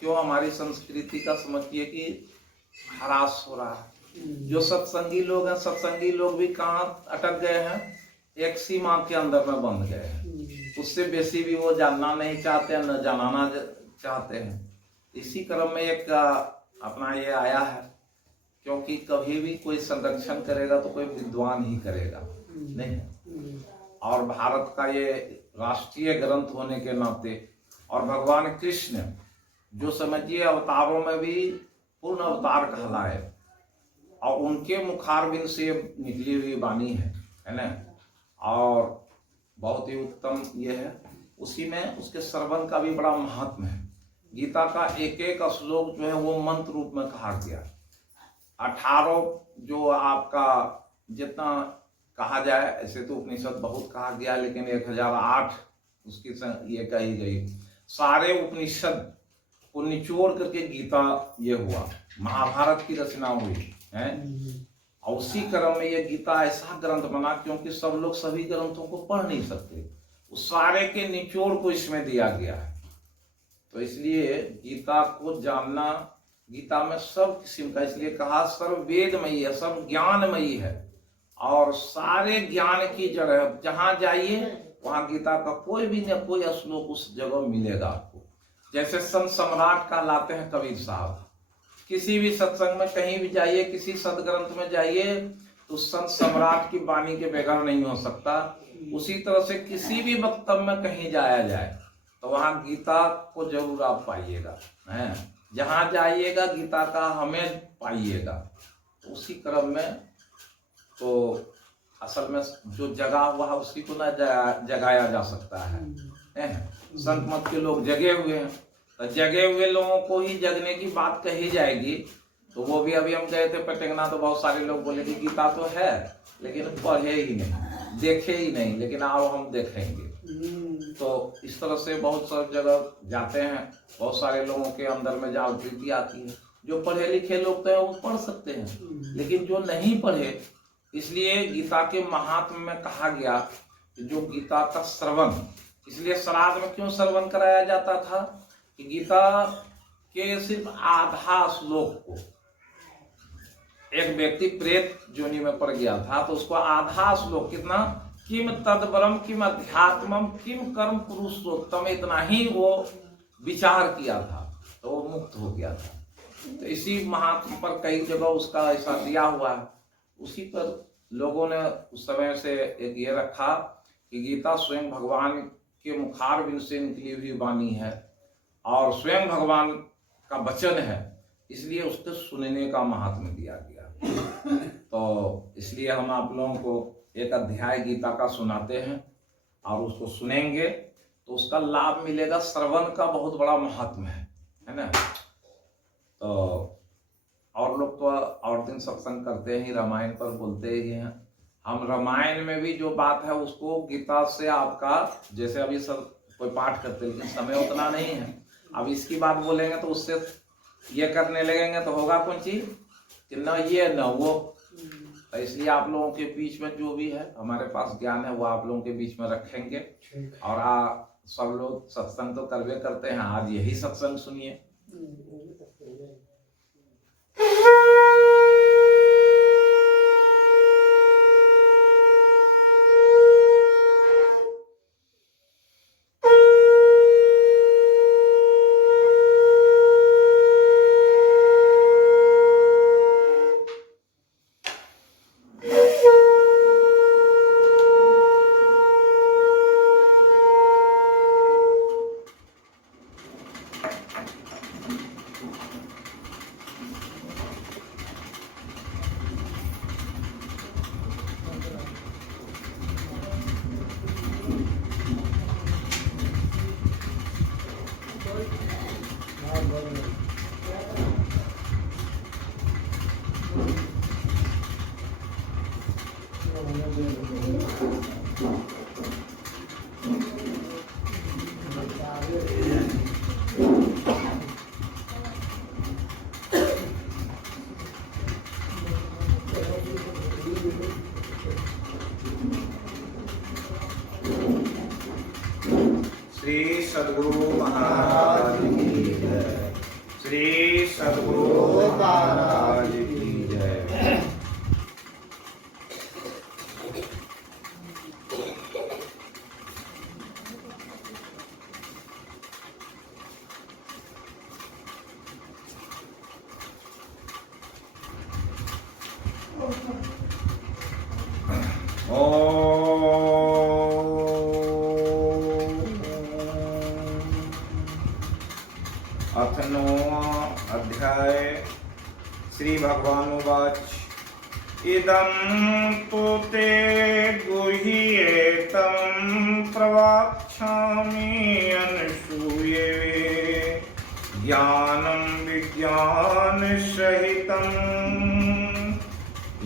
क्यों हमारी संस्कृति का समझिए कि ह्रास हो रहा है। जो सत्संगी लोग हैं, सत्संगी लोग भी कहाँ अटक गए हैं, एक सीमा के अंदर में बंध गए हैं। उससे बेसी भी वो जानना नहीं चाहते हैं, न जानना चाहते हैं। इसी क्रम में एक अपना ये आया है, क्योंकि कभी भी कोई संरक्षण करेगा तो कोई विद्वान ही करेगा, नहीं। और भारत का ये राष्ट्रीय ग्रंथ होने के नाते, और भगवान कृष्ण जो समझिए अवतारों में भी पूर्ण अवतार कहलाए, और उनके मुखारबिंद से निकली हुई वाणी है ना। और बहुत ही उत्तम ये है। उसी में उसके श्रवण का भी बड़ा महत्व है। गीता का एक एक श्लोक जो है वो मंत्र रूप में कहा गया। 18 जो आपका जितना कहा जाए, ऐसे तो उपनिषद बहुत कहा गया, लेकिन 1008 उसकी ये कही गई। सारे उपनिषद को निचोड़ करके गीता ये हुआ, महाभारत की रचना हुई है। और उसी क्रम में ये गीता ऐसा ग्रंथ बना, क्योंकि सब लोग सभी ग्रंथों को पढ़ नहीं सकते, उस सारे के निचोड़ को इसमें दिया गया है। तो इसलिए गीता को जानना, गीता में सब किस्म का, इसलिए कहा सर्व वेदमयी है, सब ज्ञानमयी है, और सारे ज्ञान की जड़ है। जहां जाइए वहां गीता का कोई भी न कोई श्लोक उस जगह मिलेगा आपको। जैसे संत सम्राट कहलाते हैं कबीर साहब। किसी भी सत्संग में कहीं भी जाइए, किसी सदग्रंथ में जाइए, तो संत सम्राट की वाणी के बगैर नहीं हो सकता। उसी तरह से किसी भी वक्तव्य में कहीं जाया जाए तो वहां गीता को जरूर आप पाइएगा, है। जहां जाइएगा गीता का हमें पाइएगा। तो उसी क्रम में तो असल में जो जगा हुआ है उसी को ना जगाया जा सकता है। संत मत के लोग जगे हुए हैं, तो जगे हुए लोगों को ही जगने की बात कही जाएगी। तो वो भी अभी हम गए थे पटेंगना, तो बहुत सारे लोग बोले कि गीता तो है लेकिन पढ़े ही नहीं, देखे ही नहीं, लेकिन आओ हम देखेंगे। तो इस तरह से बहुत सारी जगह जाते हैं, बहुत सारे लोगों के अंदर में जागृति आती है। जो पढ़े लिखे लोग तो वो पढ़ सकते हैं, लेकिन जो नहीं पढ़े, इसलिए गीता के महात्म्य में कहा गया कि जो गीता का श्रवण, इसलिए श्राद्ध में क्यों श्रवण कराया जाता था कि गीता के सिर्फ आधा श्लोक को, एक व्यक्ति प्रेत जोनि में पड़ गया था, तो उसको आधा श्लोक, कितना, किम तद्वरम किम अध्यात्मम किम कर्म पुरुषोत्तम, इतना ही वो विचार किया था, तो वो मुक्त हो गया था। तो इसी महात्म पर कई जगह उसका ऐसा दिया हुआ है। उसी पर लोगों ने उस समय से एक ये रखा कि गीता स्वयं भगवान के मुखारबिंद से निकली हुई वाणी है, और स्वयं भगवान का वचन है, इसलिए उसके सुनने का महात्म्य दिया गया। तो इसलिए हम आप लोगों को एक अध्याय गीता का सुनाते हैं, और उसको सुनेंगे तो उसका लाभ मिलेगा। श्रवण का बहुत बड़ा महत्व है ना। तो और लोग तो और दिन सत्संग करते ही, रामायण पर बोलते ही हैं। हम रामायण में भी जो बात है उसको गीता से आपका, जैसे अभी सब कोई पाठ करते हैं, लेकिन समय उतना नहीं है। अब इसकी बात बोलेंगे तो उससे ये करने लगेंगे तो होगा कौन चीज कि न ये न वो। तो इसलिए आप लोगों के बीच में जो भी है, हमारे पास ज्ञान है, वो आप लोगों के बीच में रखेंगे। और सब लोग सत्संग तो करवे करते हैं, आज यही सत्संग सुनिए। श्री सद्गुरु महाराज की जय। श्री सद्गुरु महाराज की जय। अथ नौवां अध्याय। श्री भगवानुवाच इदं तु ते गुह्येतं प्रवक्ष्यामि अनसूये ज्ञानं विज्ञानसहितं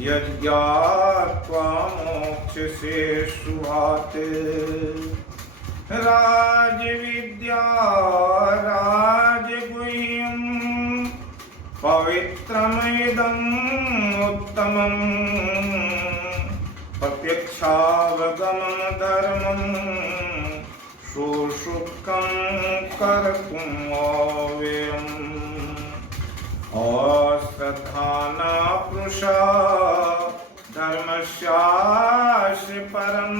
यज्ञात्वा मोक्षसे शुभात्। राजविद्या राजगुह्यं पवित्रमिदम् उत्तमम् प्रत्यक्षावगमं धर्मं सुशुद्धं कर्तुम् अव्ययम्। अश्रद्धाना पुरुषा धर्मस्यास्य परं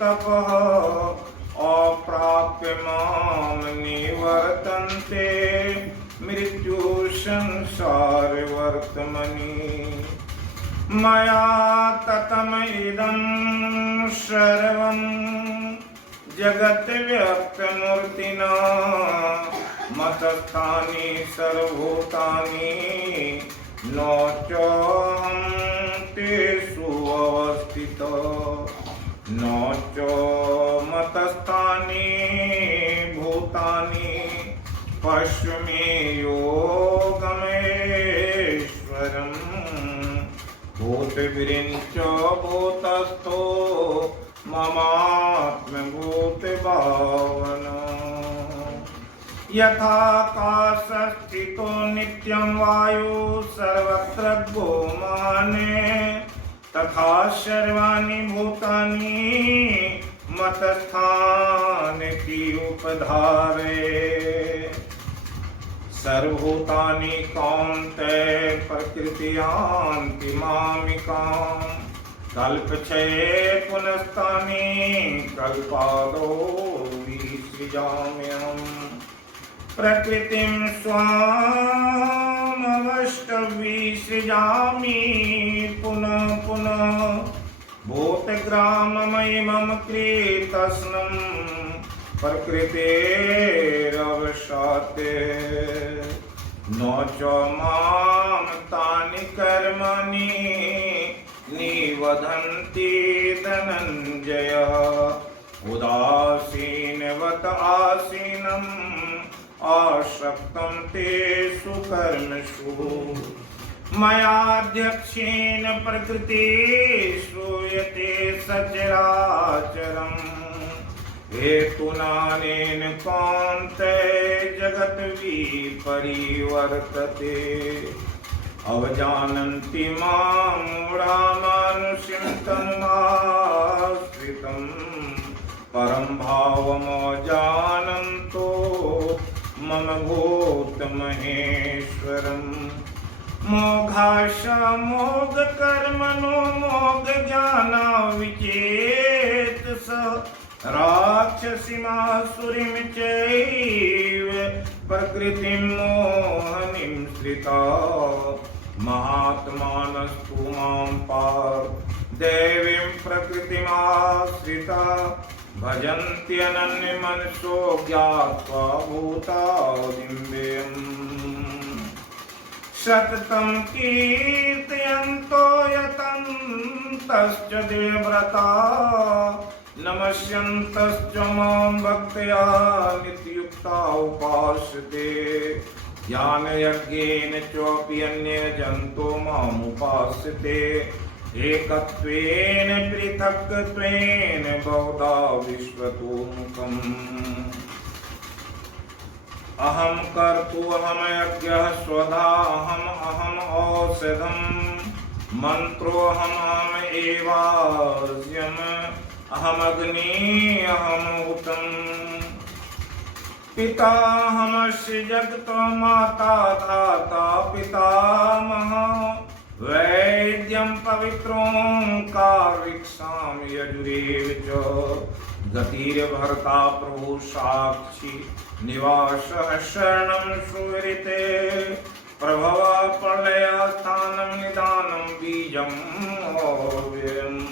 तपः अप्राप्य मां निवर्तन्ते मृत्यु संसारवर्त्मनि। मया ततमिदं सर्वं जगत् व्यक्तमूर्तिना मतस्थानि सर्वभूतानि न चाहं तेषु अवस्थितो न च मतस्थानि भूतानि पश्चिमे योगमेश्वरम्। भूतविरिञ्च भूतस्थो ममात्मभूतभावना। यथाकाशस्थितो नित्यं वायु सर्वत्र गोमाने तथा सर्वाणि भूतानि मतस्थानिति उपधारे। सर्वभूतानि कौन्तेय प्रकृतियान्ति मामिकाम् कल्पक्षये पुनस्तानि कल्पादो विसृजाम्यहम्। प्रकृतिं स्वामवष्टविसृजामि पुनः पुनः भूतग्राममयिमं कृतस्नं प्रकृतेरवसाते। न च मां तानि कर्माणि निबध्नन्ति धनञ्जय। उदासीनवत् आसीनम् आसक्तं तेषु कर्मसु। मयाध्यक्षेण प्रकृतिः श्रूयते सचराचरम्। हेतुनानेन कौन्तेय जगत् विपरिवर्तते। अवजानन्ति मां मूढा मानुषीं तनुमाश्रितं परं भावमजानन्तो मम भूतमहेश्वरम्। मोघाशमोघकर्मणो मोघज्ञानाविचेतसः राक्षसीमासुरीं चैव प्रकृतिं मोहनीं श्रिता। महात्मानस्तु मां पार्थ देवीं प्रकृतिमाश्रिता भजन्त्यनन्यमनसो ज्ञात्वा भूतादिव्यम्। सततं कीर्तयन्तो यतन्तश्च देवव्रता नमस्यन्तश्च मां भक्त्या नित्ययुक्ता उपासते। ज्ञानयज्ञेन चोऽपि अन्ये जन्तो मामुपासते। एकत्वेन पृथक्त्वेन बहुधा विश्वतोमुखम्। अहं कर्तु अहं यज्ञः स्वधा अहम् औषधम् मन्त्रोऽहम् एवास्यम् अहमग्नि अहमूतम्। पिताहमस्य जगतो माता धाता पितामह वैद्यं पवित्रोंकारऋक्षां यजुरेव च गतिर्भर्ता प्रभु साक्षी निवासः शरणं सुहृते प्रभव प्रलयस्थानं निदानं बीजं व्ययम्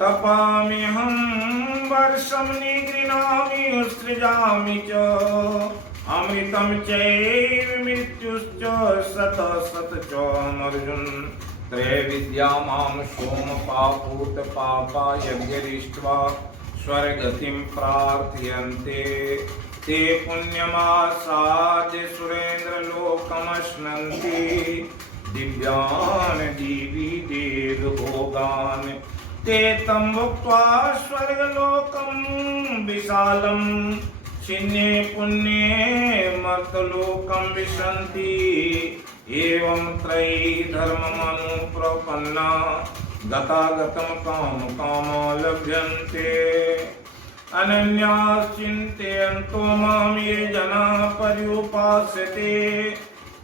तपाम्यहं वर्षं निगृह्णामि उत्सृजामि च अमृतं चैव मृत्युश्च शत च अर्जुन त्रैविद्या मां सोमपापूत पापा यज्ञरिष्ट्वा स्वर्गतिं प्रार्थयन्ते ते पुण्यमासाद्य सुरेन्द्रलोकमश्नन्ति दिव्यान् दिवि देवभोगान् ते तं भुक्त्वा स्वर्गलोकं विशालं छिन्ने पुण्ये मर्तलोकं विशन्ति एवं त्रयी धर्ममनुप्रपन्ना गतागतं कामकामा लभ्यन्ते अनन्याश्चिन्तयन्तो मां ये जनाः पर्युपास्यते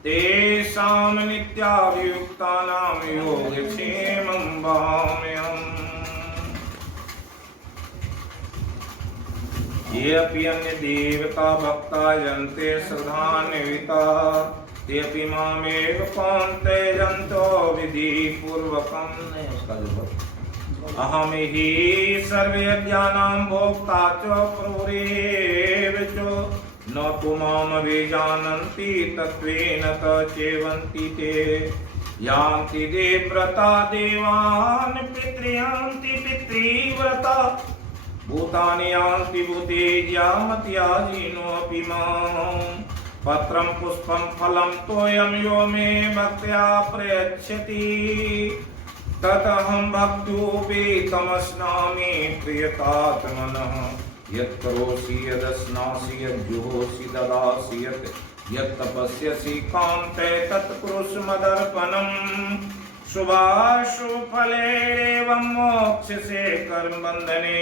तेषां नित्याभियुक्तानां योगक्षेमं वहाम्यहम् ये अपि अन्य देवता भक्ता यन्ते श्रद्धान्विता ते अपि मामेव कौन्तेयन्तो विधिपूर्वकम् अहं हि सर्वयज्ञानां भोक्ता च प्रभुरेव च न तु मामभिजानन्ति तत्त्वेन त चेवन्ति ते यान्ति देवव्रता देवान् पितृयान्ति पितृव्रता भूतानि यान्ति भूतेज्या मत्याजीनोऽपि माम् पत्रं पुष्पं फलं तोयं यो मे भक्त्या प्रयच्छति ततहं भक्त्योपेतमस्नामि प्रियतात्मनः यत् करोषि यदस्नासि यज्जुहोषि ददासि यत् तपस्यसि कान्ते तत् कुरुष्व मदर्पणम् शुभाशुफलेरेवं मोक्षसे कर्मबन्धने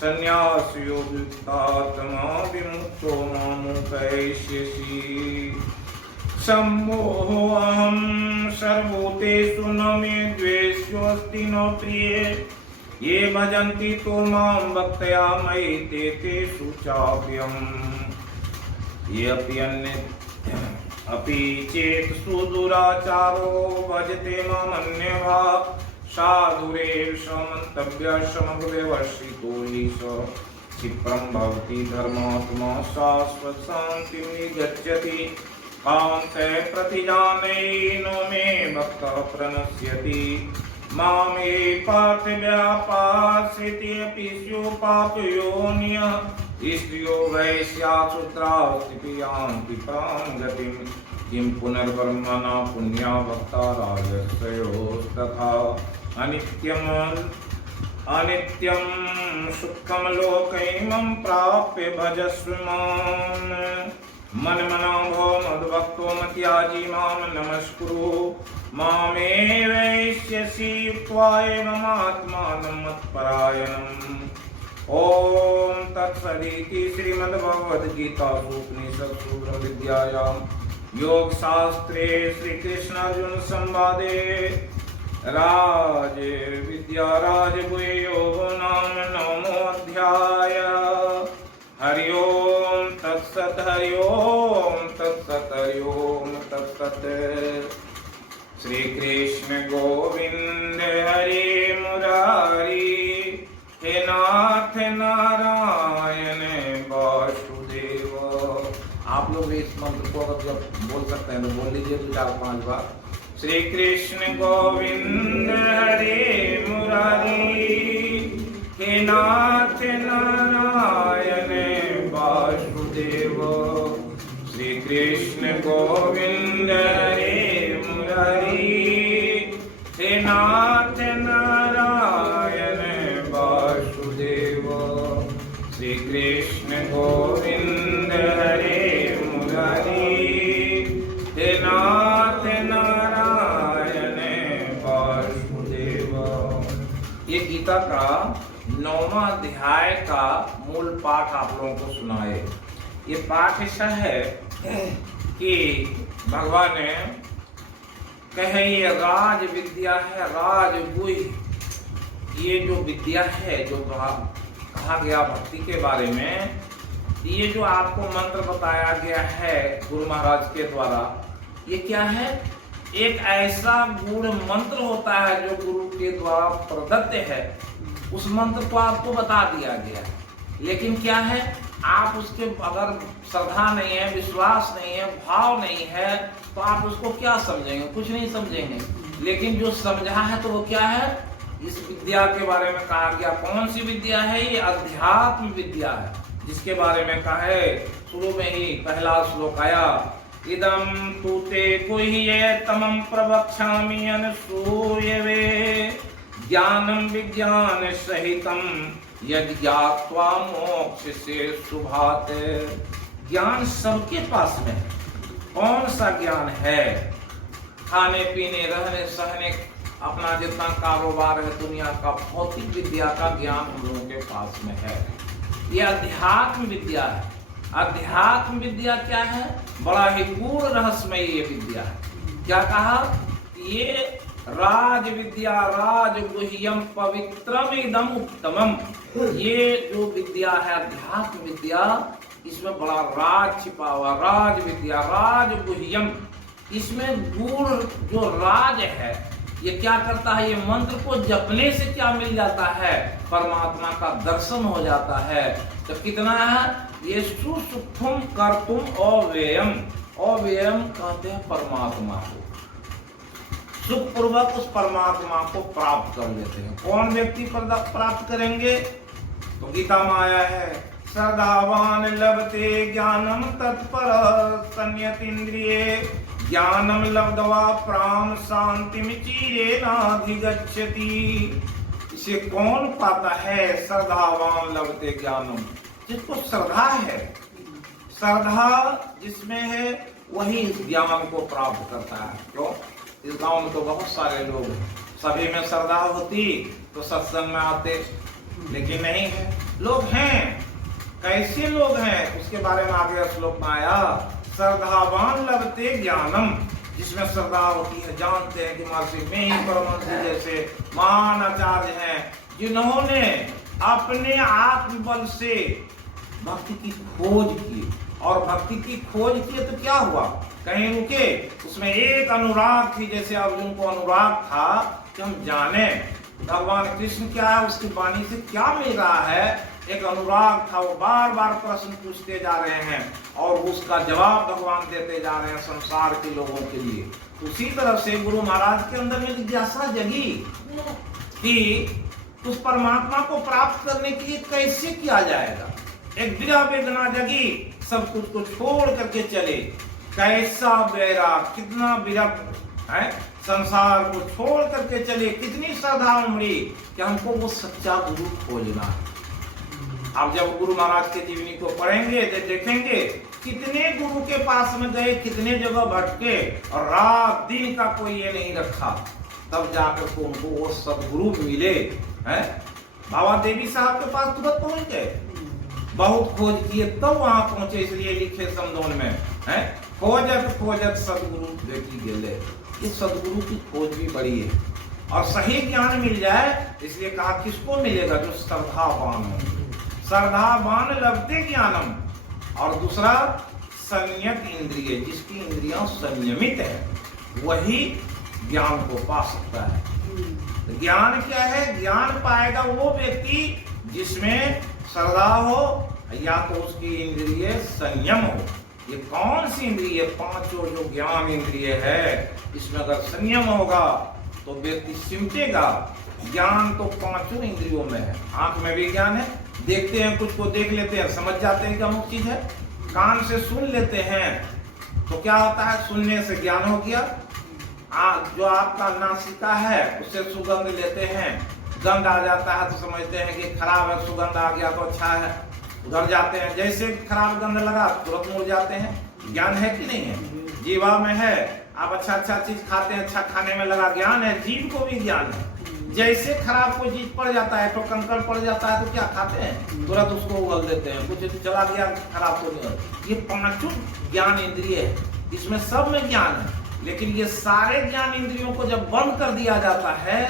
संन्यासयोगयुक्तात्मा विमुक्तो मामुपैष्यसि सम्मोहोऽहं सर्वभूतेषु न मे द्वेष्योऽस्ति न प्रिये ये भजन्ति तो मां भक्त्या मयि ते तेषु चाप्यम् ये अपि चेत् सुदुराचारो भजते मामन्यभाक् साधुरेव समन्तव्यः समग्रव्यवसितो हि स क्षिप्रं भवति धर्मात्मा शाश्वतशान्तिं निगच्छति कान्ते प्रतिजानैनो मे भक्तः प्रणश्यति मामे पार्थव्यापास्यति अपि स्युपापयोनियः स्त्रियो वैश्याशूद्रास्ति यान्ति परां गतिं किं पुनर्ब्रह्मणा पुण्या भक्ता राजर्षयोस्तथा अनित्यं सुखं लोकैमं प्राप्य भजस्व माम् मनमना भव मद्भक्तो मत्याजी मां नमस्कुरु मामे वैष्यसि युक्त्वा एवमात्मानं मत्परायणम् ओम तत्सदिति श्रीमद्भगवद्गीतासु उपनिषत्सु ब्रह्मविद्यायां योगशास्त्रे श्रीकृष्णार्जुन संवादे राजे विद्या राजगुह्य योगो नाम नवमोऽध्यायः। हरि ओम तत्सत् हरि ओम तत्सत् हरि ओम तत्सत्। श्री कृष्ण गोविंद हरि मुरारी हे नाथ नारायण वासुदेव। आप लोग भी इस मंत्र को अगर जब बोल सकते हैं तो बोल लीजिए 4-5 बार। श्री कृष्ण गोविंद हरे मुरारी हे नाथ नारायण वासुदेव। श्री कृष्ण गोविंद हरे मुरारी हे नाथ नारायण वासुदेव। श्री कृष्ण गोविंद हरे मुरारी हे नाथ नारायण वासुदेव। ये गीता का 9वां 9वां अध्याय का मूल पाठ आप लोगों को सुनाए। ये पाठ ऐसा है कि भगवान ने कहे ये राज विद्या है, राजगुह्य। ये जो विद्या है, जो कहा गया भक्ति के बारे में, ये जो आपको मंत्र बताया गया है गुरु महाराज के द्वारा, ये क्या है? एक ऐसा गूढ़ मंत्र होता है जो गुरु के द्वारा प्रदत्त है। उस मंत्र को आपको बता दिया गया है, लेकिन क्या है, आप उसके अगर श्रद्धा नहीं है, विश्वास नहीं है, भाव नहीं है, तो आप उसको क्या समझेंगे? कुछ नहीं समझेंगे। लेकिन जो समझा है तो वो क्या है? इस विद्या के बारे में कहा गया। कौन सी विद्या है? ये अध्यात्म विद्या है, जिसके बारे में कहा है शुरू में ही पहला श्लोक आया, इदम तूते गुह्ये तमं प्रवक्ष्यामि अनसूयवे ज्ञानम विज्ञान सहितम यदि ज्ञात्वा मोक्ष से शुभात्। ज्ञान सबके पास में है। कौन सा ज्ञान है? खाने पीने, रहने सहने, अपना जितना कारोबार है दुनिया का, भौतिक विद्या का ज्ञान हम लोगों के पास में है। ये अध्यात्म विद्या है। अध्यात्म विद्या क्या है? बड़ा ही गूढ़ रहस्यमय ये विद्या है। क्या कहा? ये राज विद्या राजगुह्यम पवित्रम इदम उत्तमम। ये जो विद्या है अध्यात्म विद्या, इसमें बड़ा राज छिपा हुआ। राज विद्या राजगुह्यम, इसमें गूढ़ जो राज है, ये क्या करता है? ये मंत्र को जपने से क्या मिल जाता है? परमात्मा का दर्शन हो जाता है। तो कितना है? ये सुसुखम कर्तुम अव्ययम। अव्ययम कहते हैं परमात्मा को। सुख पूर्वक उस परमात्मा को प्राप्त कर लेते हैं। कौन व्यक्ति प्राप्त करेंगे? तो गीता में आया है, श्रद्धावान लभते ज्ञानम तत्पर संयत इंद्रिये ज्ञानम लब्ध्वा प्राण शांतिम चिरेणाधिगच्छति। इसे कौन पाता है? श्रद्धावान लभते ज्ञानम, जिसको श्रद्धा है। श्रद्धा जिसमें है वही इस ज्ञान को प्राप्त करता है। क्यों? इस गांव में तो बहुत सारे लोग हैं, सभी में श्रद्धा होती तो सत्संग में आते, लेकिन नहीं है। लोग हैं, कैसे लोग हैं उसके बारे में आगे श्लोक में आया, श्रद्धावान लभते ज्ञानम, जिसमें श्रद्धा होती है। जानते हैं कि महर्षि में ही परमहंस जैसे महान आचार्य हैं, जिन्होंने अपने आत्मबल से भक्ति की खोज की। और भक्ति की खोज की तो क्या हुआ? कहीं रुके, उसमें एक अनुराग थी। जैसे अर्जुन को अनुराग था कि हम जाने भगवान कृष्ण क्या है, उसकी वाणी से क्या मिल रहा है। एक अनुराग था, वो बार बार प्रश्न पूछते जा रहे हैं और उसका जवाब भगवान देते जा रहे हैं संसार के लोगों के लिए। उसी तरह से गुरु महाराज के अंदर में जिज्ञासा जगी कि उस परमात्मा को प्राप्त करने के लिए कैसे किया जाएगा। एक विरह वेदना जगी, सब कुछ को छोड़ करके चले। कैसा वैराग, कितना विरह है, संसार को छोड़ करके चले। कितनी श्रद्धा उमड़ी कि हमको वो सच्चा गुरु खोजना है। आप जब गुरु महाराज के जीवनी को पढ़ेंगे तो देखेंगे कितने गुरु के पास में गए, कितने जगह भटके और रात दिन का कोई ये नहीं रखा, तब जाकर को उनको वो सदगुरु मिले हैं। बाबा देवी साहब के पास तुरंत पहुंच गए, बहुत खोज किए तब वहां पहुंचे। इसलिए लिखे समदोन में है, खोजत खोजत सदगुरु देखी गेले। इस सदगुरु की खोज भी बड़ी है और सही ज्ञान मिल जाए, इसलिए कहा किसको मिलेगा? जो श्रद्धावान हो। श्रद्धावान लभते ज्ञानम। और दूसरा संयत इंद्रिय, जिसकी इंद्रियां संयमित है वही ज्ञान को पा सकता है। तो ज्ञान क्या है? ज्ञान पाएगा वो व्यक्ति जिसमें श्रद्धा हो या तो उसकी इंद्रिय संयम हो। ये कौन सी इंद्रिय? पांचों जो ज्ञान इंद्रिय है, इसमें अगर संयम होगा तो व्यक्ति सिमटेगा। ज्ञान तो पांचों इंद्रियों में है। आंख में भी ज्ञान है, देखते हैं कुछ को, देख लेते हैं, समझ जाते हैं कि अमुक चीज है। कान से सुन लेते हैं तो क्या होता है? सुनने से ज्ञान हो गया। जो आपका नासिका है उससे सुगंध लेते हैं, गंध आ जाता है तो समझते हैं कि खराब है, सुगंध आ गया तो अच्छा है, उधर जाते हैं। जैसे खराब गंध लगा तुरंत मुड़ जाते हैं। ज्ञान है कि नहीं है? जीवा में है, आप अच्छा अच्छा चीज खाते हैं, अच्छा खाने में लगा, ज्ञान है। जीव को भी ज्ञान है, जैसे खराब कोई चीज पड़ जाता है, तो कंकड़ पड़ जाता है तो क्या खाते हैं, तुरंत उसको उगल देते हैं, कुछ चला गया खराब तो नहीं होता। ये पांचों ज्ञान इंद्रिय है, इसमें सब में ज्ञान है, लेकिन ये सारे ज्ञान इंद्रियों को जब बंद कर दिया जाता है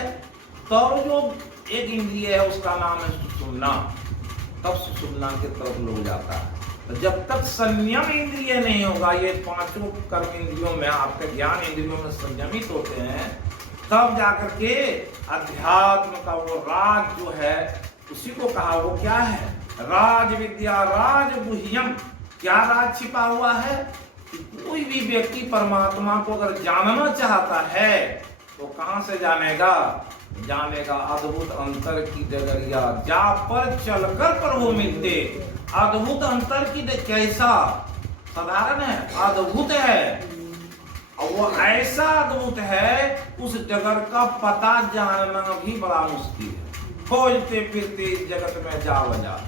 तब जो एक इंद्रिय है उसका नाम है सुषुम्ना, तब सुषुम्ना की तरफ लोग जाता है। तो जब तक संयम इंद्रिय नहीं होगा, ये पांचों कर्म इंद्रियों में आपके ज्ञान इंद्रियों में संयमित होते हैं, तब जाकर के अध्यात्म का वो राज जो है, उसी को कहा वो क्या है, राज विद्या राज गुह्यम। क्या राज छिपा हुआ है कि कोई भी व्यक्ति परमात्मा को अगर जानना चाहता है तो कहां से जानेगा, जानेगा अद्भुत अंतर की डगरिया, जा पर चलकर प्रभु मिलते। अद्भुत अंतर की कैसा, साधारण है, अद्भुत है, और वो ऐसा अद्भुत है उस डगर का पता जानना भी बड़ा मुश्किल है। खोजते फिरते इस जगत में जा बजा,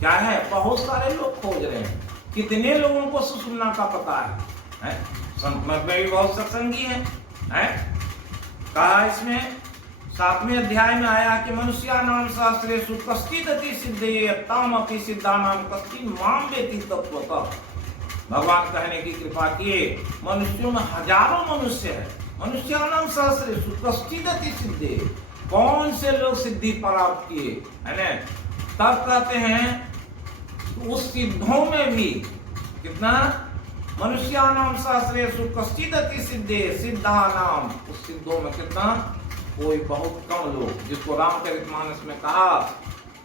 क्या है, बहुत सारे लोग खोज रहे हैं, कितने लोगों को सुषुम्ना का पता है? संत मत में भी बहुत सत्संगी हैं, कहा इसमें 7वें अध्याय में आया कि मनुष्या नाम शास्त्रेषु कश्चित् अति सिद्धये तामपि सिद्धानाम कश्चित् माम वेति तत्वतः। भगवान कहने की कृपा किए, मनुष्यों में हजारों मनुष्य है, मनुष्यानाम शास्त्रेषु कश्चित् अति सिद्धये, कौन से लोग सिद्धि प्राप्त किए, है ना? तब कहते हैं उस सिद्धों में भी कितना, मनुष्यानाम शास्त्रेषु कश्चित् अति सिद्धये सिद्धानाम, उस सिद्धों में कितना, कोई बहुत कम लोग, जिसको रामचरितमानस में कहा,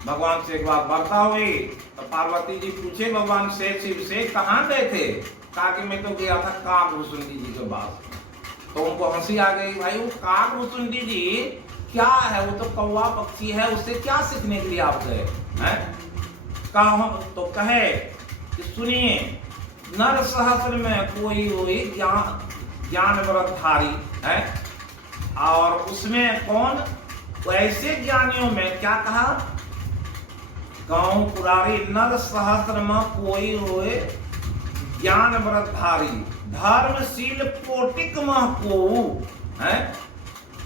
भगवान से एक बार वार्ता हुई तो पार्वती जी पूछे भगवान से, शिव से, कहाँ गए थे? कहा कि मैं तो गया था काकभूषुंडी जी के पास। तो उनको हंसी आ गई, भाई वो काकभूषुंडी जी क्या है, वो तो कौवा पक्षी है, उससे क्या सीखने के लिए आप गए हैं? कहा तो कहे कि सुनिए, नर सहस्र में कोई हुई ज्ञान व्रतधारी है, और उसमें कौन, वैसे ज्ञानियों में क्या कहा, गांव पुरारी नर सहस्र में कोई हुए ज्ञान व्रतधारी, धर्मशील कोटिक मह को है,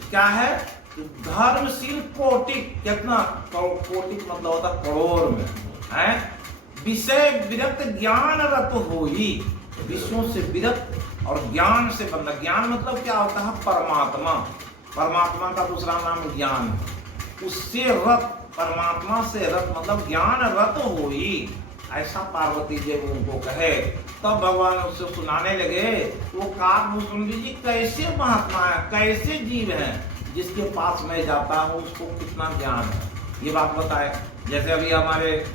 क्या है, धर्मशील कोटिक, कितना, कोटिक मतलब होता करोड़ में है, विषय विरक्त ज्ञान रत होई, विषयों से विरक्त और ज्ञान से बंधा। ज्ञान मतलब क्या होता है, परमात्मा, परमात्मा का दूसरा नाम ज्ञान है, उससे रत, परमात्मा से रत मतलब ज्ञान रत होई, ऐसा पार्वती जी उनको कहे। तब भगवान उससे सुनाने लगे, वो काकभूषुंडी जी कैसे महात्मा है, कैसे जीव है, जिसके पास मैं जाता हूँ उसको कितना ज्ञान है, ये बात बताए। जैसे अभी हमारे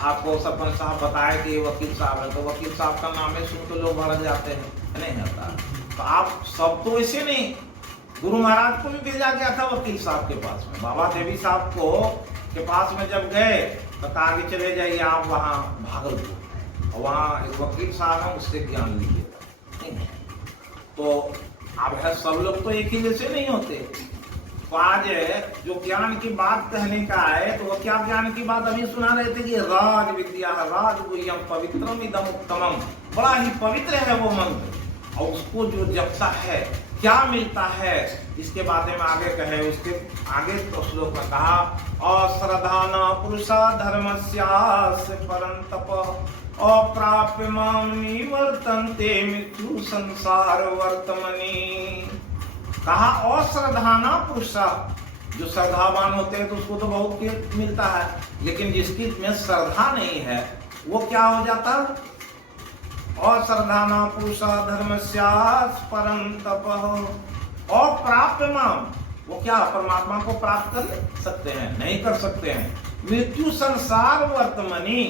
आपको सरपंच साहब बताए कि वकील साहब है, तो वकील साहब का नाम है सुन तो लोग भड़क जाते हैं, नहीं होता। तो आप सब तो ऐसे नहीं, गुरु महाराज को भी भेजा गया था वकील साहब के पास में, बाबा देवी साहब को के पास में जब गए तो कहा कि चले जाइए आप वहाँ भागलपुर, और वहाँ एक वकील साहब है, उससे ज्ञान लीजिएगा। तो अब है, सब लोग तो एक ही जैसे नहीं होते। तो आज जो ज्ञान की बात कहने का है, तो वो क्या ज्ञान की बात अभी सुना रहे थे कि राज विद्या राज गुह्यम पवित्रम इदम उत्तमम, बड़ा ही पवित्र है वो मंत्र, और उसको जो जपता है क्या मिलता है, इसके बारे में आगे कहे। उसके आगे तो श्लोक में कहा, अश्रद्धाना पुरुषा धर्मस्यास्य परंतप अप्राप्य माम निवर्तन्ते मृत्यु संसार वर्तमनि। कहा अश्रद्धाना पुरुषा, जो श्रद्धावान होते हैं तो उसको तो बहुत मिलता है, लेकिन जिसकी में श्रद्धा नहीं है वो क्या हो जाता, अश्रद्धाना पुरुषा धर्मस्यास्य परंतप अप्राप्य माम, वो क्या परमात्मा को प्राप्त कर सकते हैं, नहीं कर सकते हैं। मृत्यु संसार वर्तमनि,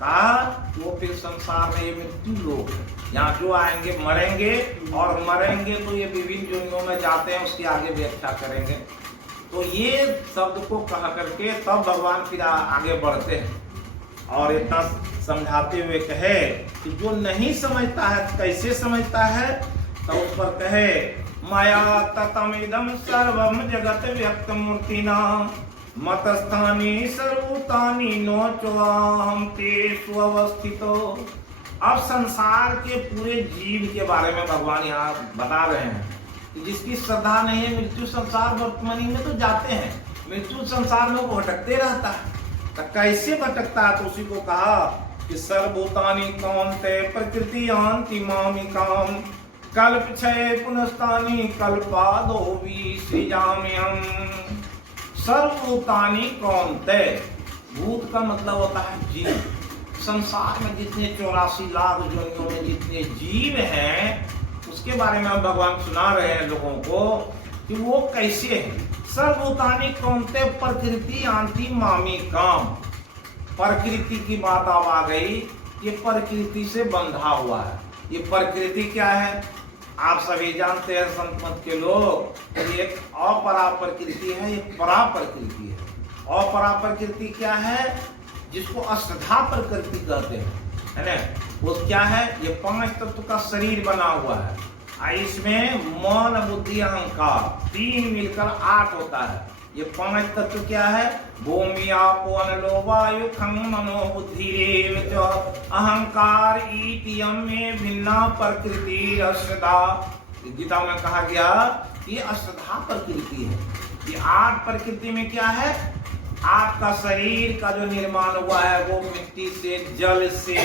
कहा वो फिर संसार में ये मृत्यु लोग यहाँ जो आएंगे मरेंगे, और मरेंगे तो ये विभिन्न योनियों में जाते हैं, उसकी आगे व्याख्या करेंगे। तो ये शब्द को कहा करके तब भगवान फिर आगे बढ़ते हैं, और इतना समझाते हुए कहे कि जो नहीं समझता है कैसे समझता है, तो उस पर कहे, माया ततम इदम सर्वम जगत व्यक्त मूर्तिना मतस्थानी सर्वभूतानि नोचवाहम तेषु अवस्थितो। अब संसार के पूरे जीव के बारे में भगवान यहाँ बता रहे हैं कि जिसकी श्रद्धा नहीं है मृत्यु संसार वर्तमानी में तो जाते हैं, मृत्यु संसार में वो भटकते रहता है। तो कैसे भटकता है, तो उसी को कहा कि सर्वभूतानि कौन्तेय प्रकृति यान्ति मामिकाम कल्प क्षय पुनस्तानि कल्पादो विसृजाम्यहम्। सर्वभूतानि कौन्तेय, भूत का मतलब होता है जीव। संसार में जितने 84 लाख योनियों में जितने जीव हैं उसके बारे में हम भगवान सुना रहे हैं लोगों को कि वो कैसे है। सर्वभूतानि कौन्तेय प्रकृति यान्ति मामिकाम, प्रकृति की बात अब आ गई। ये प्रकृति से बंधा हुआ है। ये प्रकृति क्या है, आप सभी जानते हैं संत मत के लोग, ये एक अपरा प्रकृति है, ये परा प्रकृति है। अपरा प्रकृति क्या है, जिसको अष्टधा प्रकृति कहते हैं, है ना। वो क्या है, ये 5 तत्व का शरीर बना हुआ है। इसमें मन बुद्धि अहंकार 3 मिलकर 8 होता है। ये 5 तत्व क्या है, भूमि आपो अनलो वायु खं मनो बुद्धि अहंकार इति में भिन्ना प्रकृति अष्टधा। गीता में कहा गया ये अष्टधा प्रकृति है। ये 8 प्रकृति में क्या है, आपका शरीर का जो निर्माण हुआ है वो मिट्टी से, जल से,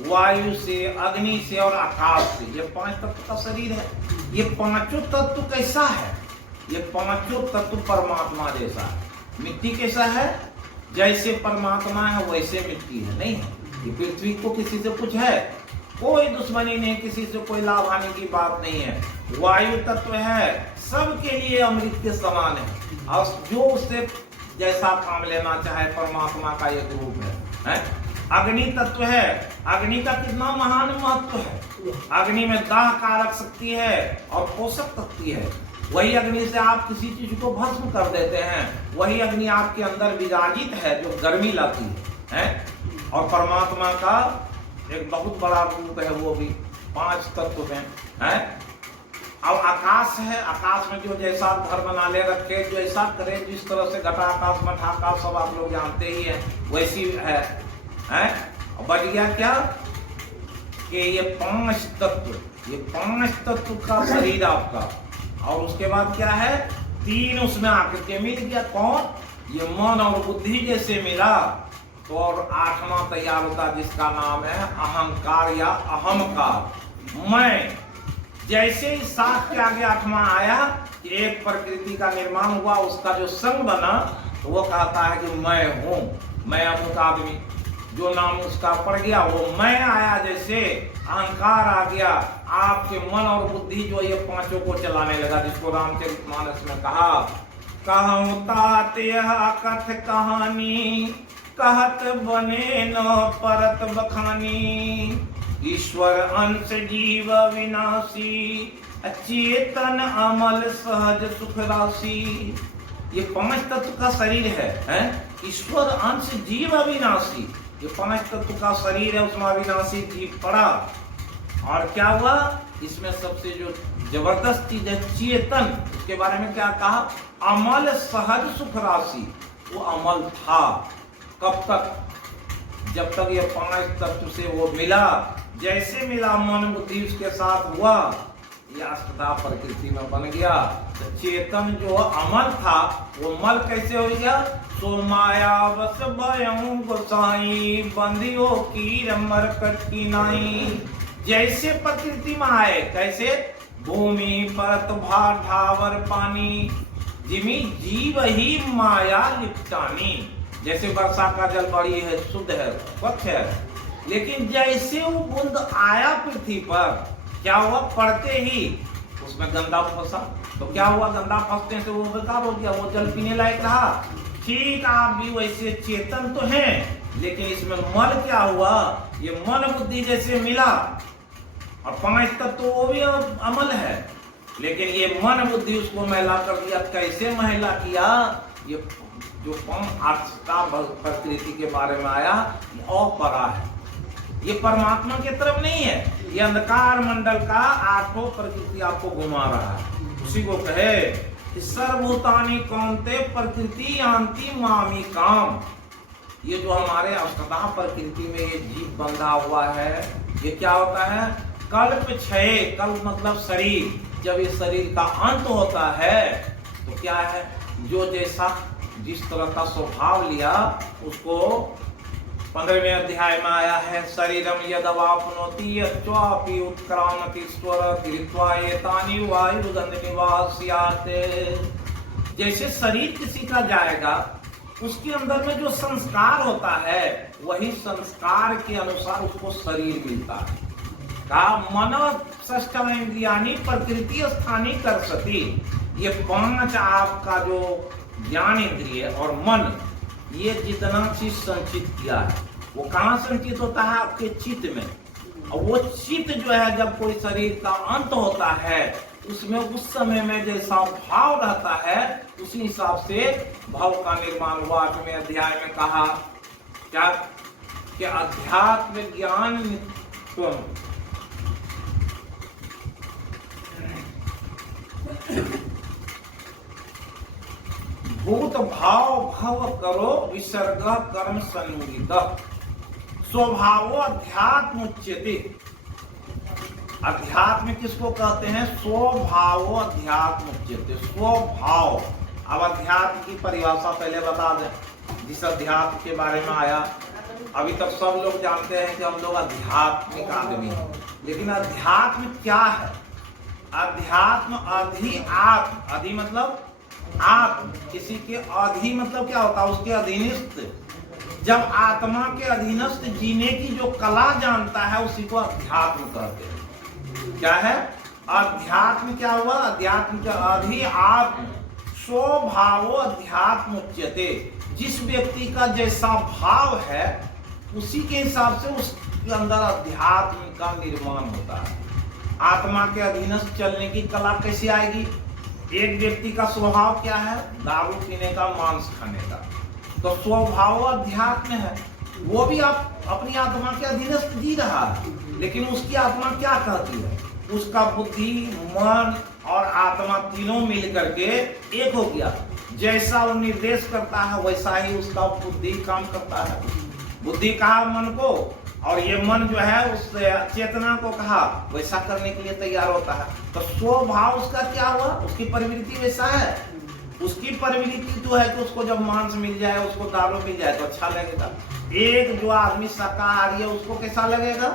वायु से, अग्नि से और आकाश से। ये 5 तत्व का शरीर है। ये 5 तत्व कैसा है, ये 5 तत्व परमात्मा जैसा है। मिट्टी कैसा है, जैसे परमात्मा है वैसे मिट्टी है, नहीं है। ये पृथ्वी को किसी से कुछ है, कोई दुश्मनी नहीं, किसी से कोई लाभ हानि की बात नहीं है। वायु तत्व है, सबके लिए अमृत के समान है और जो उससे जैसा काम लेना चाहे परमात्मा का एक रूप है। अग्नि तत्व है, अग्नि का कितना महान महत्व है। अग्नि में दाह कारक शक्ति है और पोषक शक्ति है। वही अग्नि से आप किसी चीज को भस्म कर देते हैं, वही अग्नि आपके अंदर विराजित है जो गर्मी लाती है। और परमात्मा का एक बहुत बड़ा रूप है, वो भी 5 तत्व हैं। अब आकाश है, आकाश में जो जैसा घर बना ले रखे, जो ऐसा करे, जिस तरह से घटाकाश मठाकाश सब आप लोग जानते ही हैं वैसी है। बढ़ गया क्या कि ये 5 तत्व, ये 5 तत्व का शरीर आपका। और उसके बाद क्या है, 3 उसमें आकर के मिल गया। कौन, ये मन और बुद्धि जैसे मिला तो और 8वां तैयार होता जिसका नाम है अहंकार या अहमकार। मैं जैसे ही 7 के आगे 8वां आया कि एक प्रकृति का निर्माण हुआ, उसका जो संग बना तो वो कहता है कि मैं हूं, मैं अमुक आदमी। जो नाम उसका पड़ गया वो मैं आया, जैसे अहंकार आ गया। आपके मन और बुद्धि जो ये 5 को चलाने लगा, जिसको रामचरितमानस में कहा, कहूं तात यह कथ कहानी कहत बने न परत बखानी। ईश्वर अंश जीव विनाशी चेतन अमल सहज सुख राशि। ये 5 तत्व का शरीर है। ईश्वर अंश जीव अविनाशी, ये 5 तत्व का शरीर है, उसमें अविनाशी जीव पड़ा। और क्या हुआ, इसमें सबसे जो जबरदस्त चीज है चेतन, उसके बारे में क्या कहा, अमल सहज सुख राशि। वो अमल था कब तक, जब तक ये 5 तत्व से वो मिला। जैसे मिला मन बुद्धि उसके साथ हुआ, ये अष्टधा प्रकृति में बन गया। तो चेतन जो अमल था वो मल कैसे हो गया, सो माया बस भयं गोसाई बंदियों की मरकट की नाई। जैसे प्रकृति में आए, कैसे, भूमि परत भार ढावर पानी जिमी जीव ही माया लिपटानी। जैसे वर्षा का जल बड़ी है, शुद्ध है, स्वच्छ है, लेकिन जैसे वो बूंद आया पृथ्वी पर, क्या हुआ, पड़ते ही उसमें गंदा फंसा। तो क्या हुआ, गंदा फंसने से वो बेकार हो गया, वो जल पीने लायक रहा। ठीक आप भी वैसे चेतन तो हैं, लेकिन इसमें मल क्या हुआ, ये मन बुद्धि जैसे मिला और 5 तत्व तो वो भी अमल है, लेकिन ये मन बुद्धि उसको मैला कर दिया। कैसे मैला किया, ये जो 5 प्रकृति के बारे में आया, ये अपरा है, ये परमात्मा की तरफ नहीं है। ये अंधकार मंडल का 8 प्रकृति आपको घुमा रहा है। उसी को कहे कि सर्वभूतानि कौन्तेय प्रकृति यान्ति मामिकाम। ये जो हमारे अष्टधा प्रकृति में ये जीव बंधा हुआ है, ये क्या होता है, कल्प क्षय, कल्प मतलब शरीर, जब ये शरीर का अंत होता है तो क्या है, जो जैसा जिस तरह का स्वभाव लिया उसको 15वें अध्याय में आया है, शरीरम यदवाप्नोति यच्चापि उत्क्रामति स्वर कृत्वा एतानि वायुर्गन्ध निवास्याते। जैसे शरीर किसी का जाएगा उसके अंदर में जो संस्कार होता है वही संस्कार के अनुसार उसको शरीर मिलता है। मन षष्ठमेन्द्रियाणि प्रकृति स्थानी कर्षति। ये 5 आपका जो ज्ञान इंद्रिय और मन, ये जितना चीज संचित किया है वो कहाँ संचित होता है, आपके चित्त में। और वो चित्त जो है जब कोई शरीर का अंत होता है उसमें उस समय में जैसा भाव रहता है उसी हिसाब से भाव का निर्माण हुआ। 8वें अध्याय में कहा क्या कि अध्यात्म ज्ञान भूत भाव भव करो विसर्ग कर्म संयोगित स्वभाव अध्यात्म उच्यते। अध्यात्म किसको कहते हैं, स्वभाव अध्यात्म उच्यते। स्वभाव, अब अध्यात्म की परिभाषा पहले बता दें। जिस अध्यात्म के बारे में आया, अभी तक सब लोग जानते हैं कि हम लोग आध्यात्मिक आदमी हैं, लेकिन अध्यात्म क्या है। अध्यात्म अधि आत्म, अधि मतलब आत्म, किसी के अधि मतलब क्या होता है, उसके अधीनस्थ। जब आत्मा के अधीनस्थ जीने की जो कला जानता है उसी को अध्यात्म कहते हैं। क्या है अध्यात्म, क्या हुआ, अध्यात्म का अधि आत्म स्वभाव अध्यात्म उच्यते। जिस व्यक्ति का जैसा भाव है उसी के हिसाब से उसके अंदर अध्यात्म का निर्माण होता है। आत्मा के अधीनस्थ चलने की कला कैसे आएगी। एक व्यक्ति का स्वभाव क्या है, दारू पीने का, मांस खाने का, तो स्वभाव अध्यात्म है। वो भी आप अपनी आत्मा के अधीनस्थ जी रहा है, लेकिन उसकी आत्मा क्या कहती है, उसका बुद्धि, मन और आत्मा तीनों मिल करके एक हो गया। जैसा वो निर्देश करता है वैसा ही उसका बुद्धि काम करता है। बुद्धि कहा मन को, और ये मन जो है उस चेतना को कहा वैसा करने के लिए तैयार होता है। तो स्वभाव उसका क्या हुआ, उसकी प्रवृत्ति वैसा है। उसकी प्रवृत्ति तो है कि उसको जब मांस मिल जाए, उसको दारू मिल जाए तो अच्छा लगेगा। एक जो आदमी शाकाहारी है उसको कैसा लगेगा,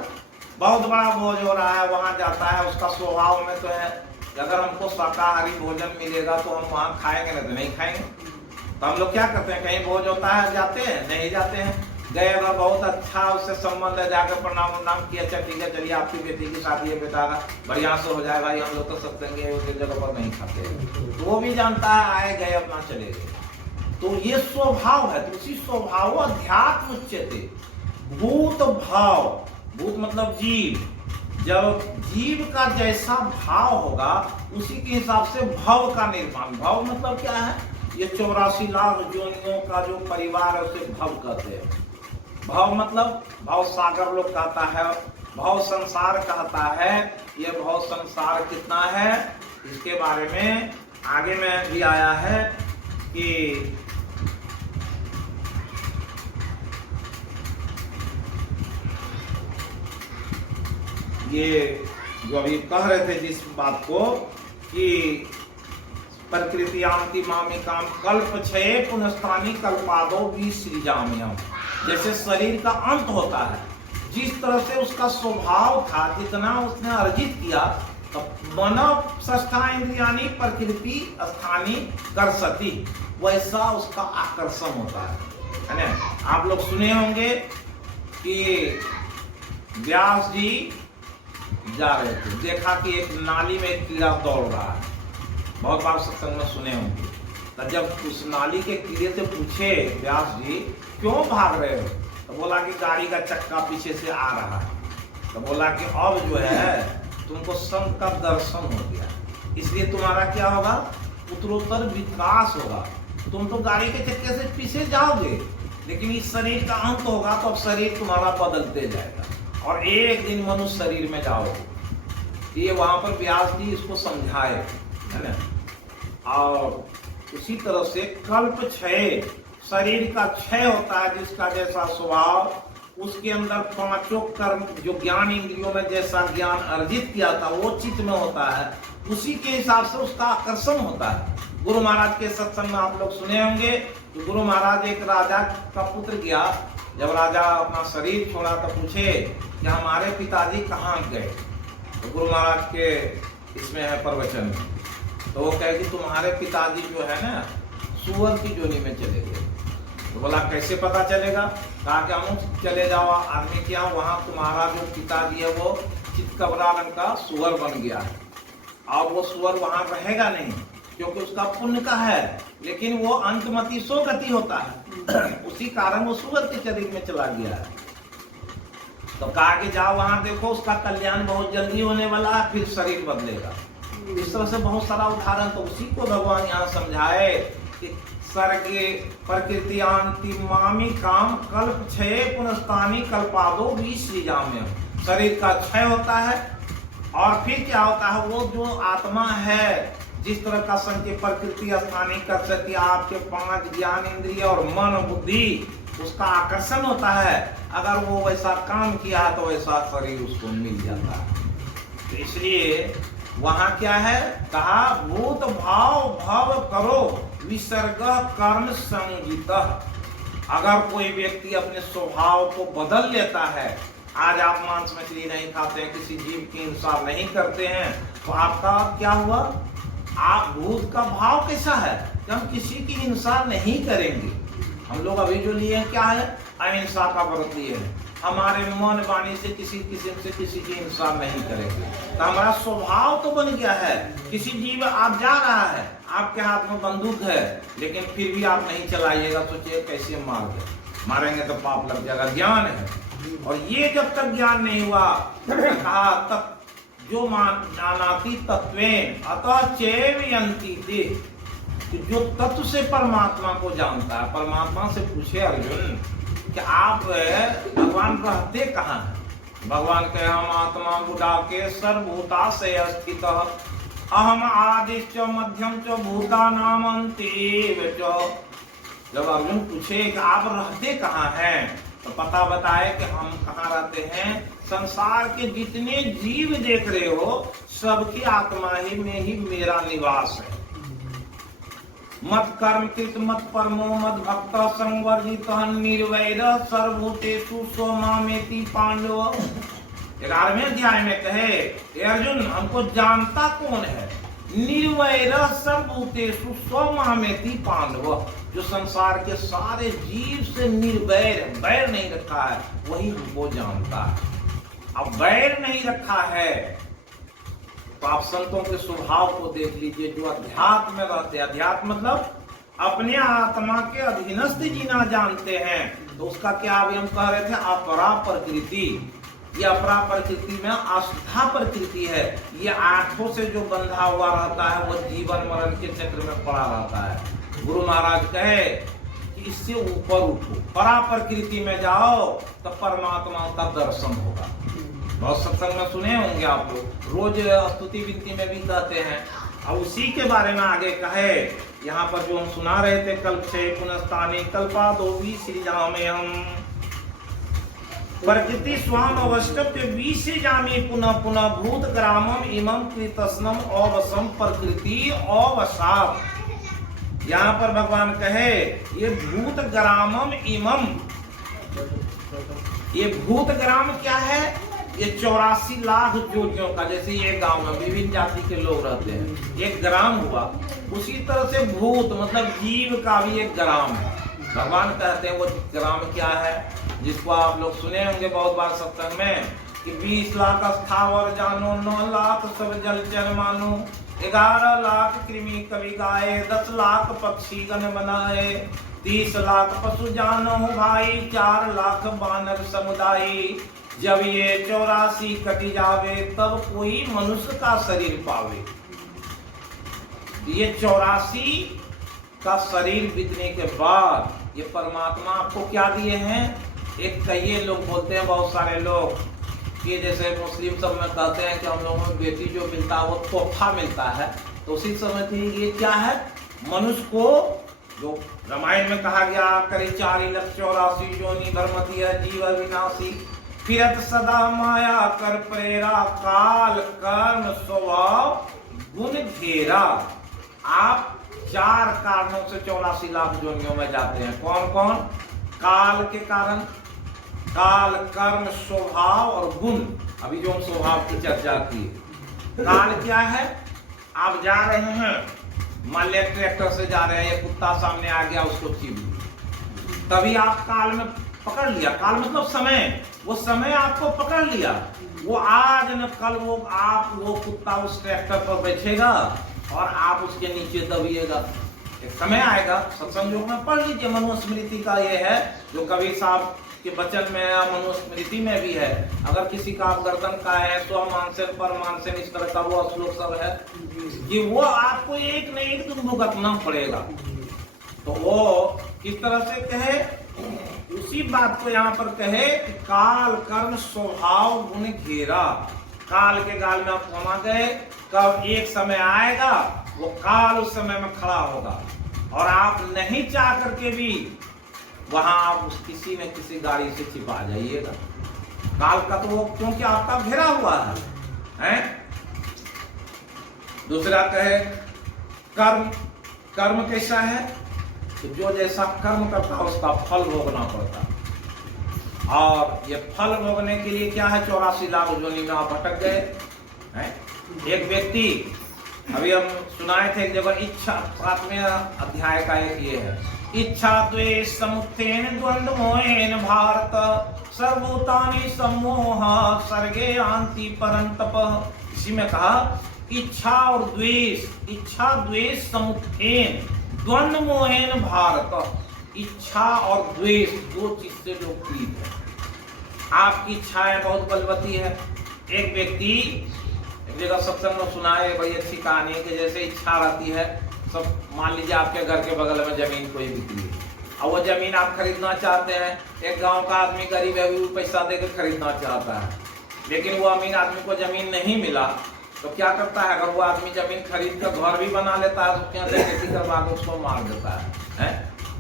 बहुत बड़ा भोज हो रहा है वहां जाता है, उसका स्वभाव में तो है अगर हमको शाकाहारी भोजन मिलेगा तो हम वहां खाएंगे, नहीं तो नहीं खाएंगे। तो हम लोग क्या करते हैं, कहीं भोज होता है जाते हैं, नहीं जाते हैं। गए अगर बहुत अच्छा उससे संबंध है, जाकर प्रणाम उन्नाम किया, अच्छा ठीक है चलिए आपकी बेटी की शादी है, बेटा बढ़िया से हो जाएगा, ये हम लोग तो सत्संग उस जगह पर नहीं खाते। तो वो भी जानता है, आए गए अपना चले गए। तो ये स्वभाव है, तो उसी स्वभाव अध्यात्म उच्यते। भूत भाव, भूत मतलब जीव, जब जीव का जैसा भाव होगा उसी के हिसाब से भव का निर्माण। भव मतलब क्या है, ये 84 लाख योनियों का जो परिवार है उसे भव कहते हैं। भव मतलब भव सागर लोग कहता है, भव संसार कहता है। ये भव संसार कितना है इसके बारे में आगे में भी आया है कि ये जो अभी कह रहे थे जिस बात को कि प्रकृतियांति मामिकाम कल्प क्षये पुनस्तानी कल्पादो विसृजाम्यहम्। जैसे शरीर का अंत होता है, जिस तरह से उसका स्वभाव था, जितना उसने अर्जित किया, तो मन षष्ठा इंद्रियाणि प्रकृति स्थानी कर्षति, वैसा उसका आकर्षण होता है ना। आप लोग सुने होंगे कि व्यास जी जा रहे थे, देखा कि एक नाली में एक कीड़ा दौड़ रहा है, बहुत बार सत्संग में सुने होंगे। तो जब उस नाली के कीड़े से पूछे व्यास जी क्यों भाग रहे हो, तो बोला कि गाड़ी का चक्का पीछे से आ रहा है। तो बोला कि अब जो है तुमको संत का दर्शन हो गया, इसलिए तुम्हारा क्या होगा, उत्तरोत्तर विकास होगा। तुम तो गाड़ी के चक्के से पीछे जाओगे, लेकिन इस शरीर का अंत होगा तो अब शरीर तुम्हारा बदलते जाएगा और एक दिन मनुष्य शरीर में जाओगे। ये वहां पर व्यास जी इसको समझाए, है ना। और उसी तरह से कल्प क्षय, शरीर का क्षय होता है, जिसका जैसा स्वभाव उसके अंदर पांचों कर्म जो ज्ञान इंद्रियों में जैसा ज्ञान अर्जित किया था वो चित्त में होता है, उसी के हिसाब से उसका आकर्षण होता है। गुरु महाराज के सत्संग में आप लोग सुने होंगे कि गुरु महाराज एक राजा का पुत्र गया, जब राजा अपना शरीर छोड़ा तो पूछे कि हमारे पिताजी कहाँ गए। तो गुरु महाराज के इसमें है प्रवचन में, तो वो कहे कि तुम्हारे पिताजी जो है ना सुअर की जोनी में चले गए। तो बोला कैसे पता चलेगा? कहा कि हम चले जाओ आदमी क्या, वहां तुम्हारा जो पिताजी है वो चितकबरा रंग का सुअर बन गया है, और वो सुअर वहां रहेगा नहीं क्योंकि उसका पुण्य का है, लेकिन वो अंतमति सो गति होता है उसी कारण वो सुअर के शरीर में चला गया है। तो कहा कि जाओ वहां देखो, उसका कल्याण बहुत जल्दी होने वाला है, फिर शरीर बदलेगा। इस तरह से बहुत सारा उदाहरण, तो उसी को भगवान यहाँ समझाए कि सर्गे प्रकृतियांति मामी काम कल्प क्षय पुनस्तानी कल्पादो भी सृजाम्य। शरीर का क्षय होता है और फिर क्या होता है, वो जो आत्मा है जिस तरह का संकेत प्रकृति स्थानीय कर सकती, आपके 5 ज्ञान इंद्रिय और मन बुद्धि उसका आकर्षण होता है। अगर वो वैसा काम किया तो वैसा शरीर उसको मिल जाता है। तो इसलिए वहां क्या है, कहा भूत भाव भव करो विसर्ग कर्म संगीत। अगर कोई व्यक्ति अपने स्वभाव को बदल लेता है, आज आप मांस मछली नहीं खाते हैं, किसी जीव की हिंसा नहीं करते हैं, तो आपका क्या हुआ? आप भूत का भाव कैसा है कि हम किसी की हिंसा नहीं करेंगे। हम लोग अभी जो लिए हैं क्या है, अहिंसा का व्रत लिए हैं, हमारे मन वाणी से किसी किस्म से किसी की हिंसा नहीं करेंगे। तो हमारा स्वभाव तो बन गया है। किसी जीव आप जा रहा है, आपके हाथ में बंदूक है, लेकिन फिर भी आप नहीं चलाइएगा, सोचिए कैसे मार दे, मारेंगे तो पाप लग जाएगा। ज्ञान है, और ये जब तक ज्ञान नहीं हुआ, कहा तब जो जानाति तत्वेन अतः चैवयन्ति ते, जो तत्व से परमात्मा को जानता है। परमात्मा से पूछे अर्जुन कि आप भगवान रहते कहाँ हैं? भगवान कहे हम आत्मा बुढ़ा के सर्वभूता से स्थित अहम आदिश्च मध्यम च भूतानाम अंतिम च। जब अर्जुन पूछे कि आप रहते कहाँ हैं, तो पता बताए कि हम कहाँ रहते हैं, संसार के जितने जीव देख रहे हो सबकी आत्मा ही में ही मेरा निवास है। मत कर्म कृत मत परमो मत भक्त संवर्जित निर्वैर सर्वभूतेषु स्वमामेति पांडव। 11वें अध्याय में कहे अर्जुन हमको जानता कौन है, निर्वैर सर्वभूतेषु स्वमामेति पांडव, जो संसार के सारे जीव से निर्वैर, बैर नहीं रखा है, वही हमको जानता है। अब बैर नहीं रखा है तो आप संतों के स्वभाव को देख लीजिए, जो अध्यात्म में रहते हैं, अध्यात्म मतलब अपने आत्मा के अधीनस्थ जीना जानते हैं, तो उसका क्या अभी हम कह रहे थे, अपरा प्रकृति। ये अपरा प्रकृति में अशुद्धा प्रकृति है। ये आंखों से जो बंधा हुआ रहता है वो जीवन मरण के चक्र में पड़ा रहता है। गुरु महाराज कहे कि इससे ऊपर उठो, परा प्रकृति में जाओ, तो परमात्मा का दर्शन होगा। बहुत सत्संग में सुने होंगे आप लोग, रोज स्तुति विनती में भी कहते हैं। और उसी के बारे में आगे कहे, यहाँ पर जो हम सुना रहे थे, कल्प से पुनस्तानी कल्पादो भी सृजाम्यहम् प्रकृति स्वाम अवष्टभ्य विसृजामि पुनः पुनः भूत ग्रामम इमं कृतस्नम अवसम प्रकृति अवसाद। यहाँ पर भगवान कहे ये भूत ग्रामम इमम, ये भूत ग्राम क्या है, ये 84 लाख जोड़ियों का, जैसे ये गांव में विभिन्न जाति के लोग रहते हैं, एक ग्राम हुआ। उसी तरह से भूत मतलब जीव का भी एक ग्राम है। भगवान कहते हैं वो ग्राम क्या है, जिसको आप लोग सुने होंगे बहुत बार सत्संग में, कि 20 लाख स्थावर जानो, 9 लाख सब जलचर मानो, 11 लाख कृमि कवि गाए, 10 लाख पक्षी गण बनाए, 30 लाख पशु जानो भाई, 4 लाख बानर समुदाय। जब ये 84 कटी जावे तब कोई मनुष्य का शरीर पावे। ये 84 का शरीर बीतने के बाद ये परमात्मा आपको क्या दिए हैं, एक कई लोग बोलते हैं, बहुत सारे लोग, कि जैसे मुस्लिम सब में कहते हैं कि हम लोगों को बेटी जो मिलता है वो तोहफा मिलता है, तो उसी समय थी ये क्या है, मनुष्य को जो रामायण में कहा गया, करे 4,84,000 योनि धर्मति है जीव विनाशी, फिरत सदा माया कर प्रेरा, काल कर्म स्वभाव गुण घेरा। आप 4 कारणों से 84 लाख योनियों में जाते हैं। कौन कौन? काल के कारण, काल कर्म स्वभाव और गुण। अभी जो हम स्वभाव की चर्चा की, काल क्या है? आप जा रहे हैं, मान लिया ट्रैक्टर से जा रहे हैं, ये कुत्ता सामने आ गया, उसको चीर दिया, तभी आप काल में पकड़ लिया। काल मतलब समय, वो समय आपको पकड़ लिया। वो आज न कल वो कुत्ता उस ट्रैक्टर पर बैठेगा और आप उसके नीचे दबिएगा। एक समय आएगा, सत्संग योग में पढ़ लीजिए, मनुस्मृति का ये है जो कबीर साहब के वचन में या मनुस्मृति में भी है। अगर किसी का गर्दन का है, स्व मानसेन पर मानसेन, इस तरह का वो श्लोक सब है कि वो आपको एक न एक दिन भुगतना पड़ेगा। तो वो किस तरह से कहे, उसी बात को यहाँ पर कहे कि काल कर्म स्वभाव गुण घेरा। काल के गाल में आप फंसा गए, कब एक समय आएगा वो काल उस समय में खड़ा होगा और आप नहीं चाह करके भी वहां आप किसी न किसी गाड़ी से छिपा जाइएगा। काल का तो वो क्योंकि आपका घेरा हुआ है? दूसरा कहे कर्म। कर्म कैसा है? तो जो जैसा कर्म करता है उसका फल भोगना पड़ता। और ये फल भोगने के लिए क्या है? 84 लाख योनि में आप भटक गए हैं। एक व्यक्ति, अभी हम सुनाए थे एक जगह, इच्छा 7वें अध्याय का एक ये है, इच्छा द्वेष समुत्थेन द्वंद्व मोहेन भारत, सर्वभूतानि सम्मोह सर्गे यान्ति परन्तप। इसी में कहा इच्छा और द्वेष, इच्छा द्वेष समुत्थेन द्वंद्व मोहेन भारत। इच्छा और द्वेष दो चीज से लोग पीड़ित है। आपकी इच्छाएं बहुत बलवती है। एक व्यक्ति एक जगह सत्संग में सुनाए, बड़ी अच्छी कहानी है कि जैसे इच्छा रहती है, सब मान लीजिए आपके घर के बगल में जमीन कोई बिक्री है और वो जमीन आप खरीदना चाहते हैं। एक गांव का आदमी गरीब है, वो पैसा देकर खरीदना चाहता है, लेकिन वो अमीर आदमी को जमीन नहीं मिला तो क्या करता है? अगर वो आदमी जमीन खरीद कर घर भी बना लेता है तो क्या खेती करवा के उसको मार देता है?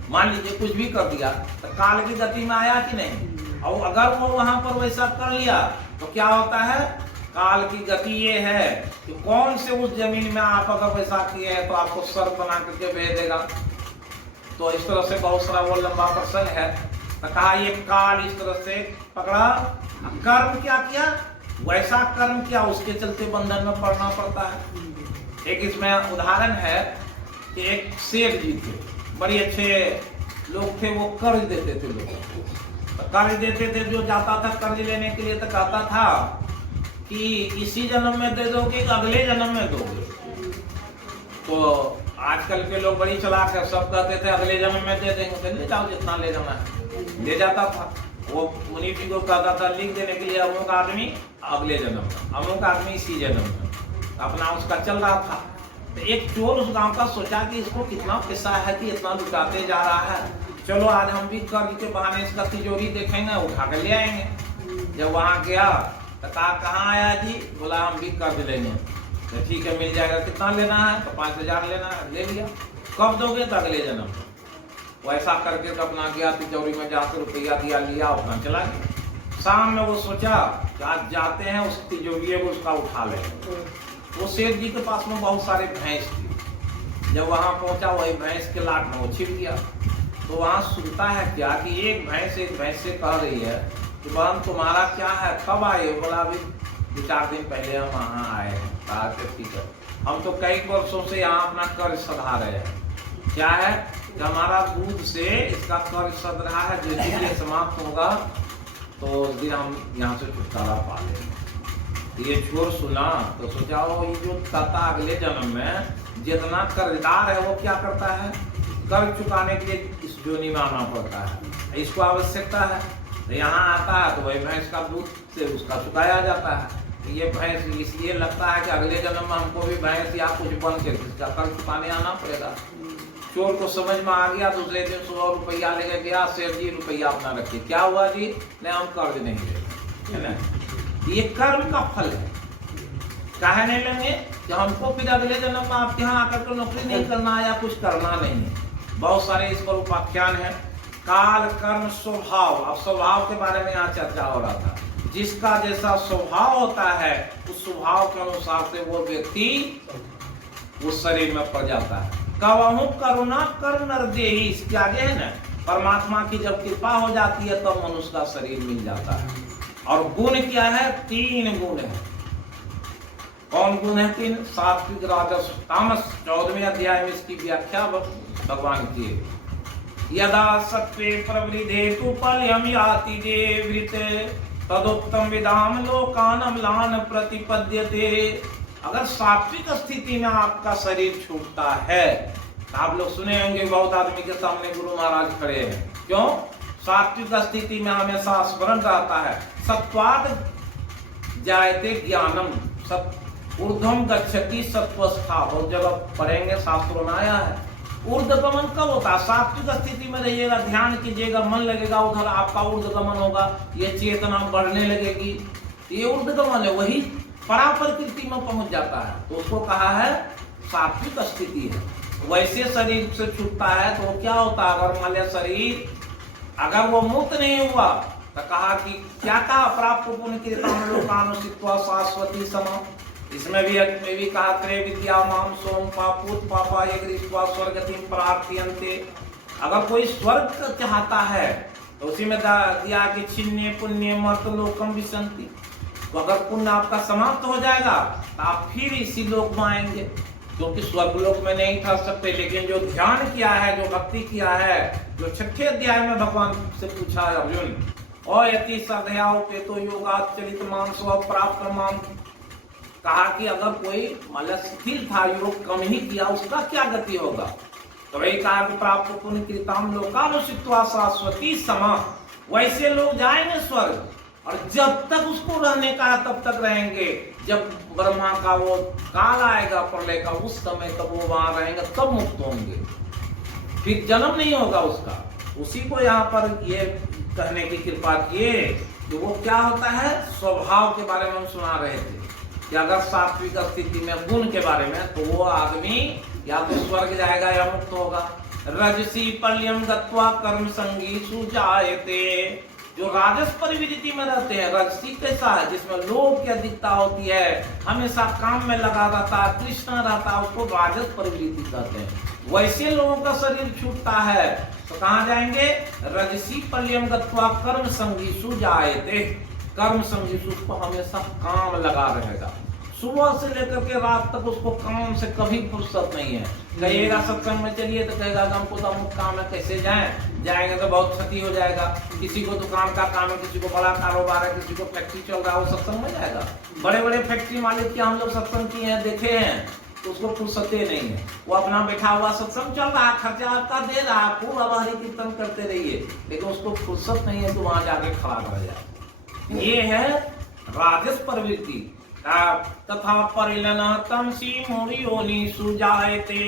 मान लीजिए कुछ भी कर दिया तो काल की गति में आया कि नहीं? और अगर वो वहां पर वैसा कर लिया तो क्या होता है? काल की गति ये है कि कौन से उस जमीन में आप अगर वैसा किए हैं तो आपको सर्प बना करके भेज देगा। तो इस तरह से बहुत सारा वो लंबा प्रसंग है। तो कहा ये काल इस तरह से पकड़ा। कर्म क्या किया? वैसा कर्म किया, उसके चलते बंधन में पड़ना पड़ता है। एक इसमें उदाहरण है कि एक सेठ जी थे, बड़े अच्छे लोग थे, वो कर्ज देते थे लोगों को। तो कर्ज देते थे, जो जाता था कर्ज लेने के लिए तो कहता था कि इसी जन्म में दे दोगे कि अगले जन्म में दोगे। तो आजकल के लोग बड़ी चालाक है, सब कहते थे अगले जन्म में दे देंगे, ले जाओ जितना ले जाना है। ले जाता था, वो मुनि जी को कहता था लिख देने के लिए अमुक आदमी अगले जन्म में, अमुक आदमी इसी जन्म में। अपना उसका चल रहा था। तो एक चोर उस गांव का सोचा कि इसको कितना पैसा है कि इतना लुटाते जा रहा है, चलो आज हम भी कर्ज के बहाने इसका तिजोरी देखेंगे, उठा कर ले आएंगे। जब वहां गया तो कहाँ आया जी? बोला हम भी कर्ज लेंगे। तो ठीक है, मिल जाएगा। कितना लेना है? तो 5,000 लेना है। ले लिया। कब दोगे? तो अगले जन्म। वैसा करके तो अपना गया तिजोरी में जाकर रुपया दिया, लिया, अपना चला गया। शाम में वो सोचा कि आज जाते हैं उस तिजोरी को उसका उठा ले। वो सेठ जी के पास में बहुत सारे भैंस थी। जब वहां पहुंचा, वही भैंस के लाट में वो छिप गया। तो वहां सुनता है क्या कि एक भैंस से कह रही है कि बहन तुम्हारा क्या है, कब आए? बोला अभी 2-4 दिन पहले हम वहाँ आए हैं। कहा ठीक है, हम तो कई वर्षों से यहाँ अपना कर्ज सधा रहे हैं। क्या है कि हमारा दूध से इसका कर्ज सध रहा है, जिस दिन ये समाप्त होगा तो उस दिन हम यहाँ से छुटकारा पा लेंगे। ये चोर सुना तो सोचा ये जो कहता अगले जन्म में जितना कर्जदार है वो क्या करता है? कर्ज चुकाने के लिए इस जोनी में आना पड़ता है, इसको आवश्यकता है। यहाँ आता है तो वही भैंस का दूध से उसका चुकाया जाता है। ये भैंस इसलिए लगता है कि अगले जन्म में हमको भी भैंस या कुछ बन के इसका कर्ज चुकाने आना पड़ेगा। चोर को समझ में आ गया। दूसरे दिन 100 रुपया लेके गया। सेठ जी रुपया अपना रखिए। क्या हुआ जी? नहीं, हम कर्ज नहीं लेंगे, है ना? ये कर्म का फल है। काहे नहीं लेंगे कि हमको फिर अगले जन्म में आपके यहाँ आकर के नौकरी नहीं करना है या कुछ करना नहीं है। बहुत सारे इस पर उपाख्यान है। काल कर्म स्वभाव, अब स्वभाव के बारे में यहाँ चर्चा हो रहा था। जिसका जैसा स्वभाव होता है उस स्वभाव के अनुसार से वो व्यक्ति उस शरीर में पड़ जाता है। कवहु करुणा कर नर देहि, इसके आगे है ना, परमात्मा की जब कृपा हो जाती है तब मनुष्य का शरीर मिल जाता है। और गुण क्या है? 3 गुण है। कौन गुण है 3? सात्विक, राजस, तामस। 14वें अध्याय में इसकी व्याख्या भगवान की है। यदा सत्वे प्रवृद्धे तु पल्यम याति देवृत तदुत्तम विदाम लोकान अम्लान प्रतिपद्यते। अगर सात्विक स्थिति में आपका शरीर छूटता है, तो आप लोग सुने होंगे बहुत आदमी के सामने गुरु महाराज खड़े हैं। क्यों? सात्विक स्थिति में हमेशा स्मरण रहता है। सत्वाद जायते ज्ञानम, ऊर्ध्वम गच्छति सत्वस्था। बहुत जगह पढ़ेंगे, शास्त्रों में आया है। ऊर्ध्वगमन कब होता है? सात्विक स्थिति में रहिएगा, ध्यान कीजिएगा, मन लगेगा उधर, आपका ऊर्ध्वगमन होगा, ये चेतना बढ़ने लगेगी, ये ऊर्ध्वगमन है, वही परा प्रकृति में पहुंच जाता है, तो उसको कहा है सात्विक स्थिति है। वैसे शरीर से छूटता है तो क्या होता है? अगर मान लिया शरीर अगर वो मुक्त नहीं हुआ तो कहा कि क्या कहा? प्राप्त पुण्य कीर्तन लोकानुसित्वा शाश्वती सम। इसमें भी कहा त्रय विद्या माम सोम पापूत पापा ये दृष्टवा स्वर्गतिम प्रार्थयन्ते। अगर कोई स्वर्ग चाहता है तो उसी में दिया कि छिन्ने पुण्य मर्त लोकम विसंति। तो अगर पुण्य आपका समाप्त हो जाएगा तो आप फिर इसी लोक में आएंगे, क्योंकि स्वर्ग लोक में नहीं था सकते। लेकिन जो ध्यान किया है, जो भक्ति किया है, जो 6ठे अध्याय में भगवान से पूछा है अर्जुन, और यति श्रद्धया उपेतो योगात् चलित मानसो प्राप्त माम। कहा कि अगर कोई मतलब स्थिर था, योग कम ही किया, उसका क्या गति होगा? तो वही कहा कि प्राप्त पुण्य कृताम लोकानुसित्वा शाश्वती समा। वैसे लोग जाएंगे स्वर्ग, और जब तक उसको रहने का है तब तक रहेंगे। जब ब्रह्मा का वो काल आएगा प्रलय का, उस समय तक वो वहां रहेंगे, तब मुक्त होंगे, फिर जन्म नहीं होगा उसका। उसी को यहाँ पर ये कहने की कृपा किए कि वो क्या होता है, स्वभाव के बारे में हम सुना रहे थे कि अगर सात्विक स्थिति में, गुण के बारे में, तो वो आदमी या तो स्वर्ग जाएगा या मुक्त होगा। रजसी पल्यम गत्वा कर्म संगी सुजायते। जो राजस प्रवृत्ति में रहते हैं, रजसी कैसा है? जिसमें लोभ की अधिकता होती है, हमेशा काम में लगा रहता है, तृष्णा रहता है, उसको राजस प्रवृत्ति कहते हैं। वैसे लोगों का शरीर छूटता है तो कहाँ जाएंगे? रजसी पल्यम गत्वा कर्म संगी सुजायते। कर्म संगी, उसको हमेशा काम लगा रहेगा, सुबह से लेकर के रात तक उसको काम से कभी फुर्सत नहीं है। कहिएगा सत्संग में चलिए तो कहेगा हमको तो अमुक काम है, कैसे जाएंगे तो बहुत क्षति हो जाएगा। किसी को दुकान का काम है, किसी को बड़ा कारोबार है, किसी को फैक्ट्री चल रहा है, वो सत्संग में जाएगा। बड़े बड़े फैक्ट्री मालिक के हम लोग सत्संग किए हैं, देखे हैं, तो उसको फुर्सते नहीं है। वो अपना बैठा हुआ सत्संग चल रहा है, खर्चा आपका दे रहा है, पूरा हरि कीर्तन करते रहिए, लेकिन उसको फुर्सत नहीं है तो वहां जाके खड़ा रह जाए। ये है राजस प्रवृत्ति। तथा परिणना तमसी मूढ़योनि सुजायते।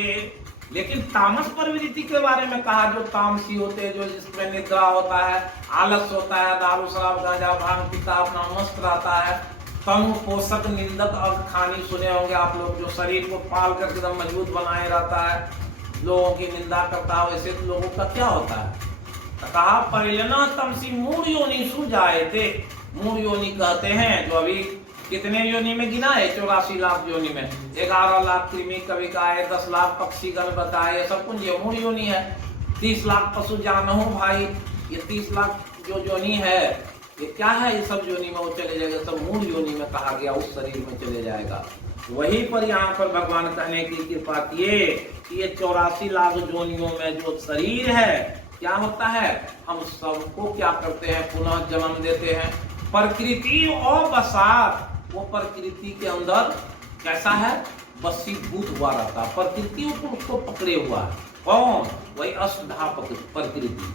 लेकिन तामस प्रवृत्ति के बारे में कहा, जो तामसी होते हैं, जो जिसमें निद्रा होता है, आलस होता है, दारू शराब गांजा भांग पीता अपना मस्त रहता है, तनु पोषक निंदक अंग खानी सुने होंगे आप लोग, जो शरीर को पाल कर एकदम मजबूत बनाए रहता है, लोगों की निंदा करता है, वैसे लोगों का क्या होता है? कहा परिणना तमसी मूढ़योनि सुजायते। मूढ़ योनि कहते हैं जो अभी कितने योनि में गिना है? 84 लाख योनि में 11 लाख कृमि कवि का है, 10 लाख पक्षी गण बताए, सब कुछ ये मूढ़ योनि है। 30 लाख पशु जानहु भाई, ये 30 लाख जो योनि है ये क्या है? ये सब योनि में वो चले जाएगा, सब मूढ़ योनि में कहा गया, उस शरीर में चले जाएगा। वहीं पर यहाँ पर भगवान कहने की कृपा किए कि ये 84 लाख योनियों में जो शरीर है क्या होता है, हम सबको क्या करते हैं? पुनः जन्म देते हैं। प्रकृति और बसात, वो प्रकृति के अंदर कैसा है? वशीभूत हुआ रहता है, प्रकृति उसको पकड़े हुआ है। कौन? वही अष्टधा प्रकृति।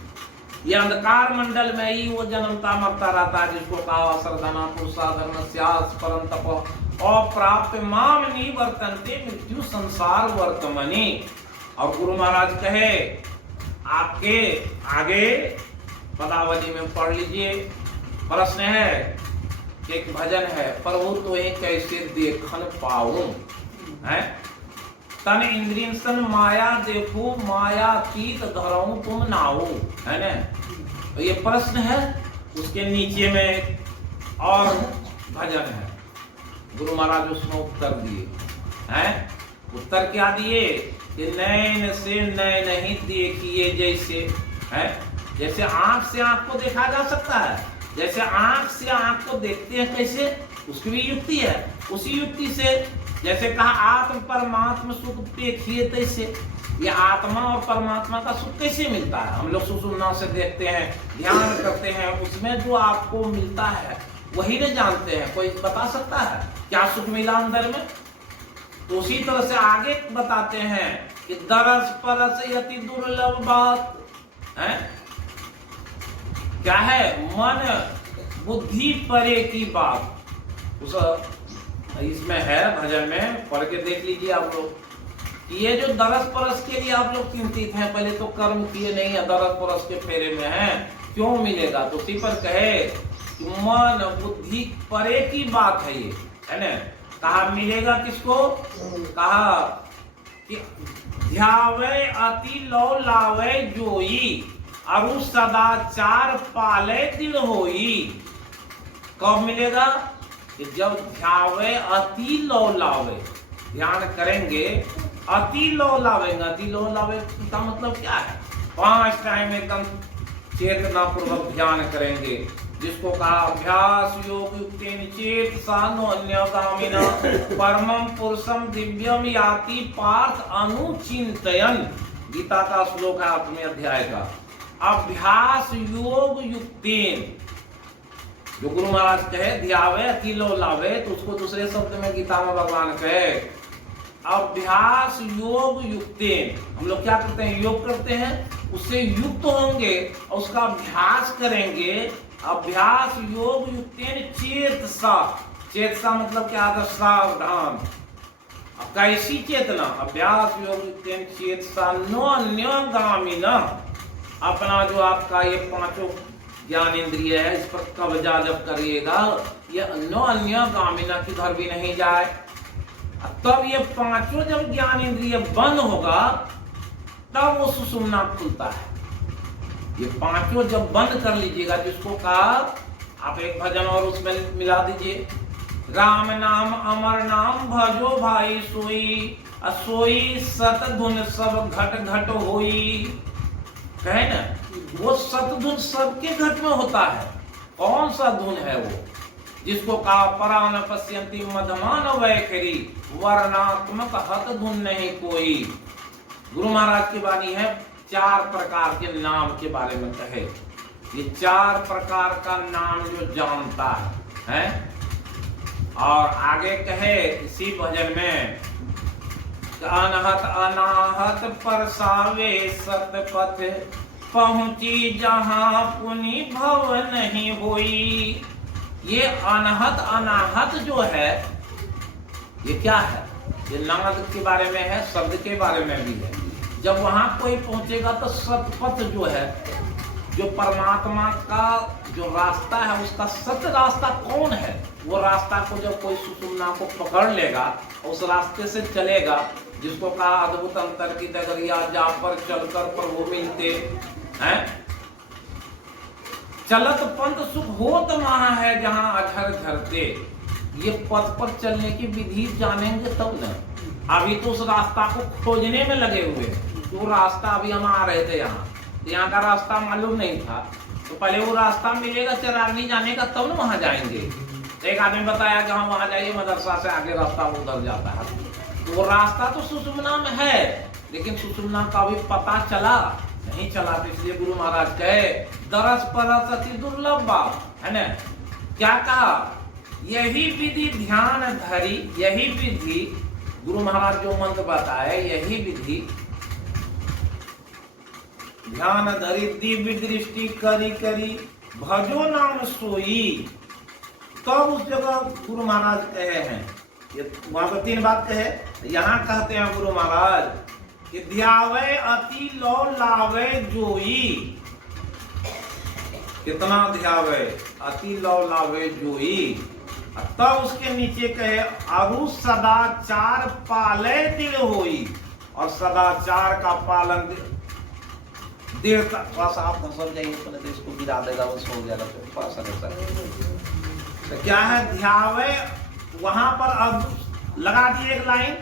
ये अंधकार मंडल में ही वो जन्मता मरता रहता है, जिसको कहा सर्धना पुरुषा धर्मस्यास परंतप अप्राप्य माम निवर्तन्ते मृत्यु संसार वर्तमनि। और गुरु महाराज कहे आपके आगे पदावली में पढ़ लीजिए। प्रश्न है, एक भजन है, प्रभु तो कैसे देखन पाऊं, है तन इंद्रियन सन माया देखो, माया तीत धरऊ तुम नाओ, है ना। तो ये प्रश्न है, उसके नीचे में और भजन है। गुरु महाराज उसमें उत्तर दिए हैं। उत्तर क्या दिए कि नैन से नैन नहीं देखिए जैसे, है जैसे आंख से आंख को देखा जा सकता है, जैसे आंख से आंख को देखते हैं कैसे, उसकी भी युक्ति है। उसी युक्ति से जैसे कहा आत्म परमात्मा सुख देखिए तैसे, ये आत्मा और परमात्मा का सुख कैसे मिलता है। हम लोग सुषुम्ना से देखते हैं, ध्यान करते हैं, उसमें जो आपको मिलता है वही न जानते हैं। कोई बता सकता है क्या सुख मिला अंदर में। तो उसी तरह से आगे बताते हैं कि दरस परस अति दुर्लभ बात है, क्या है, मन बुद्धि परे की बात। उस इसमें है भजन में, पढ़ के देख लीजिए आप लोग। ये जो दरस परस के लिए आप लोग चिंतित हैं, पहले तो कर्म किए नहीं है, दरस परस के फेरे में हैं, क्यों मिलेगा। तो उसी पर कहे कि मन बुद्धि परे की बात है ये, है ना। कहा मिलेगा किसको, कहा कि ध्यावे अति लो लावे जोई, अरु सदाचार पाले दिल होई। कब मिलेगा कि जब ध्यावे अति लो लावे, ध्यान करेंगे, अति लो लावेंगे। अति लो लावे का मतलब क्या है, 5 टाइम एकदम चेतना पूर्वक ध्यान करेंगे, जिसको कहा अभ्यास योग युक्तेन चेत सानो अन्यगामिना परमं पुरुषम दिव्यम याति पार्थ अनुचिंतयन। गीता का श्लोक है 8वें अध्याय का। अभ्यास योग युक्तेन, जो गुरु महाराज कहे ध्यावे अति लो लावे, तो उसको दूसरे शब्द में गीता में भगवान कहे अभ्यास योग युक्तेन। हम लोग क्या करते हैं, योग करते हैं, उससे युक्त होंगे और उसका अभ्यास करेंगे। अभ्यास योग युक्तेन चेतसा, चेतसा मतलब क्या है, सावधान। अब कैसी चेतना, अभ्यास योग युक्तेन चेतसा नो अन्यगामिना, अपना जो आपका ये 5 ज्ञान इंद्रिय है, इस पर कब्जा जब करिएगा, ये नो अन्यगामिना की घर भी नहीं जाए। तब ये 5 जब ज्ञान इंद्रिय बंद होगा, तब वो सुषुम्ना खुलता है। ये 5 जब बंद कर लीजिएगा, जिसको कहा आप एक भजन और उसमें मिला दीजिए, राम नाम अमर नाम भजो भाई सोई, असोई सतधुन सब घट घट होई। कहे ना, वो सतधुन सबके घट में होता है। कौन सा धुन है वो, जिसको कहा परान पश्यंती मधमान वैखरी, वर्णात्मक हत धुन नहीं कोई। गुरु महाराज की वाणी है, 4 प्रकार के नाम के बारे में कहे। ये 4 प्रकार का नाम जो जानता है, और आगे कहे इसी भजन में, अनहत अनाहत परसावे सतपथ, पहुंची जहां पुनि भव नहीं होई। ये अनहत अनाहत जो है, ये क्या है, ये नाद के बारे में है, शब्द के बारे में भी है। जब वहां कोई पहुंचेगा तो सतपथ जो है, जो परमात्मा का जो रास्ता है, उसका सत्य रास्ता कौन है, वो रास्ता को जब कोई सुषुम्ना को पकड़ लेगा, उस रास्ते से चलेगा, जिसको कहा अद्भुत अंतर की डगरिया, जा पर चलकर प्रभु मिलते हैं। चलत पंथ सुख होत वहां है जहां अझर झरते। ये पथ पर चलने की विधि जानेंगे तब न। अभी तो उस रास्ता को खोजने में लगे हुए, तो रास्ता अभी हम आ रहे थे यहाँ का रास्ता मालूम नहीं था, तो पहले वो रास्ता मिलेगा चरागनी जाने का, तब न वहां जाएंगे। एक आदमी बताया कि हम वहां जाइए, मदरसा से आगे रास्ता उधर जाता है। तो वो रास्ता तो सुषुम्ना में है, लेकिन सुषुम्ना का भी पता चला नहीं चला। तो इसलिए गुरु महाराज कहे दरस परस अति दुर्लभ बात, है ना। क्या कहा, यही विधि ध्यान धरी, यही विधि गुरु महाराज जो मंत्र बताए, यही विधि ध्यान धरी दिव्य दृष्टि करी करी भजो नाम सोई। तब उस जगह गुरु महाराज कहे हैं, ये वहां पर 3 बात कहे, यहाँ कहते हैं गुरु महाराज कि ध्यावे अति लो लावे जोई। कितना ध्यावे, अति लो लावे जोई। तब उसके नीचे कहे अरु सदाचार पाले दिल होई, और सदाचार का पालन देर तक। थोड़ा सा आप घसर जाइए तो नहीं तो इसको गिरा देगा, वो सो जाएगा। थोड़ा सा तो क्या है ध्यावे, वहां पर अब लगा दिए एक लाइन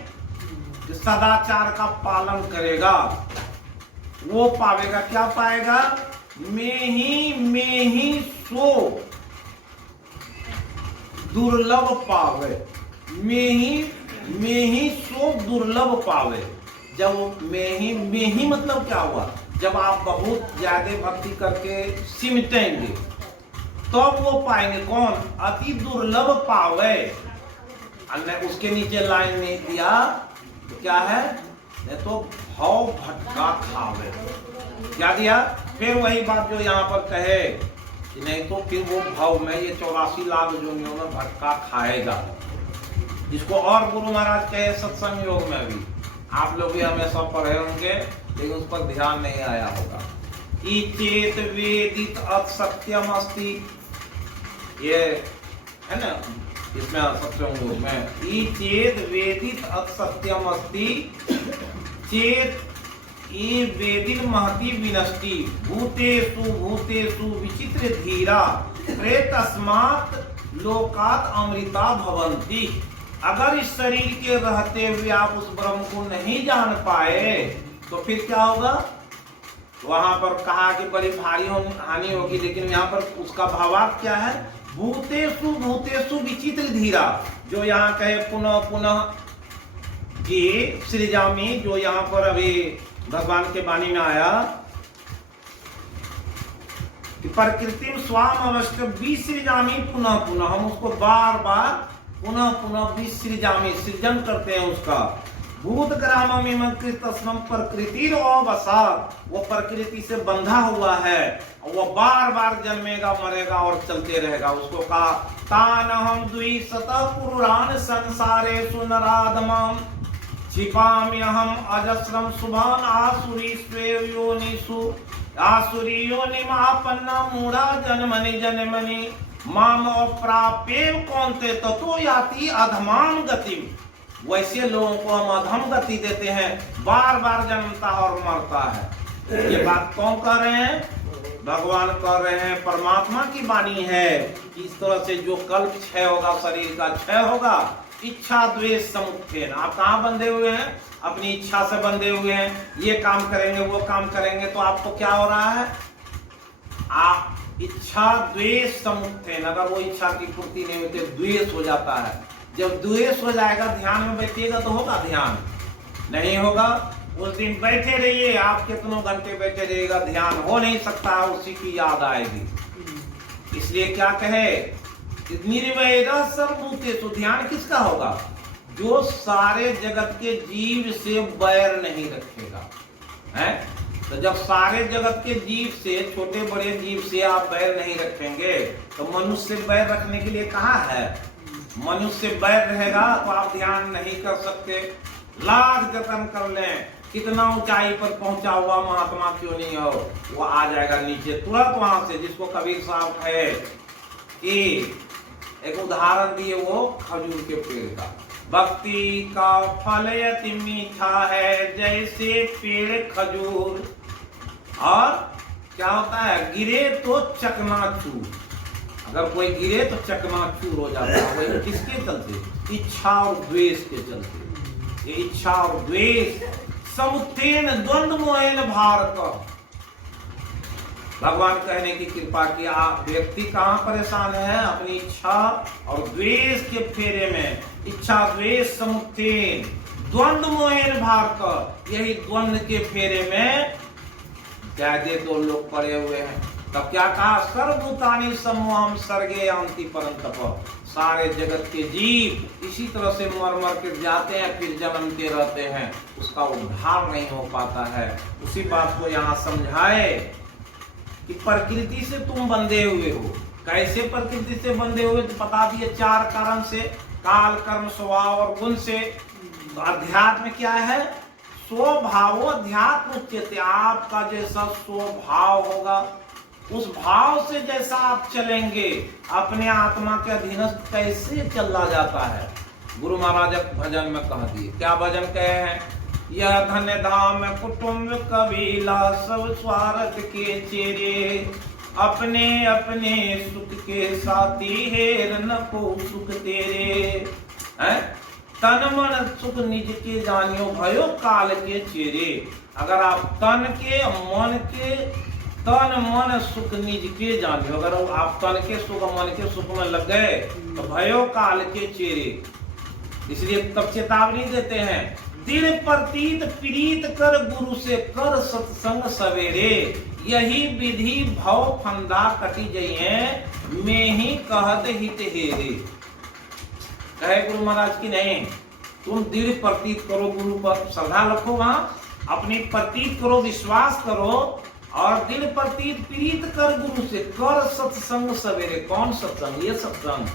कि सदाचार का पालन करेगा वो पावेगा। क्या पाएगा? में ही सो दुर्लभ पावे, में ही सो दुर्लभ पावे। जब में ही मतलब क्या हुआ? जब आप बहुत ज्यादा भक्ति करके सिमटेंगे तब वो पाएंगे। कौन? अति दुर्लभ पावे। उसके नीचे लाइन में दिया तो क्या है? नहीं तो भाव भटका खावे। क्या दिया? फिर वही बात जो यहाँ पर कहे कि नहीं तो फिर वो भाव में ये 84 लाख योनियों में भटका खाएगा, जिसको और गुरु महाराज कहे सत्संग योग में भी। आप लोग भी हमेशा पढ़े होंगे लेकिन उस पर ध्यान नहीं आया होगा। ई चेत वेदित असत्यम अस्ति, ये है ना इसमें सत्संग योग में। ई चेत वेदित असत्यम अस्ति, चेत ये वेदित महति विनष्टि, भूतेषु विचित्र धीरा, प्रेतस्मात् लोकात् अमृता भवन्ति। अगर इस शरीर के रहते हुए आप उस ब्रह्म को नहीं जान पाए तो फिर क्या होगा? वहां पर कहा कि बड़ी भारी हानि होगी, लेकिन यहाँ पर उसका भावार्थ क्या है? भूतेषु विचित्र धीरा, जो यहाँ कहे पुनः पुनः ये सृजामी, जो यहाँ पर अभी भगवान के वाणी में आया कि प्रकृति स्वाम अवश्य विसृजामी पुनः पुनः, हम उसको बार बार पुनः पुनः विसृजामी सृजन करते हैं उसका। भूत ग्राम प्रकृति अवसाद, वो प्रकृति से बंधा हुआ है, वो बार बार जन्मेगा मरेगा और चलते रहेगा। उसको कहा तान हम द्विशतः पुराण संसारे सुनराधमम क्षिपाम्यहम अजस्रम शुभान आसुरी योनिषु आसुरी योनिमापन्ना मूढ़ा जन्मनि जन्मनि माम अप्राप्येव कौन्ते ततो याति अधमाम गतिम। वैसे लोगों को हम अधम गति देते हैं, बार बार जन्मता है और मरता है। ये बात कौन कह रहे हैं? भगवान कह रहे हैं, परमात्मा की वाणी है कि इस तरह से जो कल्प क्षय होगा, शरीर का क्षय होगा। इच्छा द्वेष समुत्थेन, आप कहाँ बंधे हुए हैं? अपनी इच्छा से बंधे हुए हैं। ये काम करेंगे वो काम करेंगे तो आपको क्या हो रहा है? आप इच्छा द्वेष समुत्थेन, अगर वो इच्छा की पूर्ति नहीं होती द्वेष हो जाता है। जब द्वेष हो जाएगा ध्यान में बैठिएगा तो होगा ध्यान? नहीं होगा। उस दिन बैठे रहिए, आप कितनों घंटे बैठे रहिएगा, ध्यान हो नहीं सकता, उसी की याद आएगी। इसलिए क्या कहे? निर्वैरा सर्वभूते, तो ध्यान किसका होगा? जो सारे जगत के जीव से बैर नहीं रखेगा। है तो जब सारे जगत के जीव से, छोटे बड़े जीव से आप बैर नहीं रखेंगे तो मनुष्य से बैर रखने के लिए कहा है? मनुष्य से बैर रहेगा तो आप ध्यान नहीं कर सकते। लाख जतन कर लें, कितना ऊंचाई पर पहुंचा हुआ महात्मा क्यों नहीं हो, वो आ जाएगा नीचे तुरंत वहां से। जिसको कबीर साहब है कि एक उदाहरण दिए वो खजूर के पेड़ का। भक्ति का फल अति मीठा है जैसे पेड़ खजूर, और क्या होता है? गिरे तो चकनाचूर। अगर कोई गिरे तो चकनाचूर हो जाता है। वही किसके चलते? इच्छा और द्वेष के चलते। ये इच्छा और द्वेष समुत्थेन द्वंद्व मोहेन भारत। भगवान कहने की कृपा की, आप व्यक्ति कहाँ परेशान है? अपनी इच्छा और द्वेष के फेरे में। इच्छा द्वेष समुत्थेन द्वंद्व मोहेन भारत, यही द्वंद्व के फेरे में ज्यादा दो लोग पड़े हुए हैं। तब क्या कहा? सर्वभूतानि सम्मोहम सर्गे यान्ति परन्तप। सारे जगत के जीव इसी तरह से मर मर के जाते हैं, फिर जन्मते रहते हैं, उसका उद्धार नहीं हो पाता है। उसी बात को यहाँ समझाए कि प्रकृति से तुम बंधे हुए हो। कैसे प्रकृति से बंधे हुए? तो बता दिए 4 कारण से, काल कर्म स्वभाव और गुण से। तो अध्यात्म क्या है? स्वभाव अध्यात्म उच्यते। आपका जैसा स्वभाव होगा उस भाव से जैसा आप चलेंगे, अपने आत्मा के अधीनस्थ कैसे चला जाता है। गुरु महाराज भजन में कह दिए, क्या भजन कहे हैं? यह धन्य धाम कुटुंब कबीला सब स्वार्थ के चेरे, अपने अपने सुख के साथी हेर न को सुख तेरे। तन मन सुख निज के जानियो भयो काल के चेरे। अगर आप तन के तन मन सुख निज के जानियो, अगर आप तन के सुख मन के सुख में लग गए तो भयो काल के चेरे। इसलिए तब चेतावनी देते हैं, दिल प्रतीत प्रीत कर गुरु से कर सत्संग सवेरे, यही विधि भव फंदा कटी जइए में ही कहत हित हेरे। कहे गुरु महाराज की नहीं, तुम दिल प्रतीत करो, गुरु पर श्रद्धा रखो, वहां अपनी प्रतीत करो, विश्वास करो, और दिल प्रतीत प्रीत कर गुरु से कर सत्संग सवेरे। कौन सत्संग? ये सत्संग,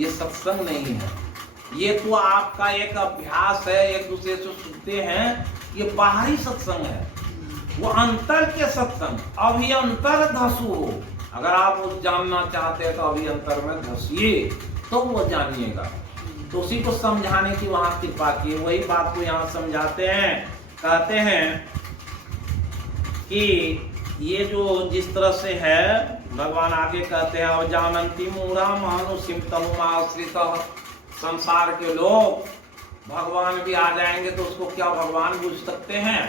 ये सत्संग नहीं है, ये तो आपका एक अभ्यास है, एक दूसरे से सुनते हैं, ये बाहरी सत्संग है। वो अंतर के सत्संग, अभी अंतर धसु हो। अगर आप जानना चाहते हैं तो अभी अंतर में धसिए तो वो जानिएगा। तो उसी को समझाने की वहां कृपा की, वही बात को यहाँ समझाते हैं। कहते हैं कि ये जो जिस तरह से है, भगवान आगे कहते हैं, अवजानंती मूढ़ा मानुषिम तमुमाश्रित। संसार के लोग भगवान भी आ जाएंगे तो उसको क्या भगवान बुझ सकते हैं?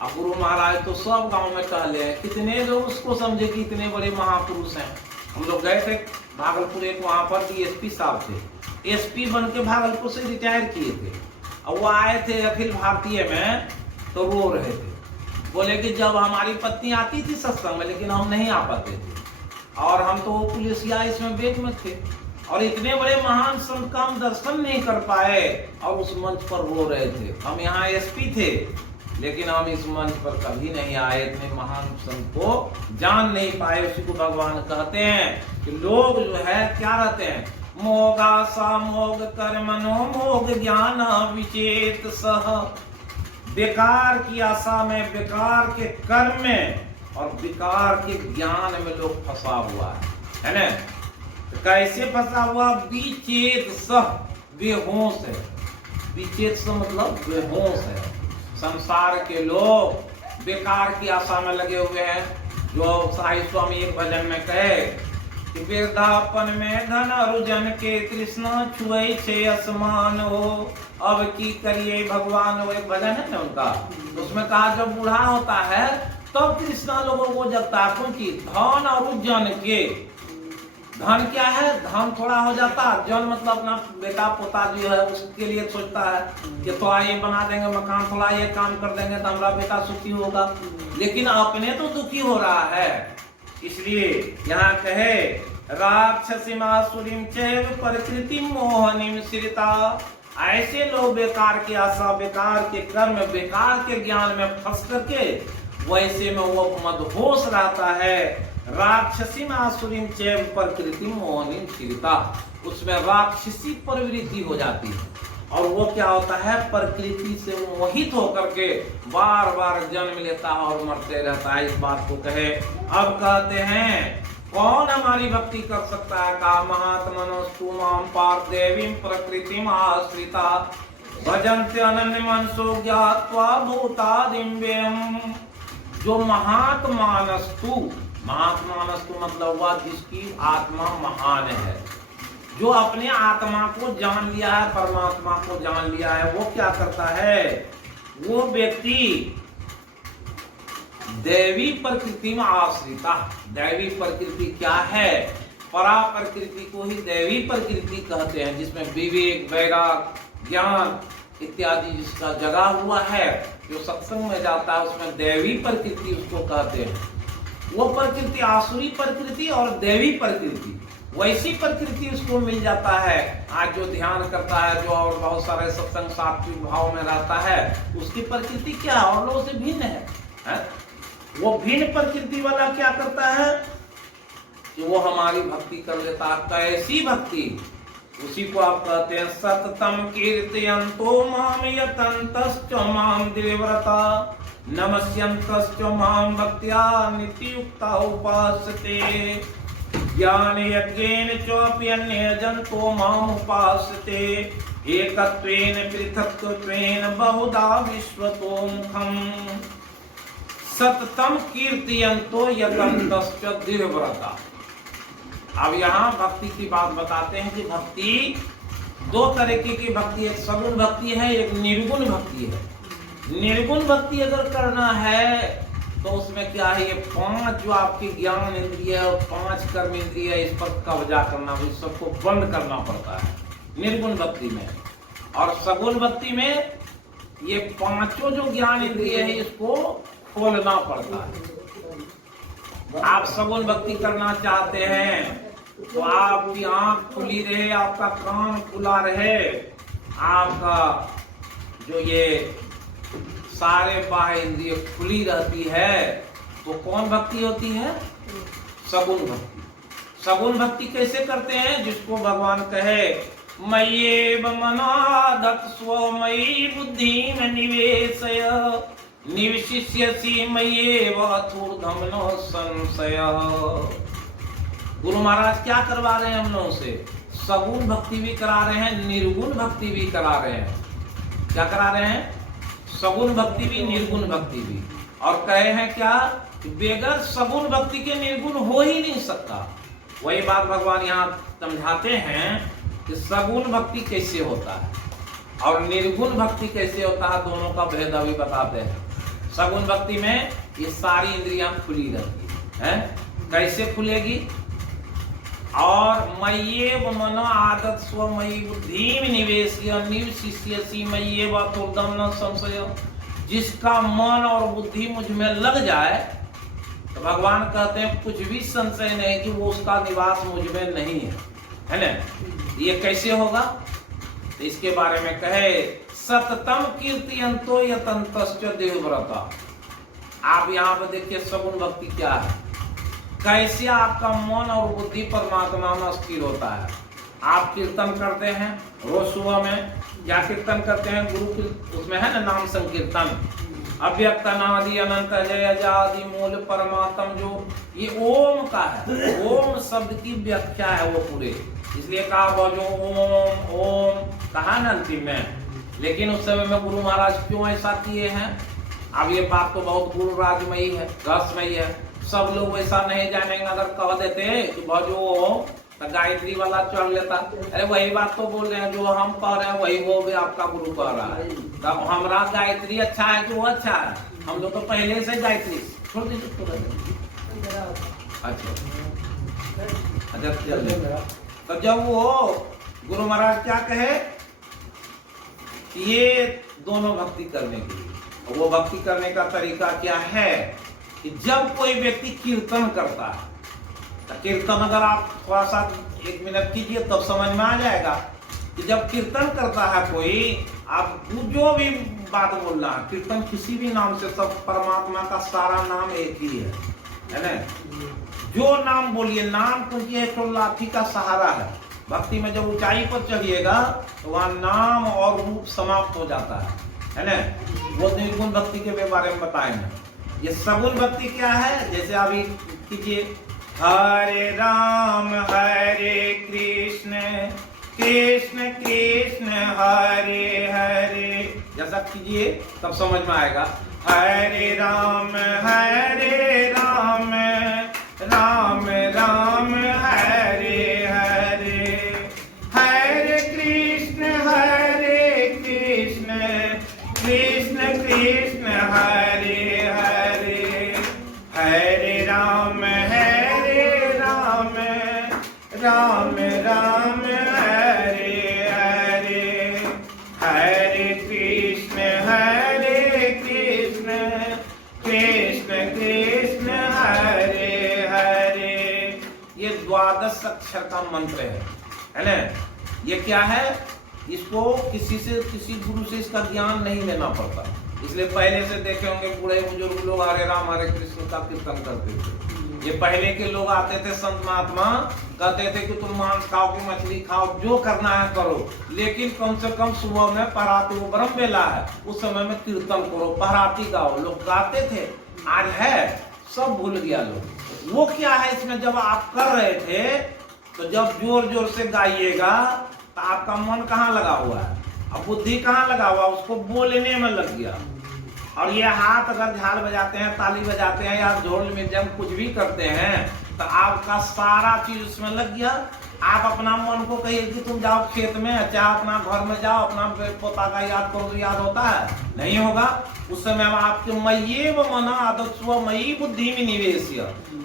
अब गुरु महाराज तो सब गांव में टहले हैं, कितने लोग उसको समझे कि इतने बड़े महापुरुष हैं। हम लोग गए थे भागलपुर, एक वहां पर डीएसपी साहब थे, एसपी बन के भागलपुर से रिटायर किए थे। अब वो आए थे अखिल भारतीय में तो रो रहे थे, बोले कि जब हमारी पत्नी आती थी सत्संग में लेकिन हम नहीं आ पाते थे, और हम तो पुलिसिया इसमें बेग में थे, और इतने बड़े महान संत का हम दर्शन नहीं कर पाए और उस मंच पर रो रहे थे। हम यहाँ एसपी थे लेकिन हम इस मंच पर कभी नहीं आए, इतने महान संत को जान नहीं पाए। उसी को भगवान कहते हैं कि लोग जो है क्या रहते हैं, मोगा सा मोग कर्मनो मोग ज्ञान विचेत सह। बेकार की आशा में, बेकार के कर्म में और बेकार के ज्ञान में लोग फंसा हुआ है ना। कैसे फंसा हुआ? विचेत सह, बेहोश है। विचेत सह मतलब बेहोश है। संसार के लोग बेकार की आशा में लगे हुए हैं। जो साई स्वामी एक भजन में कहे कि वृद्धापन में धन अरुजन के तृष्णा छुए छे असमान हो, अब की करिए भगवान। वो एक भजन है ना उनका, उसमें कहा जब बूढ़ा होता है तब तृष्णा लोगों को जगता है। क्योंकि धन अरुजन के, धन क्या है? धन थोड़ा हो जाता, जन मतलब अपना बेटा पोता जो है उसके लिए सोचता है कि थोड़ा ये बना देंगे मकान, थोड़ा ये काम कर देंगे तो हमारा बेटा सुखी होगा, लेकिन अपने तो दुखी हो रहा है। इसलिए यहाँ कहे राक्षसीमासुरीम चैव प्रकृति मोहनीम श्रिता। ऐसे लोग बेकार की आशा, बेकार के कर्म, बेकार के ज्ञान में फंस करके वैसे में वो मदहोश रहता है। राक्षसी आसुरीम चैव प्रकृति मोहनीम श्रिता, उसमें राक्षसी प्रवृत्ति हो जाती है और वो क्या होता है, प्रकृति से मोहित होकर के बार बार जन्म लेता है और मरते रहता है। इस बात को कहे। अब कहते हैं कौन हमारी भक्ति कर सकता है? का महात्मनस्तु माम पार्देवीं प्रकृतिम आश्रिता भजन्ते अनन्य मनसो ज्ञात्वा भूतादिव्यम। जो महात्मानस्तु, महात्मानस्तु मतलब हुआ जिसकी आत्मा महान है, जो अपने आत्मा को जान लिया है, परमात्मा को जान लिया है, वो क्या करता है? वो व्यक्ति दैवी प्रकृति में आश्रिता। दैवी प्रकृति क्या है? परा प्रकृति को ही दैवी प्रकृति कहते हैं, जिसमें विवेक, वैराग, ज्ञान इत्यादि जिसका जगा हुआ है। जो सत्संग में जाता है उसमें दैवी प्रकृति उसको कहते हैं। वो प्रकृति आसुरी प्रकृति और दैवी प्रकृति, वैसी प्रकृति उसको मिल जाता है। आज जो ध्यान करता है, जो और बहुत सारे सत्संग सात्विक भाव में रहता है, उसकी प्रकृति क्या है? और लोगों से भिन्न है। वो भिन्न प्रकृति वाला क्या करता है कि वो हमारी भक्ति कर लेता है। कैसी भक्ति? उसी को आप कहते हैं सततम कीर्तयन्तो माम यतन्तश्च माम देवव्रता नमस्यन्तश्च माम भक्त्या नित्ययुक्ता उपासते ज्ञान यज्ञेन चोऽपि अन्ये जन्तो माम उपासते एकत्वेन पृथक्त्वेन बहुधा विश्वतोमुखम् सततम कीर्तयन्तो यतन्तश्च देवव्रता। अब यहाँ भक्ति की बात बताते हैं कि भक्ति दो तरीके की भक्ति, एक सगुण भक्ति है, एक निर्गुण भक्ति है। निर्गुण भक्ति अगर करना है तो उसमें क्या है, ये 5 जो आपकी ज्ञान इंद्रिय और 5 कर्म इंद्रिय, इस पर कब्जा करना, इस सबको बंद करना पड़ता है निर्गुण भक्ति में। और सगुण भक्ति में ये 5 जो ज्ञान इंद्रिय है इसको खोलना पड़ता है। आप सगुण भक्ति करना चाहते हैं तो आपकी आंख खुली रहे, आपका कान खुला रहे, आपका जो ये सारे बाह्य इंद्रिय खुली रहती है, तो कौन भक्ति होती है? सगुण भक्ति। सगुण भक्ति कैसे करते हैं? जिसको भगवान कहे मय्येव मनाधत् स्वमयि बुद्धिं निवेशय निवशिष्यसि मय्येव अथूर्ध्वं न संशयः। गुरु महाराज क्या करवा रहे हैं हम लोगों से? सगुण भक्ति भी करा रहे हैं, निर्गुण भक्ति भी करा रहे हैं। क्या करा रहे हैं? सगुण भक्ति भी, निर्गुण भक्ति भी। और कहे हैं क्या? बगैर सगुण भक्ति के निर्गुण हो ही नहीं सकता। वही बात भगवान यहाँ समझाते हैं कि सगुण भक्ति कैसे होता है और निर्गुण भक्ति कैसे होता है, दोनों का भेद अभी बताते हैं। सगुण भक्ति में ये सारी इंद्रियां खुली रहती है। कैसे खुलेगी? और मय्येव मनो आदत स्वमयि बुद्धिं निवेश्य निवशिष्यसि मय्येव अथूर्ध्वं न संशय। जिसका मन और बुद्धि मुझ में लग जाए तो भगवान कहते हैं कुछ भी संशय नहीं कि वो उसका निवास मुझ में नहीं है ना? ये कैसे होगा? तो इसके बारे में कहे सततम कीर्तयन्तो यतन्तश्च देवव्रता। आप यहाँ पर देखिए सगुण भक्ति क्या है, कैसे आपका मन और बुद्धि परमात्मा में स्थिर होता है। आप कीर्तन करते हैं रोज सुबह में, क्या कीर्तन करते हैं? गुरु उसमें है ना नाम संकीर्तन, अव्यक्त अनादि अनंत जय अजादि मूल परमात्म, जो ये ओम का है। ओम शब्द की व्याख्या है वो पूरे, इसलिए कहा वो जो ओम ओम कहा ना अंतिम में। लेकिन उस समय में गुरु महाराज क्यों ऐसा किए हैं? अब ये बात तो बहुत गुरु राजमयी है, रहस्यमयी है, सब लोग वैसा नहीं जानेंगे। अगर कह देते कि भजो ओम तो गायत्री वाला चढ़ लेता, अरे वही बात तो बोल रहे हैं, जो हम कह रहे हैं वही वो भी आपका गुरु कह रहा है। तब हमारा गायत्री अच्छा है कि वो अच्छा है? हम लोग तो पहले से गायत्री छोड़ दीजिए। अच्छा तो जब वो गुरु महाराज क्या कहे ये दोनों भक्ति करने के लिए, वो भक्ति करने का तरीका क्या है कि जब कोई व्यक्ति कीर्तन करता है, तो कीर्तन अगर आप थोड़ा सा 1 मिनट कीजिए तब समझ में आ जाएगा कि जब कीर्तन करता है कोई, आप जो भी बात बोल रहा है, कीर्तन किसी भी नाम से, सब परमात्मा का सारा नाम एक ही है ना? जो नाम बोलिए, नाम क्योंकि एक तो लाठी का सहारा है। भक्ति में जब ऊंचाई पर चढ़िएगा तो वहां नाम और रूप समाप्त हो जाता है ना? वो निर्गुण भक्ति के बारे में बताएंगे। ये सगुण भक्ति क्या है? जैसे अभी कीजिए हरे राम हरे कृष्ण कृष्ण कृष्ण हरे हरे, जैसा कीजिए तब समझ में आएगा। हरे राम राम राम हरे हरे, हरे कृष्ण कृष्ण कृष्ण हरे हरे, हरे राम राम राम हरे हरे, हरे कृष्ण कृष्ण कृष्ण हरे हरे। ये 12 अक्षर का मंत्र है ना? ये क्या है? इसको किसी गुरु से इसका ज्ञान नहीं लेना पड़ता। इसलिए पहले से देखे होंगे बूढ़े बुजुर्ग लोग हरे राम हरे कृष्ण का कीर्तन करते थे। ये पहले के लोग आते थे संत महात्मा, कहते थे कि तुम मांस खाओ कि मछली खाओ, जो करना है करो, लेकिन कम से कम सुबह में पहराती, वो ब्रह्म बेला है, उस समय में कीर्तन करो, पहराती गाओ। लोग गाते थे, आज है सब भूल गया लोग। वो क्या है इसमें, जब आप कर रहे थे तो जब जोर जोर से गाइएगा तो आपका मन कहाँ लगा हुआ है, अब बुद्धि कहाँ लगा हुआ, उसको बोलने में लग गया। और ये हाथ अगर झाल बजाते हैं, ताली बजाते हैं, या ढोल में जब कुछ भी करते हैं तो आपका सारा चीज उसमें लग गया। आप अपना मन को कहिए कि तुम जाओ खेत में, चाहे अपना घर में जाओ, अपना पोता का याद करो तो याद होता है, नहीं होगा। उस समय आपके मय्ये व मना आदत स्वमयी बुद्धि में निवेश,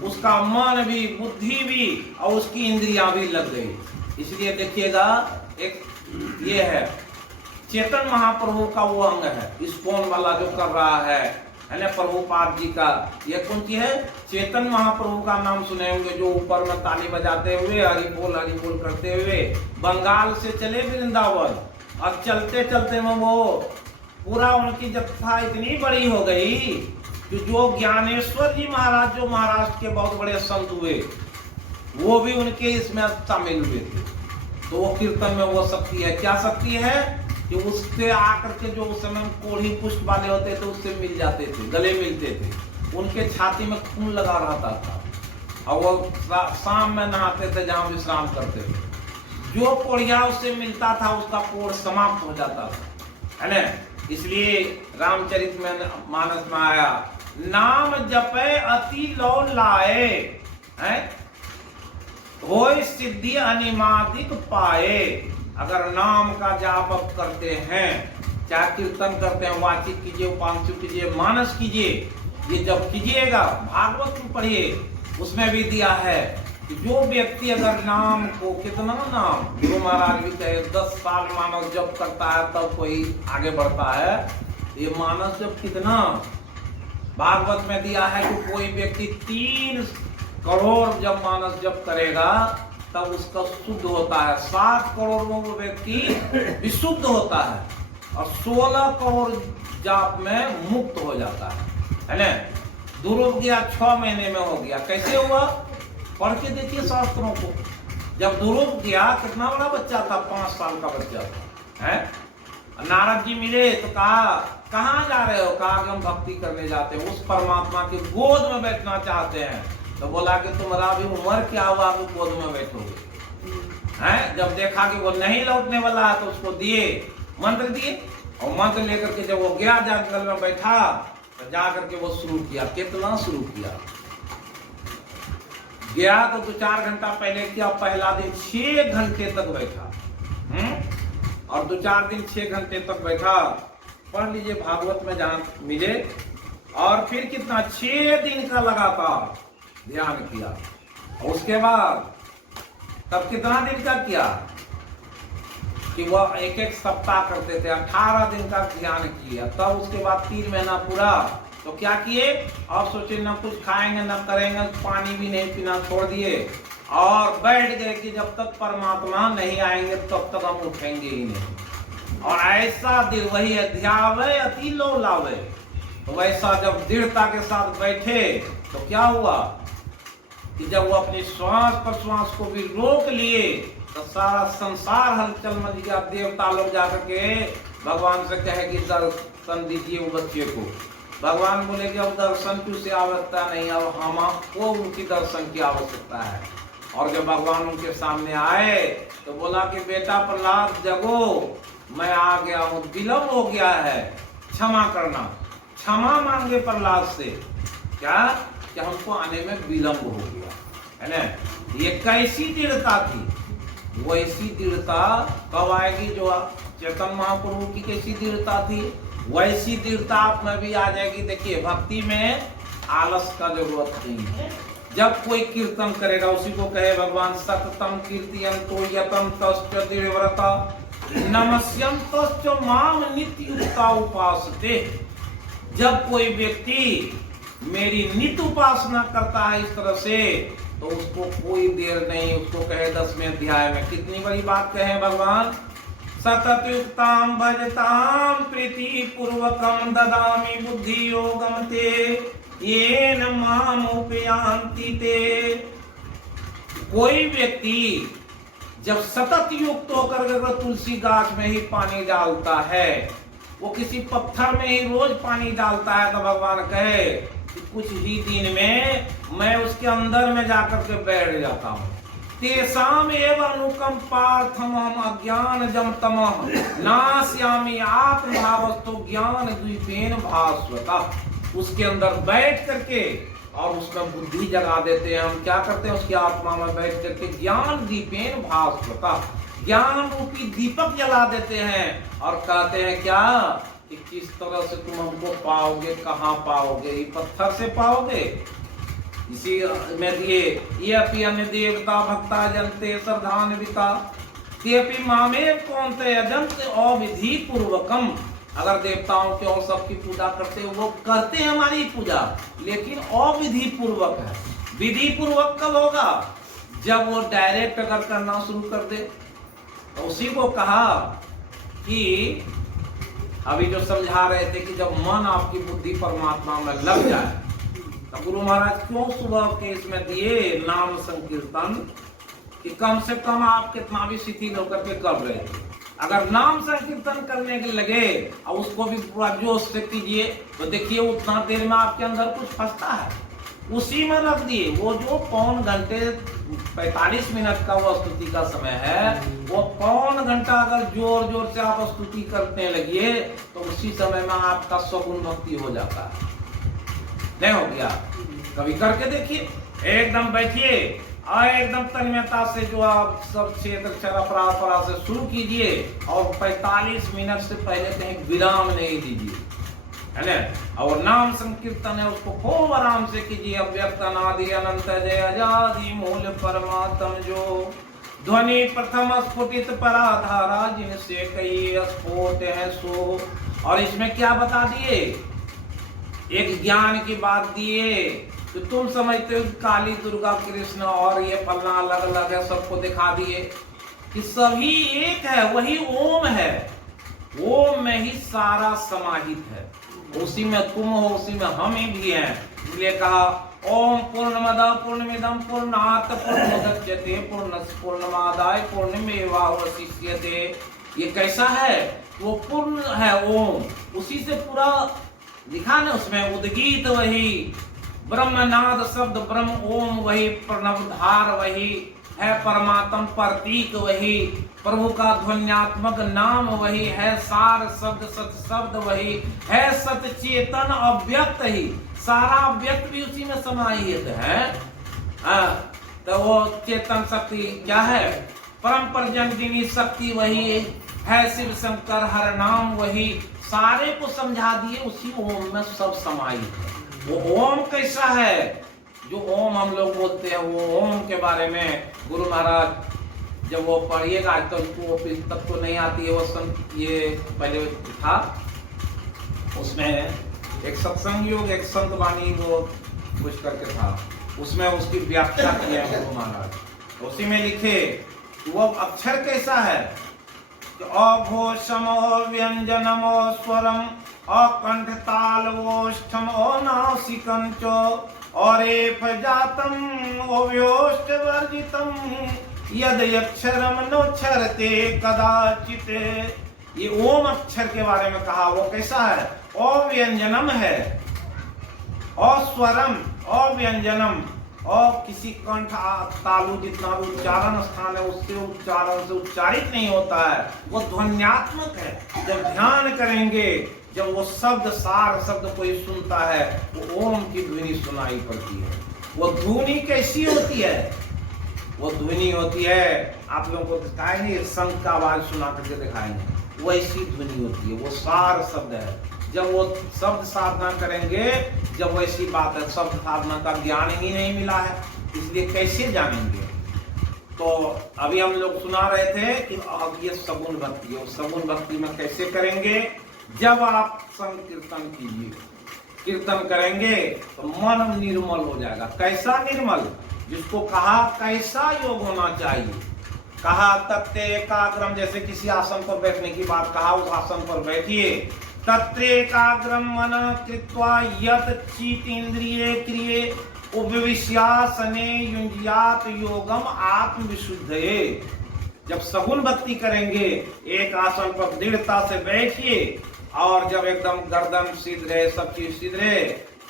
उसका मन भी, बुद्धि भी और उसकी इंद्रियां भी लग गई। इसलिए देखिएगा, एक ये है चेतन महाप्रभु का वो अंग है, इस्कॉन वाला जो कर रहा है ना प्रभुपाद जी का, ये कौन सी है, चेतन महाप्रभु का नाम सुने होंगे, जो ऊपर में ताली बजाते हुए हरि बोल करते हुए बंगाल से चले वृंदावन, और चलते चलते में वो पूरा उनकी जत्था इतनी बड़ी हो गई कि जो ज्ञानेश्वर जी महाराज, जो महाराष्ट्र के बहुत बड़े संत हुए, वो भी उनके इसमें शामिल हुए थे। तो वो कीर्तन में वो शक्ति है, क्या शक्ति है कि उससे आकर के जो उस समय कोढ़ी पुष्प वाले होते थे उससे मिल जाते थे, गले मिलते थे, उनके छाती में खून लगा रहता था, और वो शाम में नहाते थे जहाँ विश्राम करते थे। जो कोढ़िया उससे मिलता था उसका कोढ़ समाप्त हो जाता था, है ना। इसलिए रामचरित में मानस में आया, नाम जपे अति लो लाए, है होय सिद्धि अनिमादिक पाए। अगर नाम का जाप अब करते हैं, चाहे कीर्तन करते हैं, वाचिक कीजिए, उपांशु कीजिए, मानस कीजिए, ये जब कीजिएगा, भागवत में पढ़िए, उसमें भी दिया है कि जो व्यक्ति अगर नाम को, कितना नाम, गुरु महाराज भी कहे 10 साल मानस जप करता है तब कोई आगे बढ़ता है। ये मानस जप कितना, भागवत में दिया है कि कोई व्यक्ति 3 करोड़ जब मानस जप करेगा तब उसका शुद्ध होता है, 7 करोड़ वो व्यक्ति विशुद्ध होता है, और 16 करोड़ जाप में मुक्त हो जाता है ना। दुरुप गया 6 महीने में हो गया, कैसे हुआ, पढ़ के देखिए शास्त्रों को। जब दुरुप गया, कितना बड़ा बच्चा था, 5 साल का बच्चा था, है। नारद जी मिले तो कहा, कहाँ जा रहे हो, कहा कि हम भक्ति करने जाते हैं, उस परमात्मा की गोद में बैठना चाहते हैं। तो बोला कि तुम्हारा भी उम्र क्या हुआ, आप गोद में बैठोगे, हैं। जब देखा कि वो नहीं लौटने वाला है तो उसको दिए, मंत्र दिए, और मंत्र लेकर के जब वो गया जंगल में बैठा तो जा करके वो शुरू किया। कितना शुरू किया, गया तो 2-4 घंटा पहले किया, पहला दिन 6 घंटे तक बैठा, और 2-4 दिन 6 घंटे तक बैठा। पढ़ लीजिए भागवत में जहां मिले। और फिर कितना, 6 दिन का लगातार ध्यान किया, और उसके बाद तब कितना दिन का किया कि वह 1-1 सप्ताह करते थे, 18 दिन का ध्यान किया। तब उसके बाद 3 महीना पूरा, तो क्या किए, और सोचे न कुछ खाएंगे न करेंगे, पानी भी नहीं पीना छोड़ दिए, और बैठ गए कि जब तक परमात्मा नहीं आएंगे तब तक हम उठेंगे ही नहीं। और ऐसा दिल, वही अध्यावय अति लो लावे, तो वैसा जब दृढ़ता के साथ बैठे तो क्या हुआ कि जब वो अपनी श्वास प्रश्वास को भी रोक लिए तो सारा संसार हलचल मच गया। देवता लोग जाकर के भगवान से कहे कि दर्शन दीजिए वो बच्चे को। भगवान बोले कि अब दर्शन की उसे आवश्यकता नहीं, अब हमको उनकी दर्शन की आवश्यकता है। और जब भगवान उनके सामने आए तो बोला कि बेटा प्रहलाद जगो, मैं आ गया हूँ, विलम्ब हो गया है, क्षमा करना। क्षमा मांगे प्रहलाद से, क्या कि हमको आने में विलम्ब हो गया, है ना। ये कैसी दृढ़ता थी, वैसी दृढ़ता कब आएगी, जो चेतन महाप्रभु की कैसी दृढ़ता थी, वैसी दृढ़ता आप में भी आ जाएगी। देखिए भक्ति में आलस का जरूरत नहीं है। जब कोई कीर्तन करेगा, उसी को कहे भगवान, सततम कीर्तयन्तो यतं तस्य दृढ़व्रता नमस्यं तस्य माम नित्युक्ता उपासते। जब कोई व्यक्ति मेरी नित्य उपासना करता है इस तरह से, तो उसको कोई देर नहीं, उसको कहे 10वें अध्याय में, कितनी बड़ी बात कहे भगवान, सतत युक्ताम भजताम प्रीति पूर्वकम ददामि बुद्धि योगम ते येन माम उपयान्ति ते। कोई व्यक्ति जब सतत युक्त होकर अगर तुलसी गाछ में ही पानी डालता है, वो किसी पत्थर में ही रोज पानी डालता है, तो भगवान कहे कि कुछ ही दिन में मैं उसके अंदर में जाकर के बैठ जाता हूँ। तेषाम एव अनुकंपार्थम हम अज्ञान जम तमः नास्यामि आत्मभावस्तु ज्ञान द्वीपेन भास्वता। उसके अंदर बैठ करके और उसमें बुद्धि जगा देते हैं। हम क्या करते हैं, उसकी आत्मा में बैठ करके ज्ञान दीपेन भास्वता, ज्ञान रूपी दीपक जला देते हैं और कहते हैं क्या कि किस तरह से तुम हमको पाओगे, कहाँ पाओगे, ये पत्थर से पाओगे। इसी में दिए ये अपि अन्य देवता भक्ता जनते श्रद्धान्विता तेपि मामेव कौनते अजंत अविधि पूर्वकम। अगर देवताओं के और सबकी पूजा करते हैं, वो करते हैं हमारी पूजा, लेकिन अविधि पूर्वक है। विधि पूर्वक कब होगा, जब वो डायरेक्ट अगर करना शुरू कर दे। तो उसी को कहा कि अभी जो समझा रहे थे कि जब मन आपकी बुद्धि परमात्मा में लग जाए, तो गुरु महाराज क्यों सुबह के इसमें दिए नाम संकीर्तन, कि कम से कम आप कितना भी शिथिल होकर के कर रहे थे, अगर नाम संकीर्तन करने के लगे और उसको भी पूरा जोश से कीजिए, तो देखिए उतना देर में आपके अंदर कुछ फंसता है। उसी में रख दिए। वो जो पौन घंटे 45 मिनट का वो स्तुति का समय है, वो पौन घंटा अगर जोर जोर से आप स्तुति करने लगिए, तो उसी समय में आपका सगुण भक्ति हो जाता है। नहीं हो गया? कभी करके देखिए, एकदम बैठिए और एकदम तन्मयता से जो आप सब क्षेत्र क्षरा से शुरू कीजिए और 45 मिनट से पहले कहीं विराम नहीं दीजिए, है ना। और नाम संकीर्तन है, उसको खूब आराम से कीजिए। अव्यक्त अनादि अनंत जय अजादि मूल परमात्म जो ध्वनि प्रथम स्फुटित पराधारा जिनसे कई स्फोट है सो। और इसमें क्या बता दिए, एक ज्ञान की बात दिए। तो तुम समझते हो काली दुर्गा कृष्ण और ये फलना अलग अलग है, सबको दिखा दिए कि सभी एक है, वही ओम है। ओम में ही सारा समाहित है, उसी में तुम हो, उसी में हम ही भी हैं। इसलिए कहा ओम पूर्णमद पूर्णमिदं पूर्णात् पूर्णमुदच्यते पूर्णस्य पूर्णमादाय पूर्णमेवावशिष्यते। ये कैसा है, वो पूर्ण है ओम, उसी से पूरा दिखा ना। उसमें उद्गीत वही, ब्रह्मनाद शब्द ब्रह्म ओम वही, प्रणवधार वही है, परमात्म प्रतीक वही, प्रभु का ध्वन्यात्मक नाम वही है, सार शब्द सत शब्द वही है, सत चेतन अव्यक्त ही, सारा अव्यक्त भी उसी में समाहित है। तो वो चेतन शक्ति क्या है, परम पर्जन्यिनी शक्ति वही है, शिव शंकर हर नाम वही, सारे को समझा दिए। उसी ओम में सब समाहित है। वो ओम कैसा है, जो ओम हम लोग बोलते हैं, वो ओम के बारे में गुरु महाराज जब वो पढ़िएगा, आज तो उसको तब तो नहीं आती है वो ये पहले था, उसमें एक सत्संग योग एक संत वाणी वो कुछ करके था, उसमें उसकी व्याख्या की है गुरु महाराज। उसी में लिखे वो अक्षर कैसा है, अघोषम व्यंजनम स्वरम अकंठ तालवोष्ठम नासिकं च औरेफ जातम ओव्योष्ट वर्जितम यद अक्षरम नोच्छरते कदाचित। ये ओम अक्षर के बारे में कहा, वो कैसा है, अव्यंजनम है, अस्वरम अव्यंजनम, और किसी कंठ तालु जितना भी उच्चारण स्थान है उससे उच्चारण से उच्चारित नहीं होता है, वो ध्वन्यात्मक है। जब ध्यान करेंगे, जब वो शब्द सार शब्द कोई सुनता है, वो ओम की ध्वनि सुनाई पड़ती है। वो ध्वनि कैसी होती है, वो ध्वनि होती है, आप लोगों को दिखाएंगे, शंख का आवाज सुना करके दिखाएंगे, वैसी ध्वनि होती है, वो सार शब्द है। जब वो शब्द साधना करेंगे, जब वैसी बात है, शब्द साधना का ज्ञान ही नहीं मिला है, इसलिए कैसे जानेंगे। तो अभी हम लोग सुना रहे थे कि अब ये सगुण भक्ति है, सगुण भक्ति में कैसे करेंगे, जब आप संकीर्तन कीजिए, कीर्तन करेंगे तो मन निर्मल हो जाएगा। कैसा निर्मल, जिसको कहा कैसा योग होना चाहिए, कहा तत्ते एकाग्रम, जैसे किसी आसन पर बैठने की बात कहा, उस आसन पर बैठिए तत्रेकाग्रम मन कृत्वा यत चित इंद्रिये क्रिये उपविश्यासने युंज्यात योगम आत्मविशुद्धये। जब सगुण भक्ति करेंगे, एक आसन पर दृढ़ता से बैठिए और जब एकदम गर्दन सीध रहे, सब चीज सीध रहे,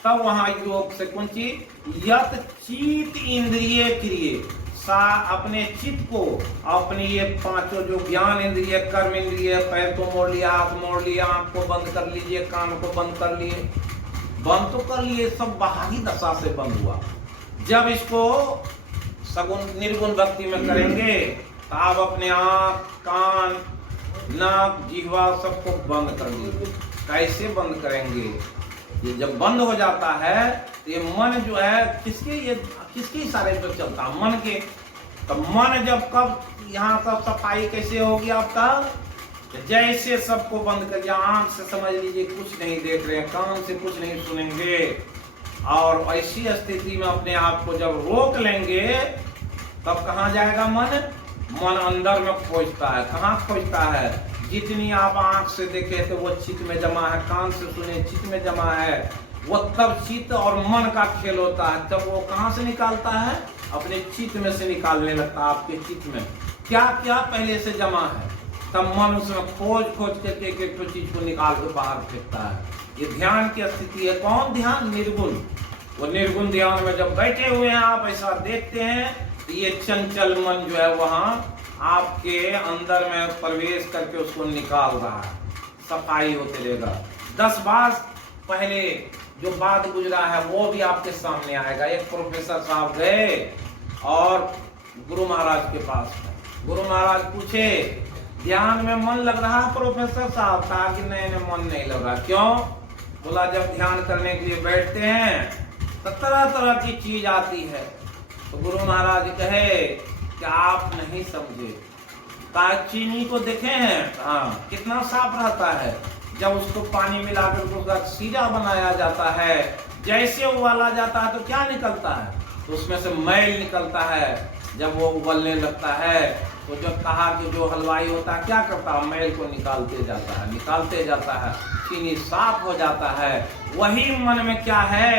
तब वहां योग से कौन चीज, यत चित इंद्रिय क्रिय, अपने चित्त को, अपनी ये पांचों जो ज्ञान इंद्रिय, कर्म इंद्रिय, पैर को मोड़ लिया, हाथ मोड़ लिया, आंख को बंद कर लीजिए, कान को बंद कर लिए, बंद तो कर लिए, सब बाहरी दशा से बंद हुआ। जब इसको सगुण निर्गुण भक्ति में करेंगे तो आप अपने आंख, कान, नाक, जिह्वा सबको बंद कर लीजिए। कैसे बंद करेंगे? ये जब बंद हो जाता है तो ये मन जो है किसके इशारे पर चलता है? मन के। तो मन जब कब यहाँ सब सफाई कैसे होगी आपका? जैसे सबको बंद कर दिया, आंख से समझ लीजिए कुछ नहीं देख रहे हैं, कान से कुछ नहीं सुनेंगे, और ऐसी स्थिति में अपने आप को जब रोक लेंगे तब कहाँ जाएगा मन? मन अंदर में खोजता है। कहाँ खोजता है? जितनी आप आंख से देखे तो वो चित्त में जमा है, कान से सुने चित्त में जमा है, वो तब चित्त और मन का खेल होता है। तब वो कहाँ से निकालता है? अपने चित्त में से निकालने लगता है। आपके चित्त में क्या क्या पहले से जमा है, तब मन उसमें खोज करके एक चीज को निकाल के बाहर फेंकता है। ये ध्यान की स्थिति है। कौन ध्यान? निर्गुण। वो निर्गुण ध्यान में जब बैठे हुए हैं आप ऐसा देखते हैं, ये चंचल मन जो है वहाँ आपके अंदर में प्रवेश करके उसको निकाल रहा है, सफाई होते रहेगा। 10 बार पहले जो बात गुजरा है वो भी आपके सामने आएगा। एक प्रोफेसर साहब गए और गुरु महाराज के पास में। गुरु महाराज पूछे, ध्यान में मन लग रहा है प्रोफेसर साहब? कहा कि नहीं मन नहीं लग रहा। क्यों? बोला जब ध्यान करने के लिए बैठते हैं तो तरह तरह की चीज आती है। तो गुरु महाराज कहे कि आप नहीं समझे। कहा चीनी को देखे हैं, हाँ, कितना साफ रहता है। जब उसको पानी मिलाकर उसका सीरा बनाया जाता है, जैसे उबाला जाता है तो क्या निकलता है? तो उसमें से मैल निकलता है। जब वो उबलने लगता है तो जब कहा कि जो हलवाई होता है क्या करता है? मैल को निकालते जाता है, चीनी साफ हो जाता है। वही मन में क्या है?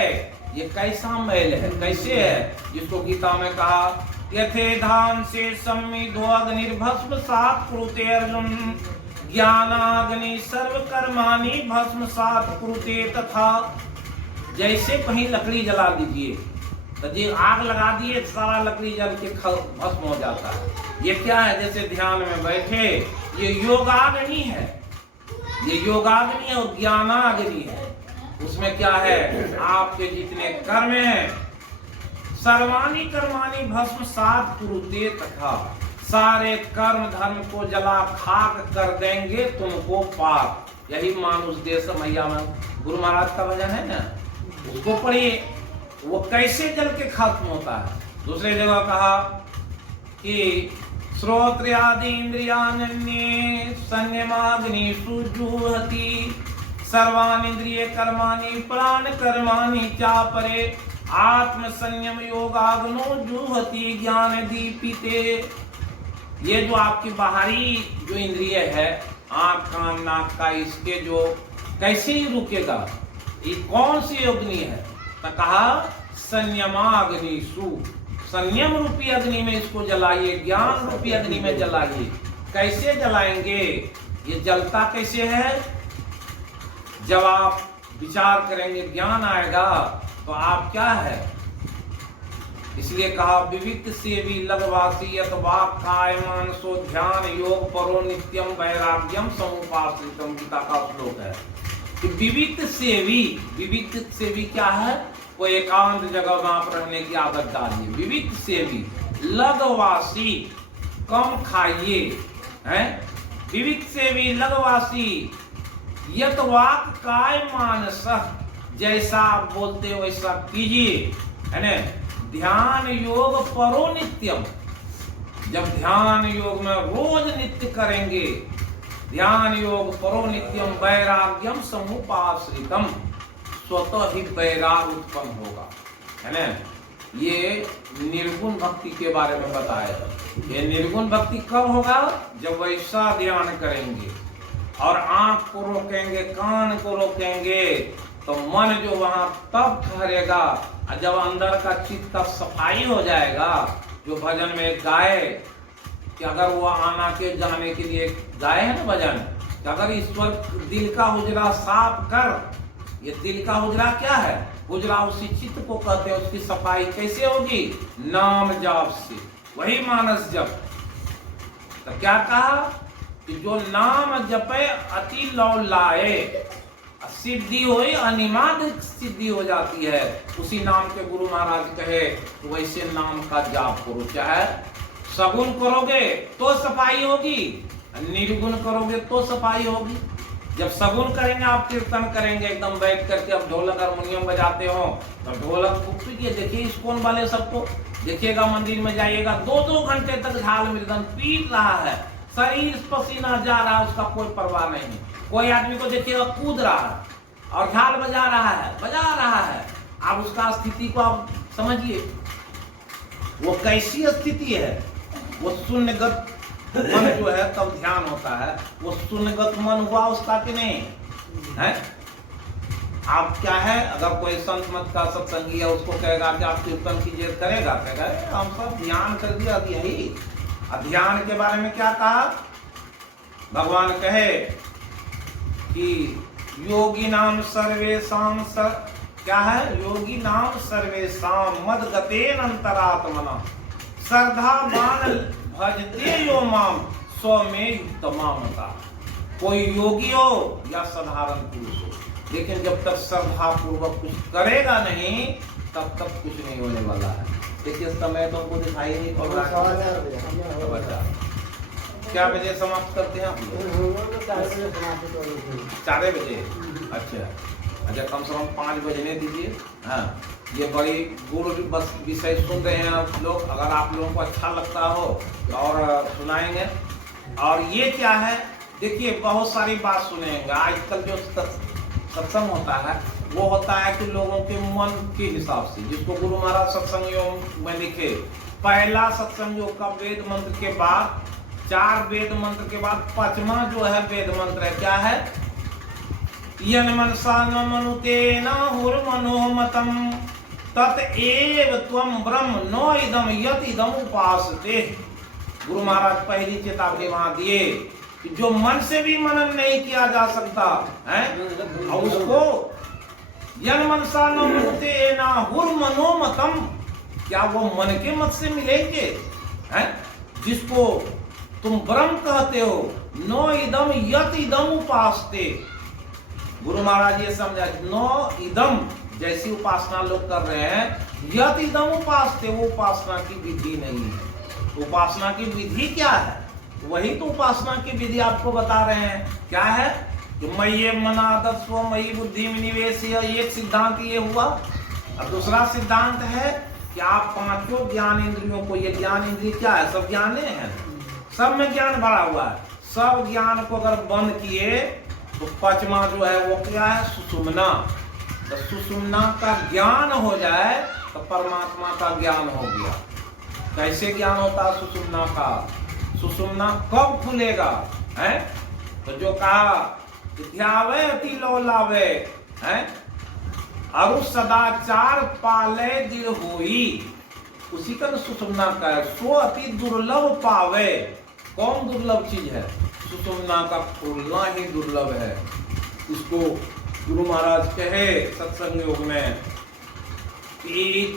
ये कैसा मैल है, कैसे है? जिसको गीता में कहा, यथे धान से सम्मिधो अग्निर्भस्म सात कुरुते अर्जुन, ज्ञानाग्नि सर्व कर्माणि भस्म सात कुरुते तथा। जैसे कहीं लकड़ी जला दीजिए तो जी आग लगा दिए, सारा लकड़ी जल के भस्म हो जाता है। ये क्या है? जैसे ध्यान में बैठे, ये योगाग्नि है, ये योगाग्नि है और ज्ञानाग्नि है। उसमें क्या है? आपके जितने कर्म हैं, सर्वाणी कर्माणि भस्म सात कुरुते तथा, सारे कर्म धर्म को जला खाक कर देंगे तुमको पाप। यही मानुष देश मैया में गुरु महाराज का भजन है ना, उसको पढ़िए। वो कैसे जल के खत्म होता है? दूसरे जगह कहा कि श्रोत्रियादि इंद्रियान्ये संयमाग्नि सुजुहति, सर्वान् इंद्रिय कर्माणि प्राण कर्माणि चापरे, आत्म संयम योगाग्नो जुहति ज्ञान दीपिते। ये जो आपकी बाहरी जो इंद्रिय है, आंख, कान, नाक का, इसके जो कैसे ही रुकेगा? ये कौन सी अग्नि है? तो कहा संयमाग्नि सु, संयम रूपी अग्नि में इसको जलाइए, ज्ञान रूपी अग्नि में जलाइए। कैसे जलाएंगे? ये जलता कैसे है? जब आप विचार करेंगे, ज्ञान आएगा तो आप क्या है? इसलिए कहा विविक्त सेवी लघवासी यत वाक् काय मानसो ध्यान योग परो नित्यम वैराग्यम समुपाश्रितम। गीता का श्लोक है कि विविक्त सेवी क्या है? वो एकांत जगह में आप रहने की आदत डालिए। विविक्त सेवी लघवासी, कम खाइए, हैं? विविक्त सेवी लघवासी यत वाक् काय मानस, जैसा आप बोलते हो वैसा कीजिए, है ना? ध्यान योग परो नित्यम, जब ध्यान योग में रोज नित्य करेंगे, ध्यान योग परो नित्यम वैराग्यम समुपाश्रितम, स्वतः ही वैराग उत्पन्न होगा, है ना? ये निर्गुण भक्ति के बारे में बताया। ये निर्गुण भक्ति कब होगा? जब वैसा ध्यान करेंगे। और आंख को रोकेंगे, कान को रोकेंगे, तो मन जो वहां तब ठहरेगा। और जब अंदर का चित्त का सफाई हो जाएगा, जो भजन में गाए कि अगर वो आना के जाने के लिए गाए है ना भजन, कि अगर ईश्वर दिल का हुजरा साफ कर, ये दिल का हुजरा क्या है? हुजरा उसी चित्त को कहते हैं। उसकी सफाई कैसे होगी? नाम जाप से, वही मानस जप। तो क्या कहा कि जो नाम जपे अति लौ लाए, सिद्धि होई, अनिमाद सिद्धि हो जाती है। उसी नाम के गुरु महाराज कहे तो वैसे नाम का जाप करो। चाहे सगुन करोगे तो सफाई होगी, निर्गुण करोगे तो सफाई होगी। जब सगुन करेंगे, आप कीर्तन करेंगे एकदम बैठ करके, अब ढोलक हारमोनियम बजाते हो तो ढोलक फूकिए, देखिए इस्कॉन वाले सबको देखिएगा, मंदिर में जाइएगा 2-2 घंटे तक झाल मृदंग पीट रहा है, शरीर पसीना जा रहा है, उसका कोई परवाह नहीं। कोई आदमी को देखिएगा कूद रहा है और झाल बजा रहा है। आप उसका स्थिति को आप समझिए, वो कैसी स्थिति है। वो शून्यगत मन जो है तब ध्यान होता है, वो शून्यगत मन हुआ उसका कि नहीं है। आप क्या है, अगर कोई संत मत का सत्संगी है, उसको कहेगा कि आप कीर्तन कीजिए, करेगा? कहेगा हम सब ध्यान कर दिया। यही ध्यान के बारे में क्या कहा भगवान कहे कि योगी नाम सर्वेशाम क्या है? योगी नाम सर्वेशाम मदगतेन अंतरात्मना श्रद्धावान भजते यो माम स्वमेव तमामता। कोई योगी हो या साधारण पुरुष हो, लेकिन जब तक श्रद्धा पूर्वक कुछ करेगा नहीं, तब तक कुछ नहीं होने वाला है। देखिए समय तो हमको दिखाई नहीं पड़ रहा है। क्या बजे समाप्त करते हैं आप लोग? 4 बजे। अच्छा, कम से कम 5 बजने दीजिए। हाँ, ये बड़ी गुरु बस विषय सुन रहे हैं आप लोग। अगर आप लोगों को अच्छा लगता हो तो और सुनाएंगे। और ये क्या है, देखिए बहुत सारी बात सुनेंगे। आजकल जो सत्संग होता है वो होता है कि लोगों के मन के हिसाब से, जिसको गुरु महाराज सत्संग योग में लिखे, पहला सत्संग योग का वेद मंत्र के बाद 4 वेद मंत्र के बाद 5वां जो है वेद मंत्र है, क्या है? यन मनसा न मनुते न हुर मनोमतम तत एव त्वम ब्रह्म नो इदम यत इदम उपासते। गुरु महाराज पहली चेतावनी वहां दिए कि जो मन से भी मनन नहीं किया जा सकता है, और उसको यन मनसा न मनुते न हुर मनोमतम, क्या वो मन के मत से मिलेंगे? हैं? जिसको तुम ब्रह्म कहते हो, नो इदम यत इदम उपासते। गुरु महाराज ये समझा, नो इदम जैसी उपासना लोग कर रहे हैं, यत इदम उपासते, वो उपासना की विधि नहीं है। उपासना की विधि क्या है? वही तो उपासना की विधि आपको बता रहे हैं। क्या है कि मय्ये मनादत स्व मयि बुद्धि में निवेश, एक सिद्धांत ये हुआ। और दूसरा सिद्धांत है कि आप 5 ज्ञान इंद्रियों को, ये ज्ञान इंद्रिय क्या है? सब ज्ञाने हैं, सब में ज्ञान भरा हुआ है। सब ज्ञान को अगर बंद किए तो 5वां जो है वो क्या है? सुषुम्ना। तो सुषुम्ना का ज्ञान हो जाए तो परमात्मा का ज्ञान हो गया। कैसे ज्ञान होता है सुषुम्ना का? सुषुम्ना कब खुलेगा है? तो जो कहा ध्यावे अति लो लावे है, अरु सदाचार पाले दिल होई, उसी का सुषुम्ना का है। सो अति दुर्लभ पावे। कौन दुर्लभ चीज है? सुषुम्ना का खुलना ही दुर्लभ है। इसको गुरु महाराज कहे सत्संग योग में,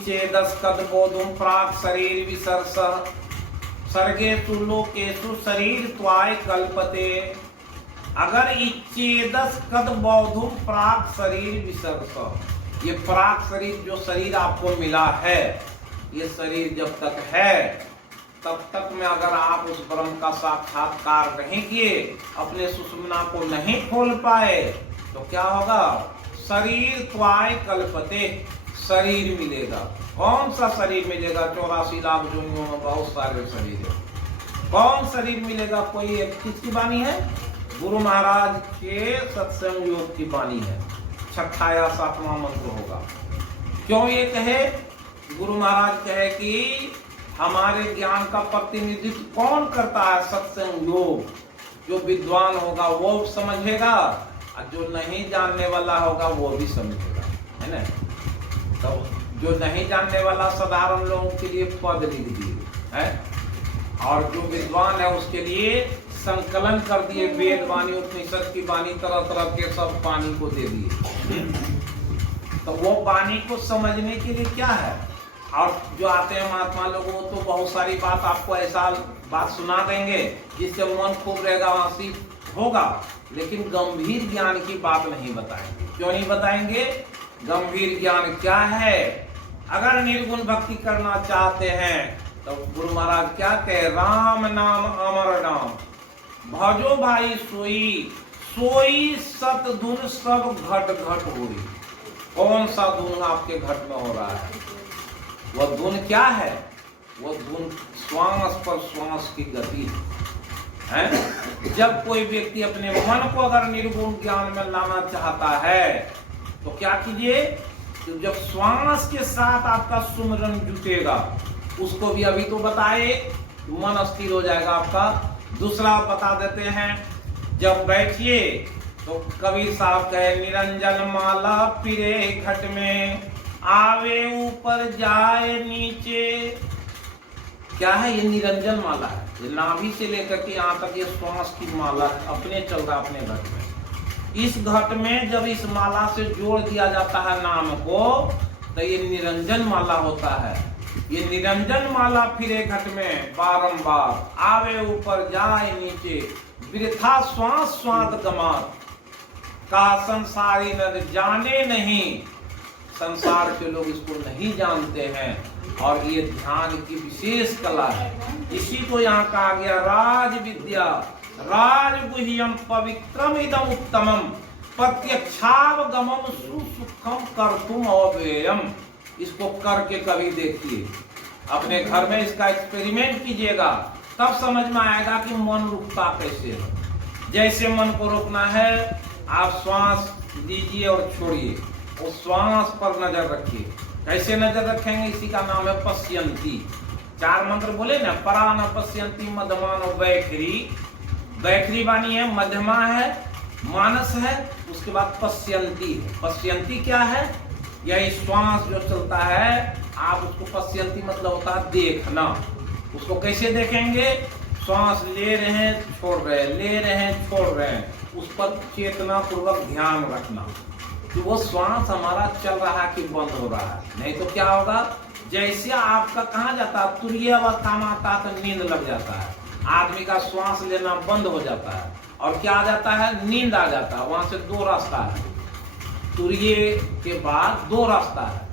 चेदस कद बोधुम प्राक शरीर विसर्स सर्गे तुलोकेशु शरीर त्वाय कल्पते। अगर इच्छेदस कद बोधुम प्राक शरीर विसर्स, ये प्राक शरीर जो शरीर आपको मिला है, ये शरीर जब तक है तब तक में अगर आप उस ब्रह्म का साक्षात्कार नहीं किए, अपने सुषुम्ना को नहीं खोल पाए, तो क्या होगा? शरीर त्वाय कल्पते, शरीर मिलेगा। कौन सा शरीर मिलेगा? 84 लाख योनियों में बहुत सारे शरीर है। कौन शरीर मिलेगा? कोई एक किसकी वाणी है? गुरु महाराज के सत्संग योग की वाणी है। 6 या 7वां मंत्र होगा। क्यों ये कहे? गुरु महाराज कहे कि हमारे ज्ञान का प्रतिनिधित्व कौन करता है? सत्संग योग। जो विद्वान होगा वो समझेगा, और जो नहीं जानने वाला होगा वो भी समझेगा, है ना। तो जो नहीं जानने वाला साधारण लोगों के लिए पद लिख दिए है, और जो विद्वान है उसके लिए संकलन कर दिए, वेद वाणी उपनिषद की वाणी तरह तरह के सब वाणी को दे दिए। तो वो वाणी को समझने के लिए क्या है, और जो आते हैं महात्मा लोग वो तो बहुत सारी बात आपको ऐसा बात सुना देंगे जिससे मन खूब रहेगा, वासी होगा, लेकिन गंभीर ज्ञान की बात नहीं बताएंगे। क्यों नहीं बताएंगे? गंभीर ज्ञान क्या है? अगर निर्गुण भक्ति करना चाहते हैं तो गुरु महाराज क्या कहे, राम नाम अमर नाम, भजो भाई सोई, सोई सत धुन सब घट घट हुई। कौन सा धुन आपके घट में हो रहा है? वह धुन क्या है? वह धुन श्वास पर श्वास की गति है। जब कोई व्यक्ति अपने मन को अगर निर्गुण ज्ञान में लाना चाहता है तो क्या कीजिए, तो जब श्वास के साथ आपका सुमरन जुटेगा, उसको भी अभी तो बताए, मन स्थिर हो जाएगा आपका। दूसरा बता देते हैं, जब बैठिए तो कबीर साहब कहे, निरंजन माला पिरे घट में, आवे ऊपर जाए नीचे। क्या है ये? निरंजन माला है। ये नाभि से लेकर के यहाँ तक ये श्वास की माला अपने चल रहा अपने घट में। इस घट में जब इस माला से जोड़ दिया जाता है नाम को, तो ये निरंजन माला होता है। ये निरंजन माला फिरे घट में बारंबार, आवे ऊपर जाए नीचे, वृथा श्वास स्वाद गमात, का संसारी न जाने नहीं। संसार के लोग इसको नहीं जानते हैं, और ये ध्यान की विशेष कला है। इसी को यहाँ कहा गया राज विद्या, राजगुह्यम पवित्रम इदम उत्तमम, प्रत्यक्षावगमम सुसुखम कर्तुम अव्ययम। इसको करके कभी देखिए, अपने घर में इसका एक्सपेरिमेंट कीजिएगा, तब समझ में आएगा कि मन रुकता कैसे है। जैसे मन को रोकना है, आप श्वास लीजिए और छोड़िए, उस श्वास पर नजर रखिए। कैसे नजर रखेंगे? इसी का नाम है पश्यंती। 4 मंत्र बोले ना, परान पश्यंती, मध्यमान वैखरी। वैखरी वाणी है, मध्यमा है, मानस है, उसके बाद पश्यंती है। पश्यंती क्या है? यही श्वास जो चलता है, आप उसको पश्यंती मतलब होता है देखना। उसको कैसे देखेंगे? श्वास ले रहे हैं छोड़ रहे हैं, ले रहे हैं छोड़ रहे हैं, उस पर चेतना पूर्वक ध्यान रखना कि वो श्वास हमारा चल रहा है कि बंद हो रहा है। नहीं तो क्या होगा, जैसे आपका कहाँ जाता है, तुरीय अवस्था में आता है तो नींद लग जाता है, आदमी का श्वास लेना बंद हो जाता है, और क्या आ जाता है, नींद आ जाता है। वहां से 2 रास्ता है, तुरीय के बाद 2 रास्ता है।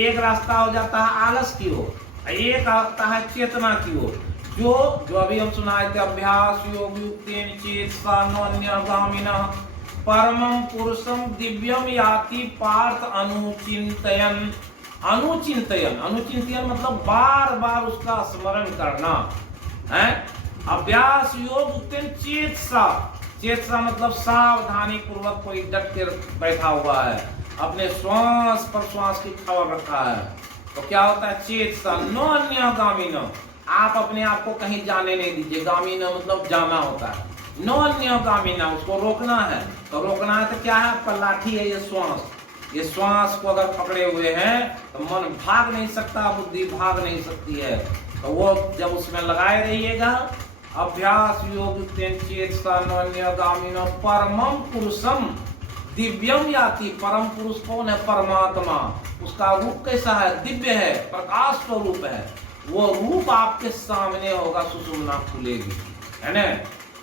एक रास्ता हो जाता है आलस की ओर, एक आता है चेतना की ओर। जो अभी हम सुनाए थे, अभ्यास योग युक्तेन चेतसा अन्यगामिनः परमं पुरुषम दिव्यम याति पार्थ अनुचिंतयन। अनुचिंतयन, अनुचिंतयन मतलब बार बार उसका स्मरण करना है। अभ्यास योग चेतसा, चेतसा मतलब सावधानी पूर्वक कोई डट के बैठा हुआ है, अपने श्वास पर श्वास की खबर रखा है, तो क्या होता है, चेतसा। नो अन्य गामिन, आप अपने आप को कहीं जाने नहीं दीजिए। गामिन मतलब जाना होता है। नो अन्य गामिना, उसको रोकना है। तो रोकना है तो क्या है, आपका लाठी है ये श्वास। ये श्वास को अगर पकड़े हुए हैं तो मन भाग नहीं सकता, बुद्धि भाग नहीं सकती है। तो वो जब उसमें लगाए रहिएगा, अभ्यास योग चेतसा अन्यगामिनो परमं पुरुषम दिव्यम याति। परम पुरुष कौन है? परमात्मा। उसका रूप कैसा है? दिव्य है, प्रकाश स्वरूप है। वो रूप आपके सामने होगा, सुषुम्ना खुलेगी, है ना।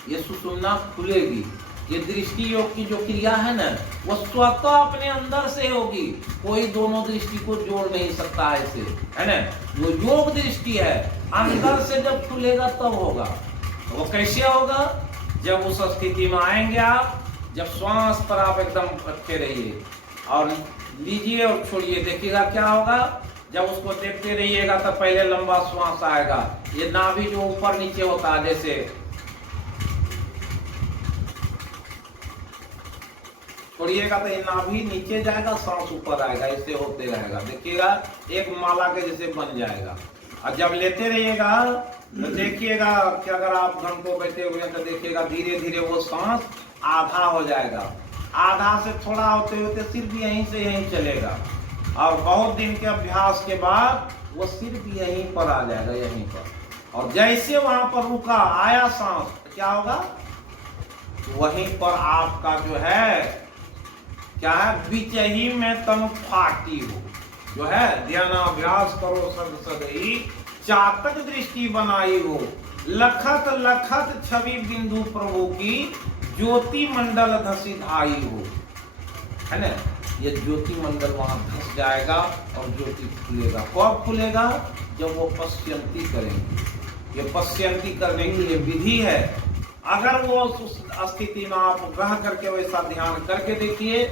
ये सुषुम्ना खुलेगी। ये दृष्टि योग की जो क्रिया है ना, वो स्वतः अपने अंदर से होगी। कोई दोनों दृष्टि को जोड़ नहीं सकता है इसे, है ना। वो योग दृष्टि है, अंदर से जब खुलेगा तब होगा। वो कैसे होगा? जब उस स्थिति में आएंगे आप, जब श्वास पर आप एकदम रखे रहिए और लीजिए और छोड़िए, देखिएगा क्या होगा। जब उसको देखते रहिएगा तो पहले लंबा श्वास आएगा। ये नाभि जो ऊपर नीचे होता है, जैसे छोड़िएगा तो ये नाभि नीचे जाएगा, सांस ऊपर आएगा, ऐसे होते रहेगा। देखिएगा एक माला के जैसे बन जाएगा। और जब लेते रहिएगा तो देखिएगा कि अगर आप घंटों बैठे हुए हैं तो देखिएगा धीरे धीरे वो सांस आधा हो जाएगा, आधा से थोड़ा होते होते सिर्फ यहीं से यहीं चलेगा, और बहुत दिन के अभ्यास के बाद वो सिर्फ यहीं पर आ जाएगा, यहीं पर। और जैसे वहां पर रुका आया सांस तो क्या होगा, वहीं पर आपका जो है क्या है, बिचही में तनु फाटी हो, जो है ध्यानाभ्यास करो सद सदई चातक दृष्टि बनाई हो, लखत लखत छवि बिंदु प्रभु की ज्योति मंडल धसी धाई हो, है ना। ये ज्योति मंडल वहां धस जाएगा और ज्योति खुलेगा। कब खुलेगा, जब वो पश्यंती करेंगे। ये पश्यंती करने की ये विधि है। अगर वो उस स्थिति में आप रह करके वैसा ध्यान करके देखिए,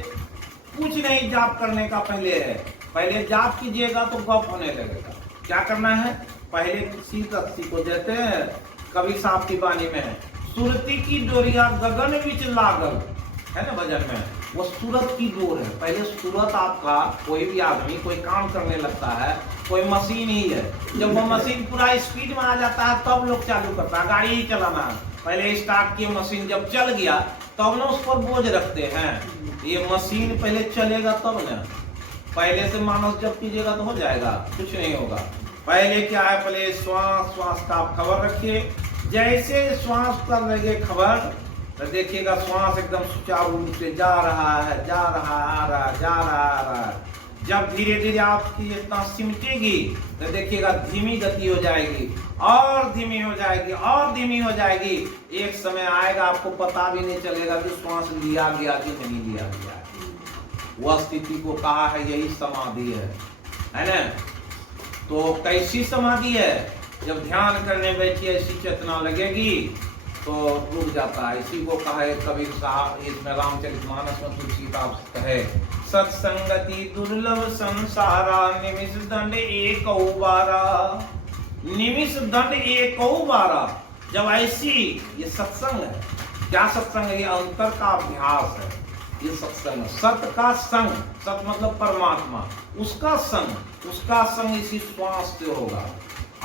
कुछ नहीं जाप करने का पहले है, पहले जाप कीजिएगा तो गप होने लगेगा। क्या करना है, पहले किसी तख्ती को देते हैं, कबीर साहब की वाणी में है, सुरती की डोरिया गगन बीच लागल, है ना भजन में, वो सूरत की डोर है। पहले सूरत आपका, कोई भी आदमी कोई काम करने लगता है, कोई मशीन ही है, जब वो मशीन पूरा स्पीड में आ जाता है तब लोग चालू करता है, गाड़ी ही चलाना है। पहले स्टार्ट किए, मशीन जब चल गया तब ना उस पर बोझ रखते हैं। ये मशीन पहले चलेगा तब ना, पहले से मानस जब कीजिएगा तो हो जाएगा, कुछ नहीं होगा। पहले क्या है, पहले श्वास श्वास का आप खबर रखिए। जैसे श्वास कर लगे खबर तो देखिएगा श्वास एकदम सुचारू रूप से जा रहा है, जा रहा आ रहा है, जा रहा आ रहा है। जब धीरे धीरे आपकी इतना सिमटेगी तो देखिएगा धीमी गति हो जाएगी, और धीमी हो जाएगी, और धीमी हो जाएगी। एक समय आएगा आपको पता भी नहीं चलेगा कि श्वास लिया गया कि नहीं लिया गया। वह स्थिति को कहा है यही समाधि है ना। तो कैसी समाधि है, जब ध्यान करने बैठिए ऐसी चेतना लगेगी तो रुक जाता है। इसी को कहा है कबीर साहब, इसमें रामचरितमानस में तुलसीदास कहे, सत्संगति दुर्लभ संसारा निमिष दंड एक बारा, निमिष दंड एक बारा। जब ऐसी, ये सत्संग है, क्या सत्संग है, ये अंतर का अभ्यास है, ये सत्संग। सत का संग, सत मतलब परमात्मा, उसका संग इसी श्वास से होगा।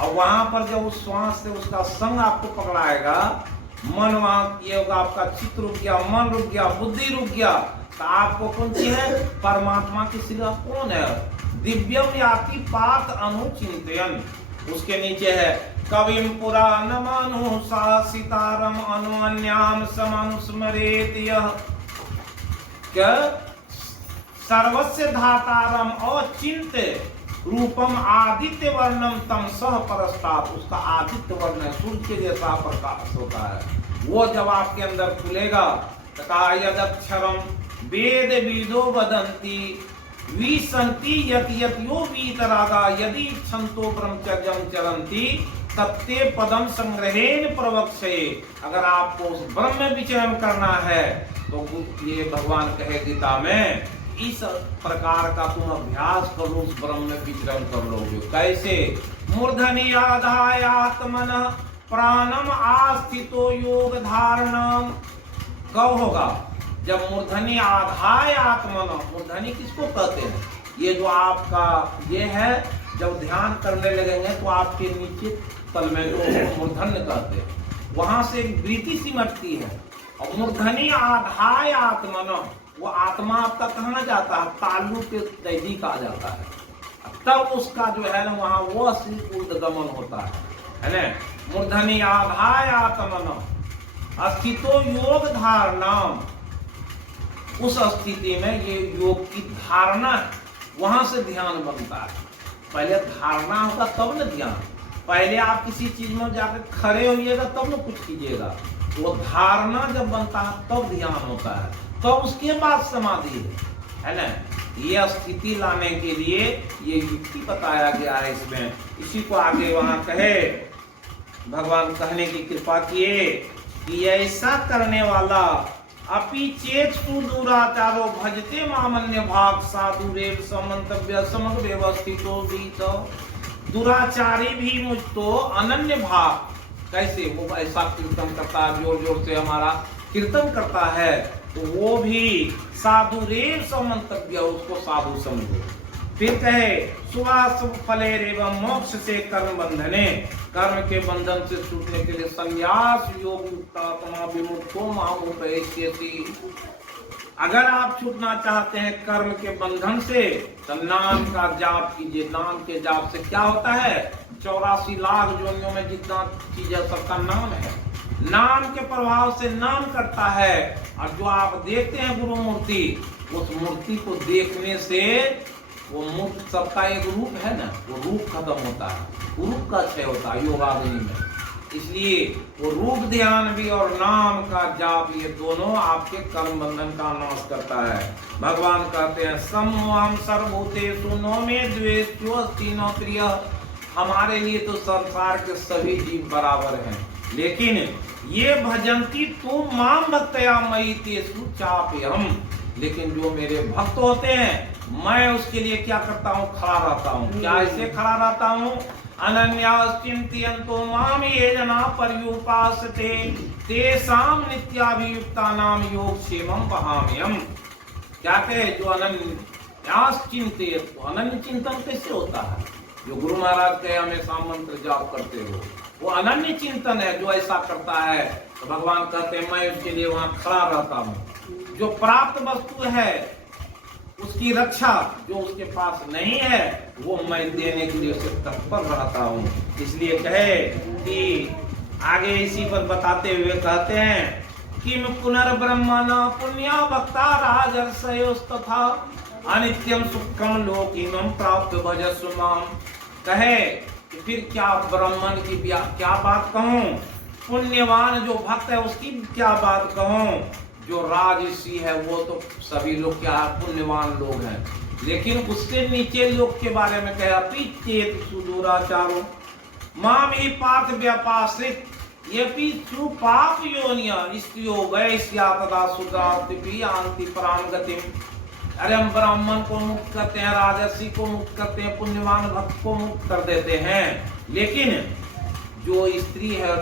और वहां पर जब उस श्वास से उसका संग आपको पकड़ाएगा, मन वहां ये होगा, आपका चित्त रुक गया, मन रुक गया, बुद्धि रुक गया, तो आपको कौन सी है, परमात्मा की सिला कौन है, दिव्यम याति पात अनुचिंतयन। उसके नीचे है, कविम पुराण अनुशासितारम अनुन्याम समनुस्मरेत यः, क्या सर्वस्य धातारम अचिंत रूपम आदित्य वर्णम तम सह परस्ताप। उसका आदित्य वर्ण सूर्य के जैसा प्रकाश होता है। वो जब आपके अंदर खुलेगा तो कहा, यदक्षरम वेद विदो वदंती विसंति यत यत यो वीतरागा यदि छंतो ब्रह्मचर्यम चरंती तत्ते पदम संग्रहेन प्रवक्षये। अगर आपको उस ब्रह्म में विचरण करना है तो ये भगवान कहे गीता में, इस प्रकार का तुम अभ्यास करो, उस ब्रह्म में विचरण कर लोगे। कैसे, मूर्धनि आधाय आत्मनः प्राणम आस्थितो योग धारणम। कब होगा, जब मूर्धनि आधाय आत्मनः, मूर्धनि किसको कहते हैं, ये जो आपका ये है, जब ध्यान करने लगेंगे तो आपके नीचे तल में जो मूर्धन्य कहते हैं, वहां से एक वृत्ति सिमटती है। और मूर्धनि आधाय आत्मनः, वो आत्मा आपका कहाँ जाता है, तालु के नजदीक आ जाता है, तब उसका जो है ना वहां वो असली ऊर्ध्वगमन होता है ना। मूर्धनि आधाय आत्मनः अस्थितो योग धारणम, उस स्थिति में ये योग की धारणा, वहां से ध्यान बनता है। पहले धारणा होगा तब न ध्यान, पहले आप किसी चीज में जाकर खड़े होइएगा तब न कुछ कीजिएगा। वो धारणा जब बनता है तब ध्यान होता है, तो उसके बाद समाधि है ना। ये स्थिति लाने के लिए ये युक्ति बताया गया है इसमें। इसी को आगे वहां कहे, भगवान कहने की कृपा किए कि ऐसा करने वाला अपि चेत सुदूराचारो भजते मामन्य भाग साधु रेव समंतव्य समग्र व्यवस्थितो बीत। दुराचारी भी मुझ तो अनन्य भाग, कैसे वो ऐसा कीर्तन करता है, जोर जोर से हमारा कीर्तन करता है, तो वो भी साधु रेव समंतव्य, उसको साधु समझो। फिर कहे सुवास फले रेव मोक्ष से कर्म बंधने, कर्म के बंधन से छूटने के लिए संन्यास योग युक्तात्मा विमुक्तो मामुपैष्यति। अगर आप छूटना चाहते हैं कर्म के बंधन से तो नाम का जाप कीजिए। नाम के जाप से क्या होता है? 84 लाख योनियों में जितना चीज है सबका नाम है। नाम के प्रभाव से नाम करता है। और जो आप देखते हैं गुरु मूर्ति, उस मूर्ति को देखने से वो मूर्ति सबका एक रूप है ना, वो रूप खत्म होता है, रूप का क्षय होता है योगाग्नि में। इसलिए वो रूप ध्यान भी और नाम का जाप, ये दोनों आपके कर्म बंधन का नाश करता है। भगवान कहते हैं समोहम सर्वभूतेषु नो मे द्वेष्यो अस्ति न प्रियः। हमारे लिए तो संसार के सभी जीव बराबर हैं, लेकिन ये भजंती तू माम भक्तया मयि तेषु चाप्यहम्। लेकिन जो मेरे भक्त होते हैं, मैं उसके लिए क्या करता हूँ? खड़ा रहता हूँ। क्या ऐसे खड़ा रहता हूँ? अनन्याश्चिन्तयन्तो माम ये जना पर्युपासते तेषां नित्याभियुक्तानां योगक्षेमं वहाम्यहम्। क्या कहे? जो अनन्याश्चिन्तयन्तो, अनन्य चिंतन कैसे होता है? जो गुरु महाराज कहे हमेशा मंत्र जाप करते हो, वो अनन्य चिंतन है। जो ऐसा करता है तो भगवान कहते हैं मैं उसके लिए वहां खड़ा रहता हूँ। जो प्राप्त वस्तु है उसकी रक्षा जो उसके पास नहीं है, वो मैं देने के लिए उसे तत्पर रहता हूँ। इसलिए कहे कि आगे इसी पर बताते हुए कहते हैं किम पुनर्ब्रह्मण पुण्या भक्ता राजर्षयोस्तथा अनित्यम सुखम लोकिनम प्राप्त भजस्व माम। कहे कि फिर क्या ब्राह्मण की क्या बात कहूँ, पुण्यवान जो भक्त है उसकी क्या बात कहूँ। जो राजसी है वो तो सभी लोग क्या पुण्यवान लोग हैं, लेकिन उससे नीचे लोग के बारे में कहा पीचेत सुदूराचारो माम ही पार्थ व्यापाश्रित ये पीछू पाप योनिया स्त्रियो वैश्या तदा सुदार्ति आंति पराम गतिम। अरे हम ब्राह्मण को मुक्त करते हैं, राजसी को मुक्त करते हैं, पुण्यवान भक्त को मुक्त कर देते हैं, लेकिन जो स्त्री है,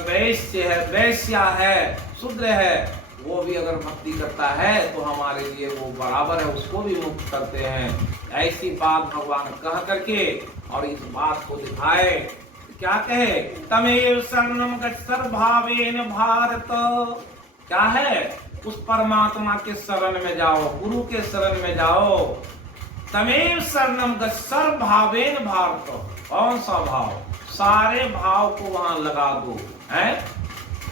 वैश्या है, शूद्र है, वो भी अगर भक्ति करता है तो हमारे लिए वो बराबर है, उसको भी मुक्त करते हैं। ऐसी बात भगवान कह करके और इस बात को दिखाए। क्या कहे? तमेव शरणम गच्छ भावेन भारत। क्या है? उस परमात्मा के शरण में जाओ, गुरु के शरण में जाओ। तमेव शरणम गच्छ भावेन भारत। कौन सा भाव? सारे भाव को वहां लगा दो है।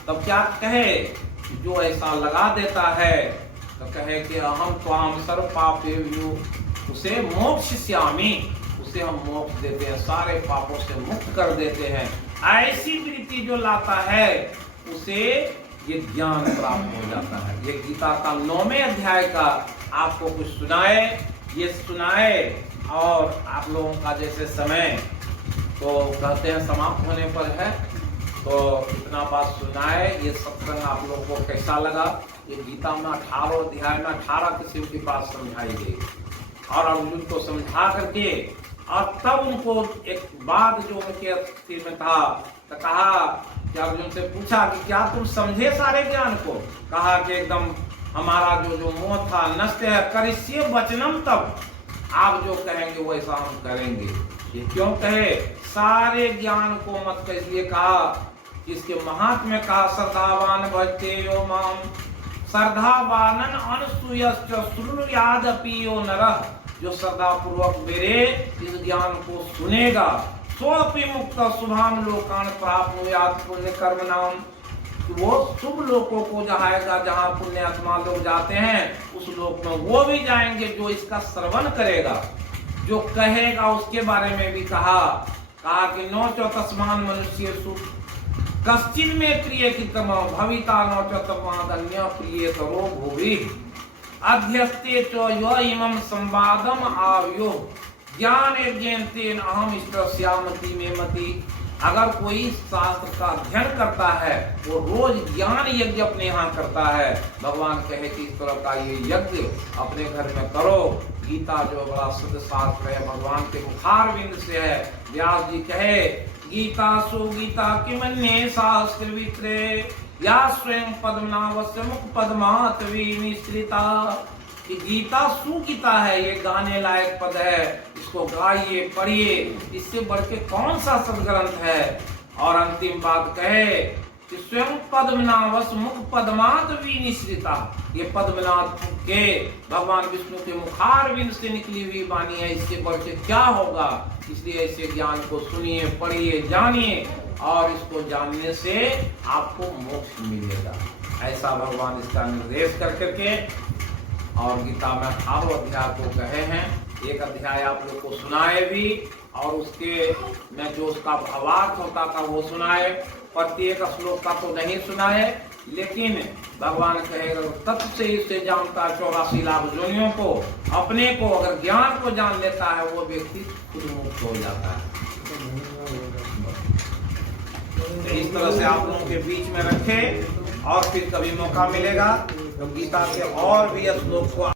तब क्या कहे? जो ऐसा लगा देता है तो कहे कि अहम त्वाम सर्व पापेभ्यो, उसे मोक्षयिष्यामि, उसे हम मोक्ष देते हैं, सारे पापों से मुक्त कर देते हैं। ऐसी वृत्ति जो लाता है उसे ये ज्ञान प्राप्त हो जाता है। ये गीता का 9वें अध्याय का आपको कुछ सुनाए, ये सुनाए और आप लोगों का जैसे समय तो कहते हैं समाप्त होने पर है, तो इतना बात सुनाए। ये सत्संग आप लोगों को कैसा लगा? ये गीता में 18 अध्याय में 18 किस्म की बात समझाई गई और अर्जुन को समझा करके और तब उनको एक बात जो उनके अस्तित्व में था तो कहा कि अर्जुन से पूछा कि क्या तुम समझे सारे ज्ञान को? कहा कि एकदम हमारा जो मोह था नष्ट है। करिष्ये वचनम, तब आप जो कहेंगे वैसा हम करेंगे। ये क्यों कहे? सारे ज्ञान को मत कह, इसलिए कहा इसके महात्म्य कहा श्रद्धावान भजते यो माम श्रद्धावानन अनसूयश्च शृणुयादपि यो नरः। जो श्रद्धा पूर्वक मेरे इस ज्ञान को सुनेगा सोऽपि मुक्त शुभाम लोकान प्राप्नुयात् पुण्य कर्म नाम। वो शुभ लोकों को जाएगा, जहाँ पुण्य आत्मा लोग जाते हैं उस लोक में वो भी जाएंगे जो इसका श्रवण करेगा, जो कहेगा। उसके बारे में भी कहा कि नो च तस्मान मनुष्येषु कश्चिन में प्रिय कृतम भविता नो च तस्मादन्य प्रिय तरो भुवि अध्यस्ते च यो इमं संवादम आव्यो ज्ञान यज्ञेन अहम इष्टस्यामति में मति। अगर कोई शास्त्र का अध्ययन करता है वो रोज ज्ञान यज्ञ अपने यहाँ करता है। भगवान कहे कि इस तरह का ये यज्ञ अपने घर में करो। गीता जो बड़ा शुद्ध शास्त्र है, भगवान के मुखार बिंद से है। व्यास जी कहे गीता सु गीता किमन्ये शास्त्रवित्रे या स्वयं पद्मनाभस्य मुख पद्मात् विनिश्रिता। कि गीता सुगीता है, ये गाने लायक पद है, इसको गाइए पढ़िए, इससे बढ़ के कौन सा सदग्रंथ है। और अंतिम बात कहे कि स्वयं पद्मनाभस मुख पद्मात विनिश्रिता, ये पद्मनाभ के भगवान विष्णु के मुखार बिंद से निकली हुई वाणी है, इससे बढ़ के क्या होगा। इसलिए ऐसे ज्ञान को सुनिए, पढ़िए, जानिए और इसको जानने से आपको मोक्ष मिलेगा। ऐसा भगवान इसका निर्देश कर करके और गीता में 18 अध्याय को कहे हैं। एक अध्याय आप लोग को सुनाए भी और उसके में जो उसका भावार्थ होता था वो सुनाए। प्रत्येक श्लोक का तो नहीं सुनाए, लेकिन भगवान कहेगा तत्व से इसे जानता 84 लाख योनियों को, अपने को अगर ज्ञान को जान लेता है वो व्यक्ति खुद मुक्त हो जाता है। इस तरह से आप लोगों के बीच में रखे और फिर कभी मौका मिलेगा तो गीता के और भी श्लोक को